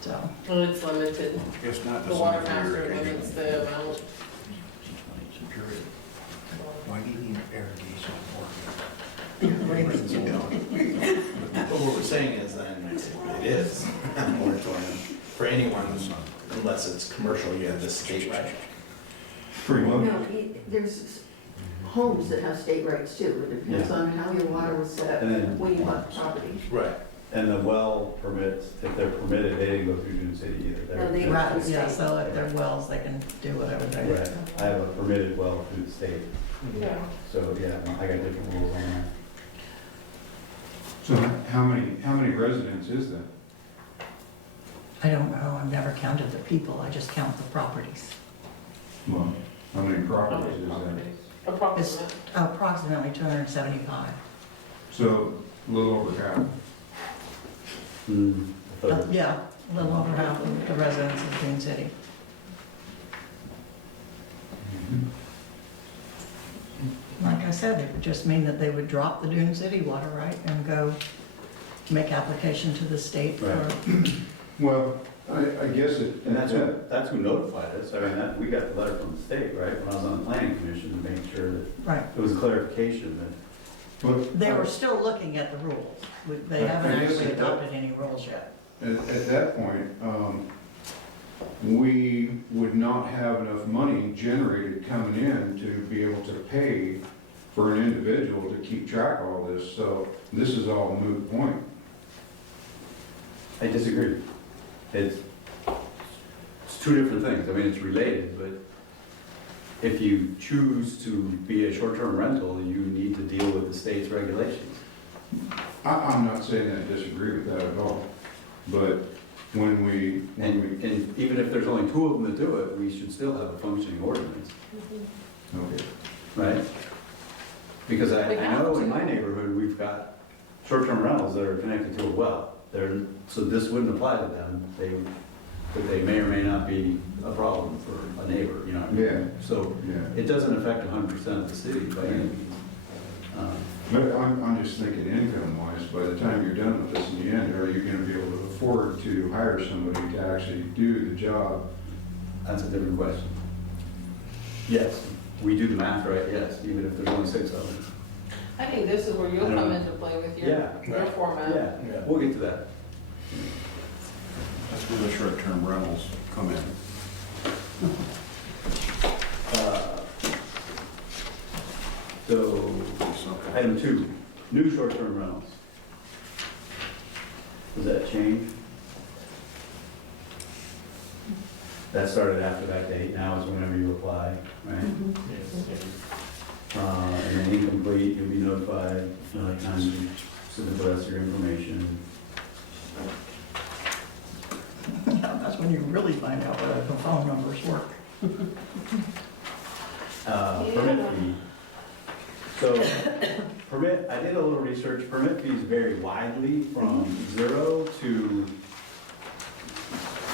So, Well, it's limited. It's not The water master limits the amount. Why do you need irrigation But what we're saying is then it is a moratorium for anyone, unless it's commercial, you have this state right. Pretty much. No, there's homes that have state rights too. It depends on how your water was set And then- when you bought the property. Right. And the well permits, if they're permitted, they didn't go through Dune City either. No, they- right, yeah, so if they're wells, they can do whatever they Right, I have a permitted well through the state, Yeah. so yeah, I got different rules on that. So how many residents is that? I don't know, I've never counted the people, I just count the properties. Well, how many properties is that? It's Approximate. approximately 275. So a little over half. Yeah, a little over half of the residents of Dune City. Like I said, it would just mean that they would drop the Dune City water right and go make application to the state for, Right. Well, I guess it. And that's who notified us, I mean, we got the letter from the state, right, when I was on the planning commission to make sure that right. it was a clarification that. They were still looking at the rules. They I haven't guess actually it- adopted any rules yet. At that point, we would not have enough money generated coming in to be able to pay for an individual to keep track of all this, so this is all a moot point. I disagree. It's two different things. I mean, it's related, but if you choose to be a short-term rental, you need to deal with the state's regulations. I'm not saying I disagree with that at all, but when we, And even if there's only two of them that do it, we should still have a functioning ordinance, okay. right? Because I We have know in to. my neighborhood, we've got short-term rentals that are connected to a well. So this wouldn't apply to them. But they may or may not be a problem for a neighbor, you know? Yeah. So Yeah. it doesn't affect 100% of the city by any means. But I'm just thinking income-wise, by the time you're done with this in the end, are you gonna be able to afford to hire somebody to actually do the job? That's a different question. Yes, we do the math right, yes, even if there's only 6 of them. I think this is where you'll I don't come know. into play with Yeah. your format. Yeah, we'll get to that. do the short-term rentals come in? So, item 2, new short-term rentals. Does that change? That started after that date, now is whenever you apply, right? And then incomplete, you'll be notified, time to submit the rest of your information. Yeah, that's when you really find out whether the phone numbers work. Permit fee. So, permit, I did a little research, permit fees vary widely from 0 to,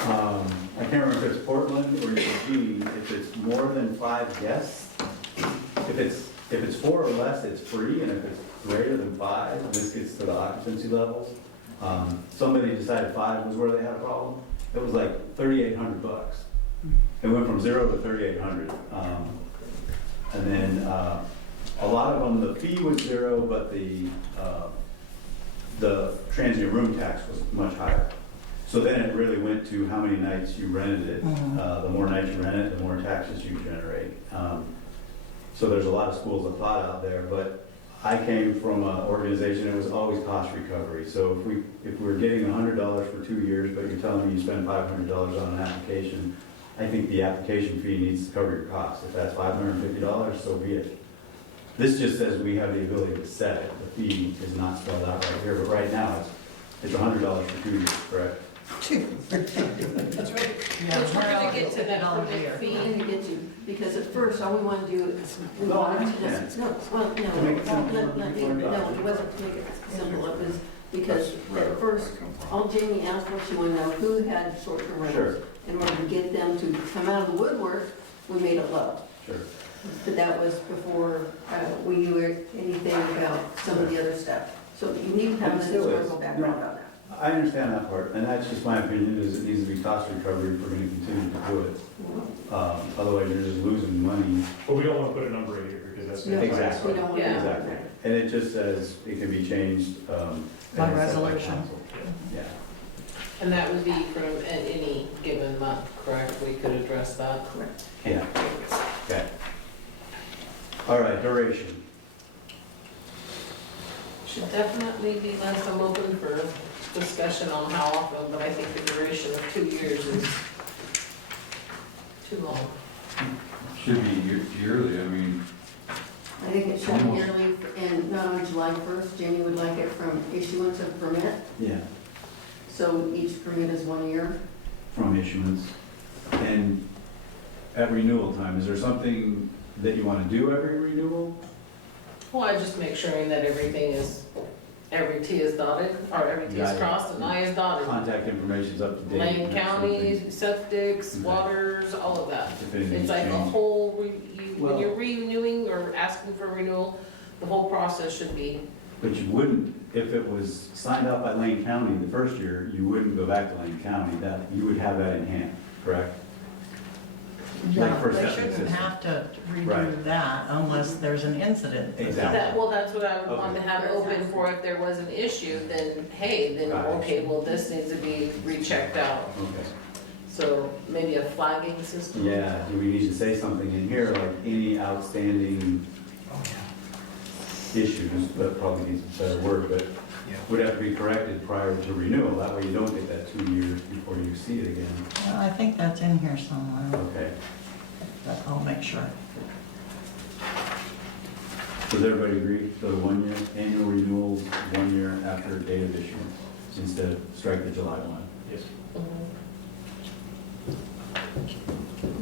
I can't remember if it's Portland or Eugene, if it's more than 5 guests. If it's 4 or less, it's free, and if it's greater than 5, this gets to the occupancy levels. Somebody decided 5 was where they had a problem. It was like $3,800. It went from 0 to $3,800. And then a lot of them, the fee was 0, but the transient room tax was much higher. So then it really went to how many nights you rented it. The more nights you rent it, the more taxes you generate. So there's a lot of schools of thought out there, but I came from an organization that was always cost recovery. So if we're getting $100 for 2 years, but you're telling me you spend $500 on an application, I think the application fee needs to cover your costs. If that's $550, so be it. This just says we have the ability to set it. The fee is not spelled out right here, but right now it's $100 for 2 years, correct? That's right. Yeah, We're gonna get to that $50 a permit year. fee. I'm gonna get you, because at first, all we wanted to do is, we No, I wanted to understand. just, no, well, no, To make it simple. no, it wasn't to make it simple, it was because at first, all Jamie asked was she wanted to know who had short-term rentals. Sure. In order to get them to come out of the woodwork, we made it low. Sure. But that was before we knew anything about some of the other stuff. So you need to have It an still is. historical background on that. I understand that part, and that's just my opinion, is it needs to be cost recovery if we're gonna continue to do it. Otherwise, you're just losing money. But we don't want to put a number in here because that's. No, Exactly. we don't want to- Exactly. And it just says it can be changed. By and it's set resolution. council. Yeah. And that would be from at any given month, correct? We could address that. Correct. Yeah. Okay. All right, duration. Should definitely be less. I'm open for discussion on how often, but I think the duration of 2 years is too long. Should be yearly, I mean, I think it should be yearly and not on July 1st. Jamie would like it from issuance of permit. Yeah. So each permit is 1 year. From issuance. And at renewal time, is there something that you want to do every renewal? Well, I just make sure that everything is, every T is dotted, or every T Got is it. crossed and I is dotted. Contact information's up to date. Lane and that sort of County, thing. septics, Okay. waters, all of that. If anything's It's like a changed. whole, when Well- you're renewing or asking for renewal, the whole process should be, But you wouldn't, if it was signed out by Lane County the first year, you wouldn't go back to Lane County. That, you would have that in hand, correct? Like Yeah, for they septic shouldn't system. have to redo Right. that unless there's an incident. Exactly. well, that's what I would want to Okay. have open for if there was an issue, then, hey, then, Got it. okay, well, this needs to be rechecked out. Okay. So maybe a flagging system. Yeah, do we need to say something in here, like any outstanding issues, but probably needs a better word, but would have to be corrected prior to renewal. That way you don't get that 2 years before you see it again. Well, I think that's in here somewhere, Okay. but I'll make sure. Does everybody agree? So 1 year, annual renewals, 1 year after date of issuance, instead of strike the July 1? Yes.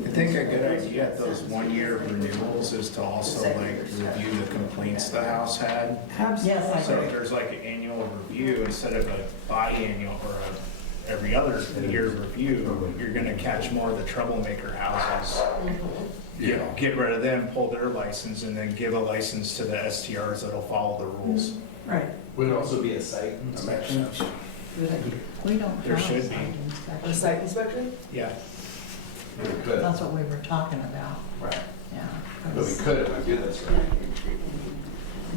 I think a good idea at those 1 year renewals is to also like review the complaints the house had. Yes, I So if agree. there's like an annual review instead of a biannual or a every other year review, you're gonna catch more of the troublemaker houses. You know, get rid of them, pull their license, and then give a license to the STRs that'll follow the rules. Right. Would it also be a site inspection? We don't There have should a be. site inspection. site inspection? Yeah. We could, That's what we were talking about, right. yeah. But we could if we do this right.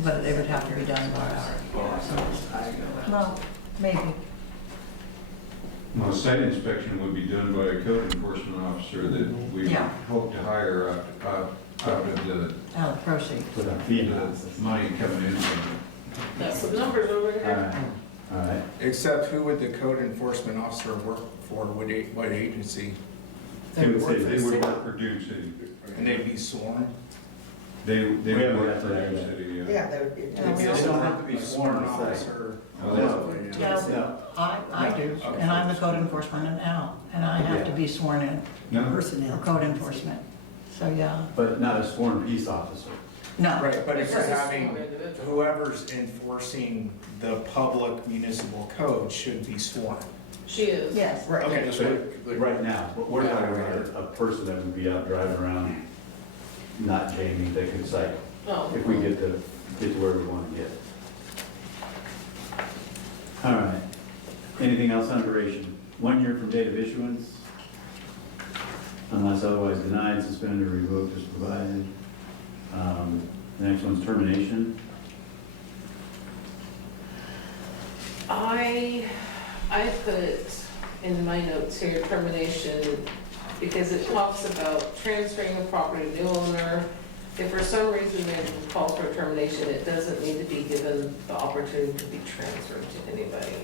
But they would have to be done by our, well, maybe. Well, a site inspection would be done by a code enforcement officer that we Yeah. hope to hire out of the Out of proceeds. With our fee the analysis. money coming in from That's some numbers over here. All right. Except who would the code enforcement officer work for? What agency? Dune City. They would work for Dune City. And they'd be sworn? They We would haven't work got for to that Dune yet. City, yeah. Yeah, that would be. They don't have to be sworn to say. officer. Oh, that's- No, I do, and I'm the code enforcement now, and I have to be sworn in No? for code enforcement. So, yeah, But not a sworn peace officer. no. Right, but if you're It's just a having, sworn individual. whoever's enforcing the public municipal code should be sworn. She is. Yes. Right, okay, just But right now, we're talking about a person that would be out driving around, not Jamie, that could cite, Oh. if we get to where we want to get. All right. Anything else on duration? 1 year from date of issuance, unless otherwise denied, suspended, or revoked as provided. The next one's termination. I put in my notes here termination because it talks about transferring the property to new owner. If for some reason they call for a termination, it doesn't need to be given the opportunity to be transferred to anybody.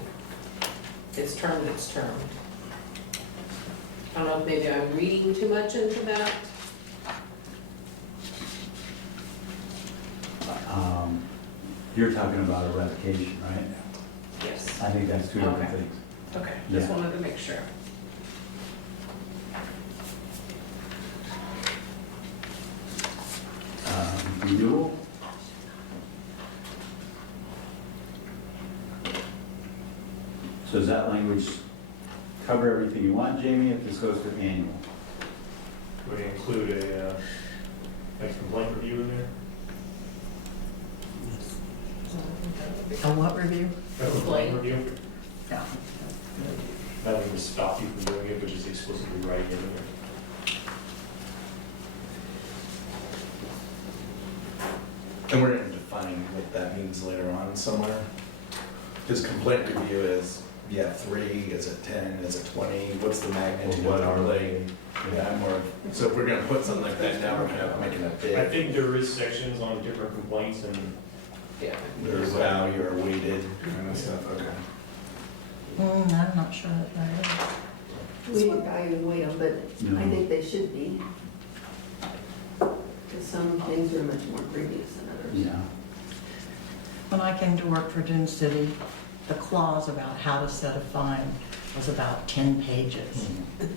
It's termed, it's termed. I don't know if maybe I'm reading too much into that. You're talking about a revocation, right? Yes. I think that's two different Okay. things. Okay, just Yeah. wanted to make sure. Renewal? So does that language cover everything you want, Jamie, if this goes to annual? Would it include a complaint review in there? A what review? A complaint review? Yeah. Nothing to stop you from doing it, but just explicitly writing it in there. And we're gonna define what that means later on somewhere. Because complaint review is, yeah, 3, is it 10, is it 20, what's the magnitude of the complaint? Yeah, more, so if we're gonna put something like that down, we're kind of making a I big, think there is sections on different complaints and Yeah. there's value or weighted kind of stuff, okay. I'm not sure that is. We didn't value and weight them, but I think they should be. Because some things are much more grievous than others. Yeah. When I came to work for Dune City, the clause about how to set a fine was about 10 pages.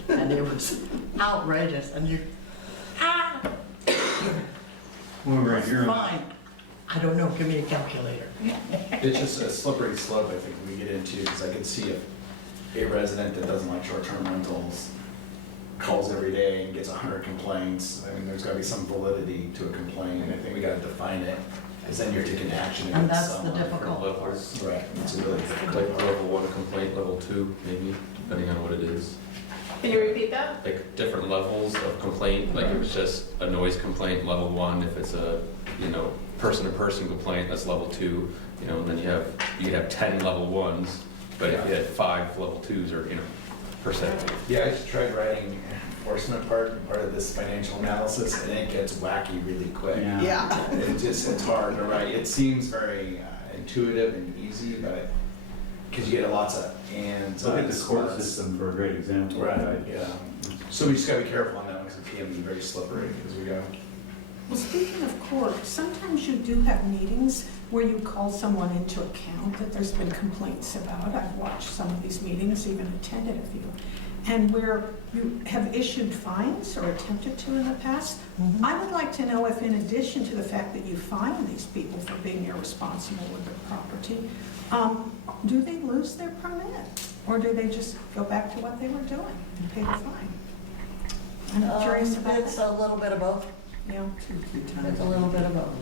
And it was outrageous, and you, Well, right here. fine. I don't know, give me a calculator. It's just a slippery slope, I think, we get into, because I could see if a resident that doesn't like short-term rentals calls every day and gets 100 complaints, I mean, there's gotta be some validity to a complaint, and I think we gotta define it, because then you're taking action And against that's the someone. difficult part. Levels. Right, it's really difficult. Like level 1 complaint, level 2 maybe, depending on what it is. Can you repeat that? Like different levels of complaint, like if it's just a noise complaint, level 1, if it's a, person-to-person complaint, that's level 2, and then you could have 10 level 1s, but if you had 5 level 2s or, per se. Yeah, I just tried writing enforcement part of this financial analysis, and it gets wacky really quick. Yeah. It's hard to write. It seems very intuitive and easy, but, because you get lots of ands. Look at the court system for a great example. Right, yeah. So we just gotta be careful on that one, because it can be very slippery as we go. Well, speaking of court, sometimes you do have meetings where you call someone into account that there's been complaints about. I've watched some of these meetings, even attended a few. And where you have issued fines or attempted to in the past. I would like to know if in addition to the fact that you fine these people for being irresponsible with their property, do they lose their permit? Or do they just go back to what they were doing and pay the fine? I'm curious about It's that. a little bit of both. Yeah. It's a little bit of both.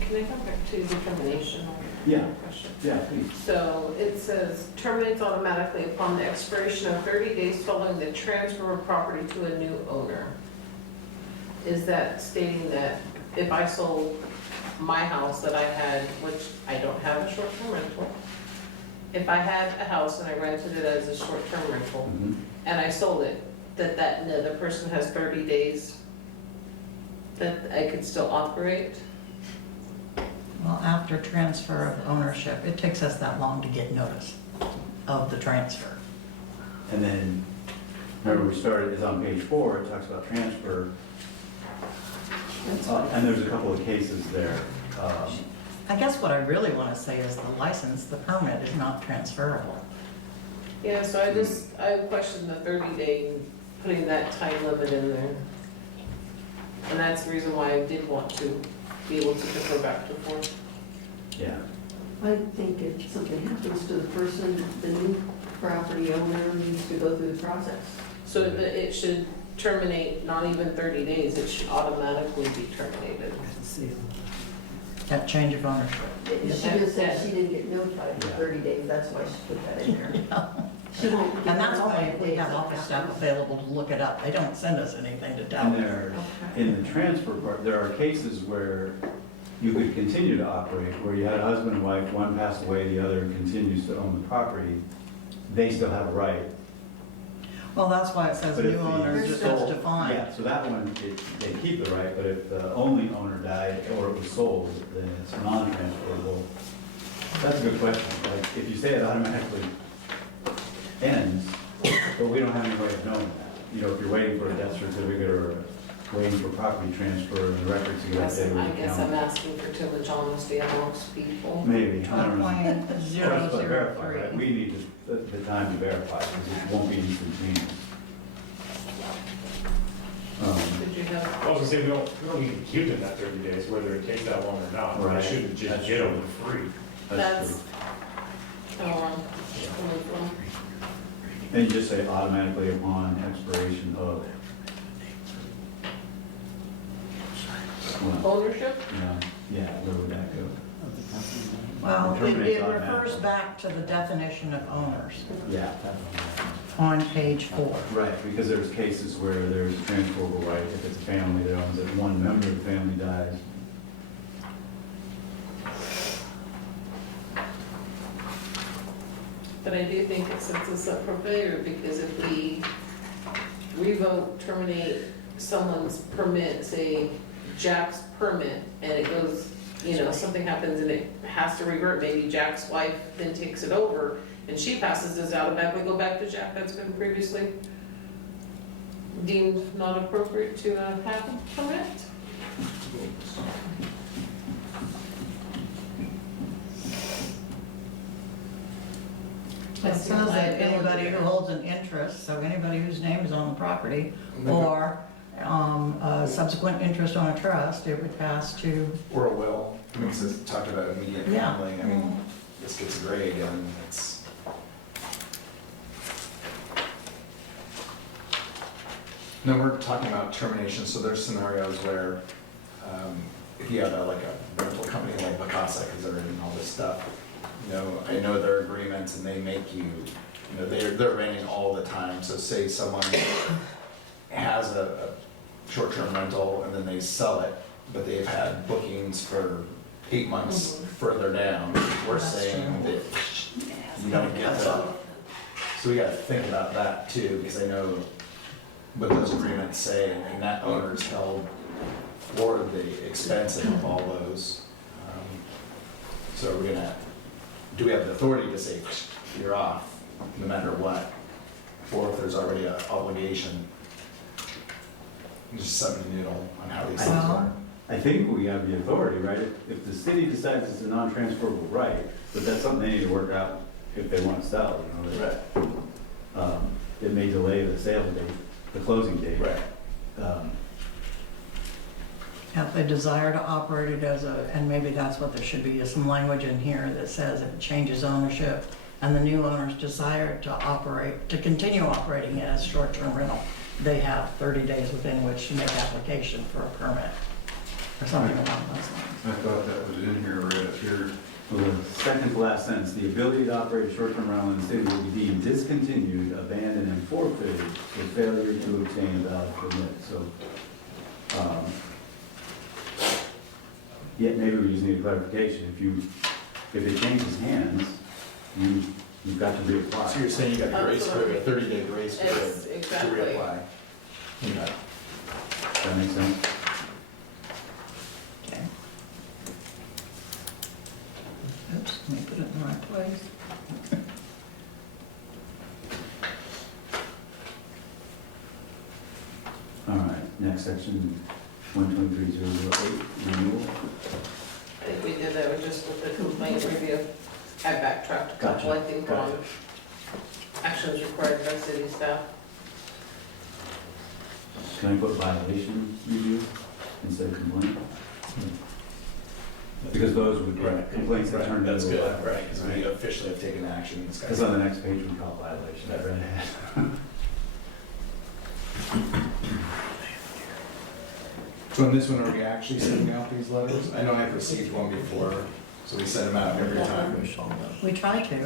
Can I come back to the termination? Yeah. Question. Yeah, please. So it says terminates automatically upon the expiration of 30 days following the transfer of property to a new owner. Is that stating that if I sold my house that I had, which I don't have a short-term rental, if I had a house and I rented it as a short-term rental, Mhm. and I sold it, that the person has 30 days that I could still operate? Well, after transfer of ownership, it takes us that long to get notice of the transfer. And then, remember we started, it's on page 4, it talks about transfer. And there's a couple of cases there. I guess what I really want to say is the license, the permit is not transferable. Yeah, so I questioned the 30-day, putting that time limit in there. And that's the reason why I did want to be able to defer back to forth. Yeah. I think if something happens to the person, the new property owner needs to go through the process. So it should terminate not even 30 days, it should automatically be terminated. That change of ownership. She just said she didn't get notified for 30 days, that's why she put that in there. She won't get And that's why notified we have days office after. staff available to look it up. They don't send us anything to tell And us. there, in the transfer part, there are cases where you could continue to operate, where you had a husband and wife, one passed away, the other continues to own the property. They still have a right. Well, that's why it says But if new the owner is sole- defined. Yeah, so that one, they keep the right, but if the only owner died or it was sold, then it's non-transferable. That's a good question. Like, if you say it automatically ends, but we don't have any way of knowing that. You know, if you're waiting for a death certificate or waiting for property transfer and the records to get updated I with the guess I'm county. asking for too much honesty amongst people. Maybe, I don't know. .003. But verify, right? We need the time to verify, because it won't be instantaneous. Did you have? I was gonna say, we don't need to keep them that 30 days, whether it takes that long or not. Right. I shouldn't just That's get true. them for free. That's how I'm coming from. And you just say automatically upon expiration of. Well, Ownership? yeah, where would that go? Well, Terminates it refers automatically. back to the definition of owners Yeah. on page 4. Right, because there's cases where there's transferable right, if it's a family that owns it, one member of the family dies. But I do think it sets us up for failure, because if we revoke, terminate someone's permit, say Jack's permit, and it goes, you know, something happens and it has to revert, maybe Jack's wife then takes it over, and she passes this out, and back we go back to Jack, that's been previously deemed not appropriate to have a permit. It says that anybody who holds an interest, so anybody whose name is on the property, or a subsequent interest on a trust, it would pass to, Or a will, I mean, because it talked about immediate Yeah. family, I mean, this gets a grade and it's. No, we're talking about termination, so there's scenarios where, if you have like a rental company like Vacasa, because they're in all this stuff, you know, I know their agreements and they make you, you know, they're renting all the time, so say someone has a short-term rental and then they sell it, but they've had bookings for 8 months further down, we're saying that you don't get that. So we gotta think about that too, because I know what those agreements say, and that owner's held for the expense of all those. So we're gonna, do we have the authority to say, you're off, no matter what? Or if there's already an obligation? Just something new on how these things work. I think we have the authority, right? If the city decides it's a non-transferable right, but that's something they need to work out if they want to sell, you know? Right. It may delay the sale date, the closing date. Right. if they desire to operate it as a, and maybe that's what there should be, is some language in here that says if it changes ownership and the new owners desire to operate, to continue operating it as short-term rental, they have 30 days within which to make application for a permit, or something along those lines. I thought that was in here, right up here. Well, the second to last sentence, the ability to operate a short-term rental in the city will be deemed discontinued, abandoned, and forfeited for failure to obtain a valid permit. So, yet maybe we just need a clarification. If it changes hands, you you've got to reapply. So you're saying you got a grace period, a 30-day grace period It's- to exactly. reapply? Okay. That makes sense? Okay. Oops, let me put it in the right place. All right, next section, 123.008, renewal. I think we did that with just with the complaint review. I backtracked a couple, I think, on actions required by city staff. Can I put violation review instead of complaint? Because those would be complaints that turned That's into. good, right, because we officially have taken action. Because on the next page, we call it violation, I read ahead. So in this one, are we actually sending out these letters? I know I've received one before, so we send them out every time. We try to.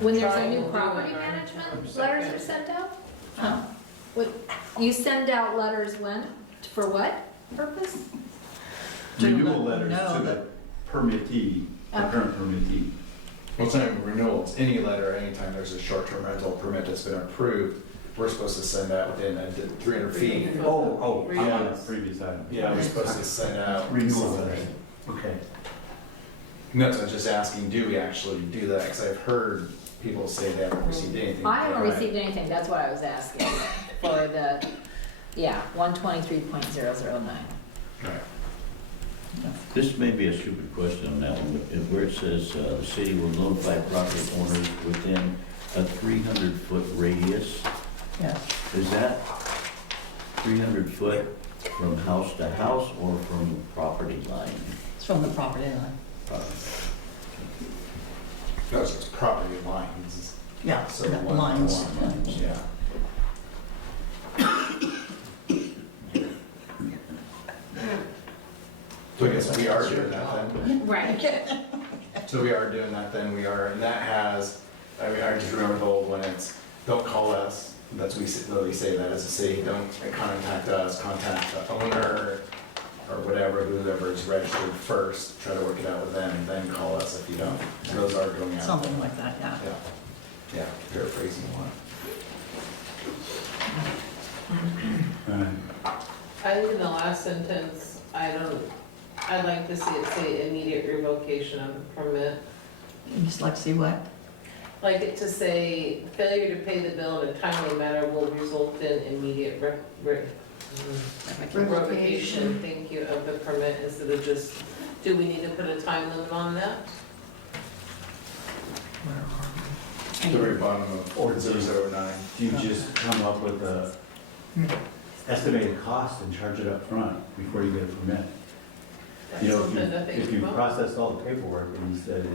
When there's a new property management, letters are sent out? Oh. What, you send out letters when? For what purpose? Renewal letters No, to the permittee, the current permittee. Well, it's not even renewal, it's any letter, anytime there's a short-term rental permit that's been approved, we're supposed to send out within 300 feet. Oh, Yeah. on the previous item. Yeah, we're supposed to send out. Renewal letters. Okay. No, so I was just asking, do we actually do that? Because I've heard people say they haven't received anything. I haven't received anything, that's what I was asking for the, yeah, 123.009. Right. This may be a stupid question on that one, but where it says, the city will notify property owners within a 300-foot radius, Yeah. is that 300 foot from house to house or from property line? It's from the property line. No, so it's property lines. Yeah, So got one- lines. one, yeah. So I guess we are doing that then. Right. So we are doing that then, and that has, I mean, I just remember the old one, it's, don't call us, that's, we literally say that as a city, don't contact us, contact the owner, or whatever, whoever is registered first, try to work it out with them, and then call us if you don't. And those are going out. Something like that, yeah. Yeah, yeah, paraphrasing one. I think in the last sentence, I'd like to see it say immediate revocation of the permit. You just like to see what? Like it to say failure to pay the bill in a timely manner will result in immediate revocation, thank you, of the permit instead of just, do we need to put a time limit on that? The very bottom of ordinance 009. Do you just come up with a estimated cost and charge it up front before you get a permit? You know, if you processed all the paperwork and you said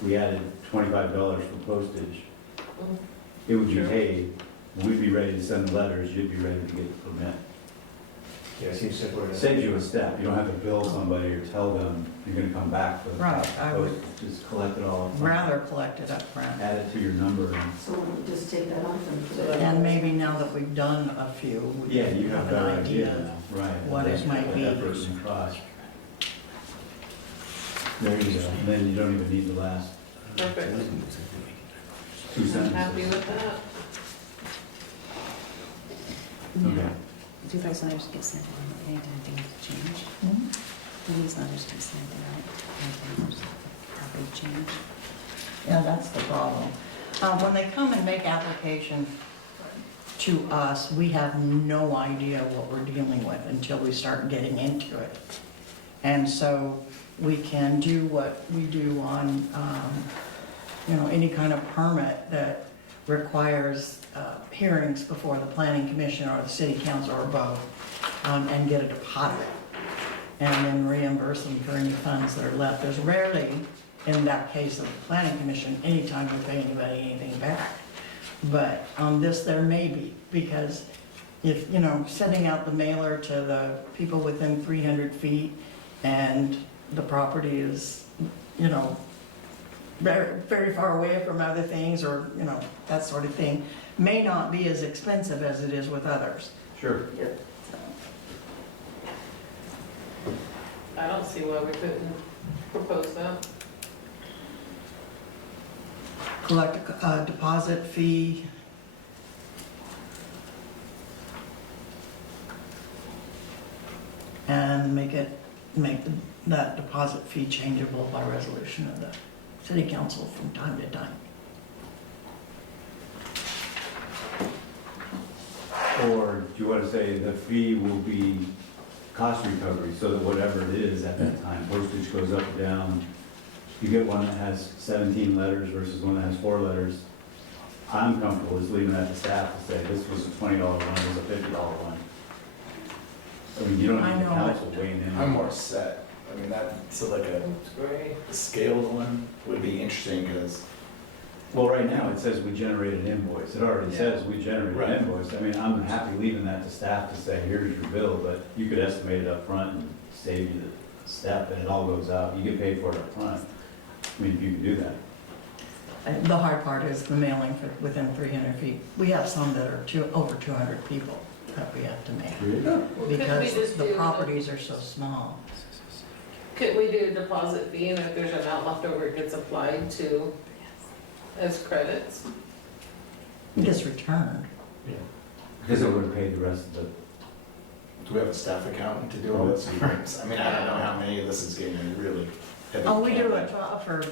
we added $25 for postage, it would be paid, we'd be ready to send the letters, you'd be ready to get the permit. Yeah, it seems simpler. Saves you a step, you don't have to bill somebody or tell them you're gonna come back for the Right, I would just collect it all up front. rather collect it up front. Add it to your number and, So we'll just take that off and put it. And maybe now that we've done a few, we yeah, you have have that an idea idea. now, right? what it might What be. effort and cost. There you go, and then you don't even need the last Perfect. 2 I'm sentences. happy with that. Okay. Do those letters get sent out anytime things change? Mhm. Do these letters get sent out anytime there's a property change? Yeah, that's the problem. When they come and make application to us, we have no idea what we're dealing with until we start getting into it. And so we can do what we do on, any kind of permit that requires hearings before the planning commission or the city council or both, and get a deposit. And then reimburse them for any funds that are left. There's rarely, in that case of the planning commission, anytime we pay anybody anything back. But on this, there may be, because if, sending out the mailer to the people within 300 feet and the property is, very, very far away from other things or, that sort of thing, may not be as expensive as it is with others. Sure. I don't see why we couldn't propose that. collect a deposit fee. And make that deposit fee changeable by resolution of the city council from time to time. Or do you want to say the fee will be cost recovery, so that whatever it is at that time, postage goes up or down, you get one that has 17 letters versus one that has 4 letters, I'm comfortable just leaving that to staff to say, this was a $20 one, this was a $50 one. I mean, you don't need the council weighing in. I'm more set. I mean, so like a scaled one would be interesting because. Well, right now, it says we generate an invoice. It already Yeah. says we generate Right. an invoice. I mean, I'm happy leaving that to staff to say, here's your bill, but you could estimate it up front and save you the step, and it all goes out. You get paid for it up front. I mean, if you can do that. And the hard part is the mailing for within 300 feet. We have some that are over 200 people that we have to mail. Well, couldn't we Because just the do properties are so small. Could we do a deposit fee, and if there's an amount left over, it gets applied to as credits? It gets returned. Because it would have paid the rest of the. Do we have a staff accountant to do all this? I mean, I don't know how many of this is getting really heavy. Oh, we do it for,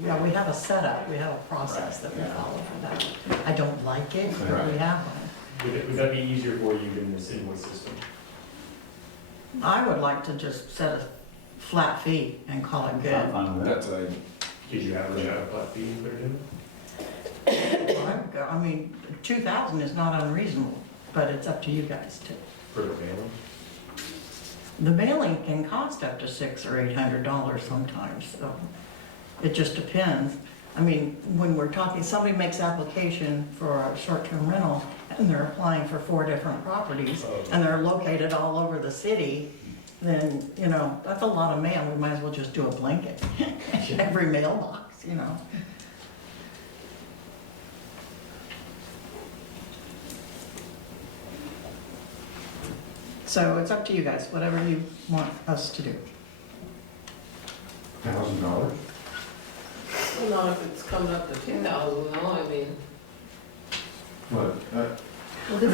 yeah, we have a setup, we have a process that we follow for that. I don't like it, but we have one. Would that be easier for you than this invoice system? I would like to just set a flat fee and call it good. I'm fine with that. That's a, Did you average out a flat fee and put it in? I mean, 2,000 is not unreasonable, but it's up to you guys too. For the mailing? The mailing can cost up to $600 or $800 sometimes, so it just depends. I mean, when we're talking, somebody makes application for a short-term rental, and they're applying for 4 different properties, and they're located all over the city, then, you know, that's a lot of mail. We might as well just do a blanket, every mailbox, you know. So it's up to you guys, whatever you want us to do. $1,000? Well, not if it's coming up to 2,000, though, I mean. What?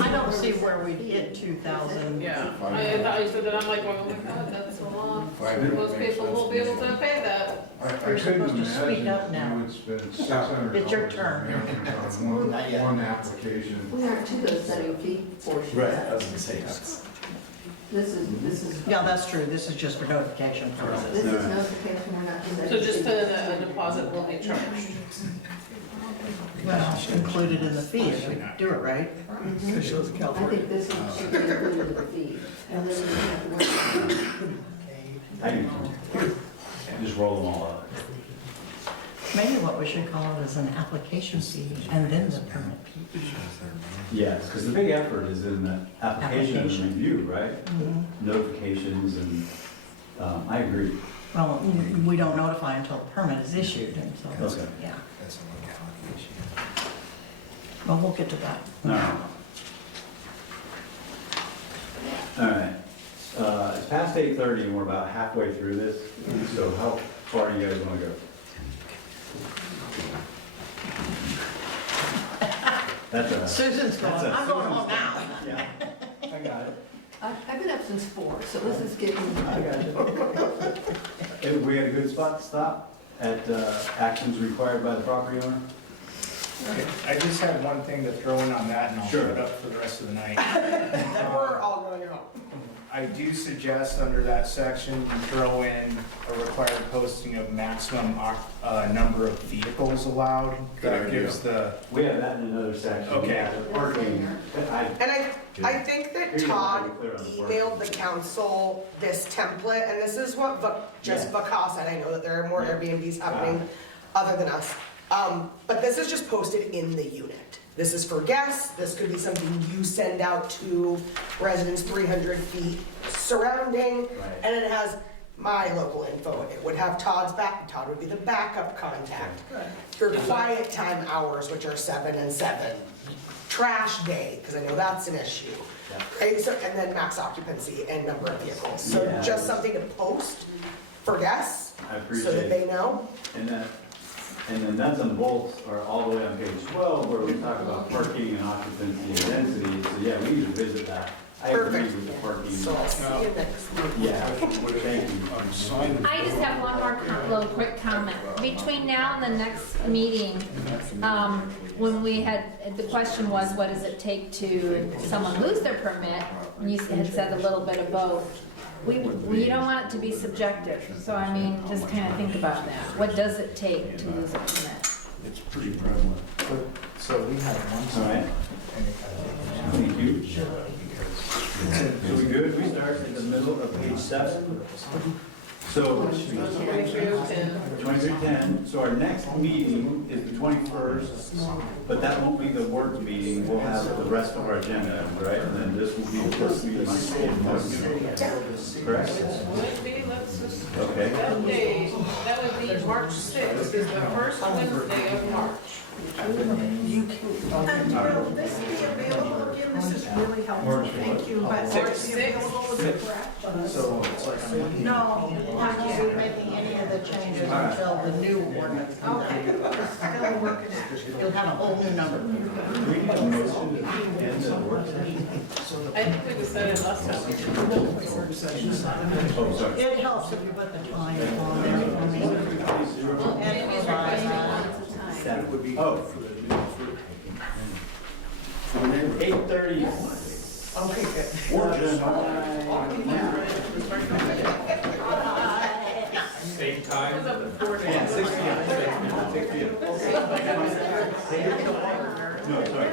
I don't see where we'd hit 2,000. Yeah, I thought you said that, I'm like, oh my God, that's a lot. Most people won't be able to pay that. I You're couldn't supposed to speak up imagine now. you would spend $600 It's your turn. on one application. We aren't to the setting fee portion. right, I was gonna say that's. This is. Yeah, that's true. This is just for notification This purposes. is notification, we're not. So just put in a deposit will be charged. Well, included in the fee if we do it right. Because she lives in I California. think this is should be included in the fee. And then we have to work. I do. Just roll them all up. Maybe what we should call it is an application fee and then the permit fee. Yes, because the big effort is in the application and the Application. review, right? Mhm. Notifications and, I agree. Well, we don't notify until the permit is issued, and so, Okay. yeah. Well, we'll get to that. No. All right. It's past 8:30 and we're about halfway through this, so how far do you guys want to go? That's a. Susan's going, that's a- I'm going home now. Yeah, I got it. I've been up since 4, so this is getting. We had a good spot to stop at actions required by the property owner? I just have one thing to throw in on that, and I'll Sure. shut up for the rest of the night. We're all going home. I do suggest under that section, you throw in a required posting of maximum number of vehicles allowed. That gives the, We have that in another section. Okay. Yeah, the parking. And I think that Here you go, Todd be clear on the word. emailed the council this template, and this is what Vaca said. I know that there are more Airbnbs happening other than us. But this is just posted in the unit. This is for guests. This could be something you send out to residents 300 feet surrounding. And it has my local info. It would have Todd's back. Todd would be the backup contact. Your quiet time hours, which are 7 and 7. Trash day, because I know that's an issue. Okay, so, and then max occupancy and number of vehicles. So just something to post for guests I appreciate so that it. they know. And that, And the nuts and bolts are all the way on page 12, where we talk about parking and occupancy and density. So yeah, we need to visit that. I agree with the parking. So I'll see you next month. Yeah, thank you. I just have one more little quick comment. Between now and the next meeting, when we had, the question was, what does it take to someone lose their permit? And you had said a little bit of both. We don't want it to be subjective, so I mean, just kind of think about that. What does it take to lose a permit? It's pretty prevalent. So we had one All right. Thank you. So we good? We start at the middle of page 7. So 2310. So our next meeting is the 21st, but that won't be the work meeting. We'll have the rest of our agenda, right? And then this will be the first meeting in March. Correct? Okay. That would be March 6th, is the first Wednesday of March. And will this be available again? This is really helpful, thank you, but will it be available as a correct? So it's like. No, I won't be making any of the changes until the new ordinance. Okay, still working at it. You'll have a whole new number. We need a motion to end the work session. I think we decided last time. Oh, sorry. It helps if you put the time on there. And provide, Oh. 8:30. okay, good. Same time. Yeah, 6 p.m. 6 p.m. No, sorry.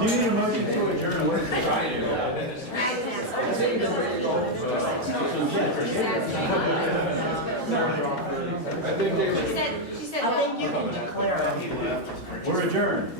You need a motion to adjourn. What is I think you can declare it. We're adjourned.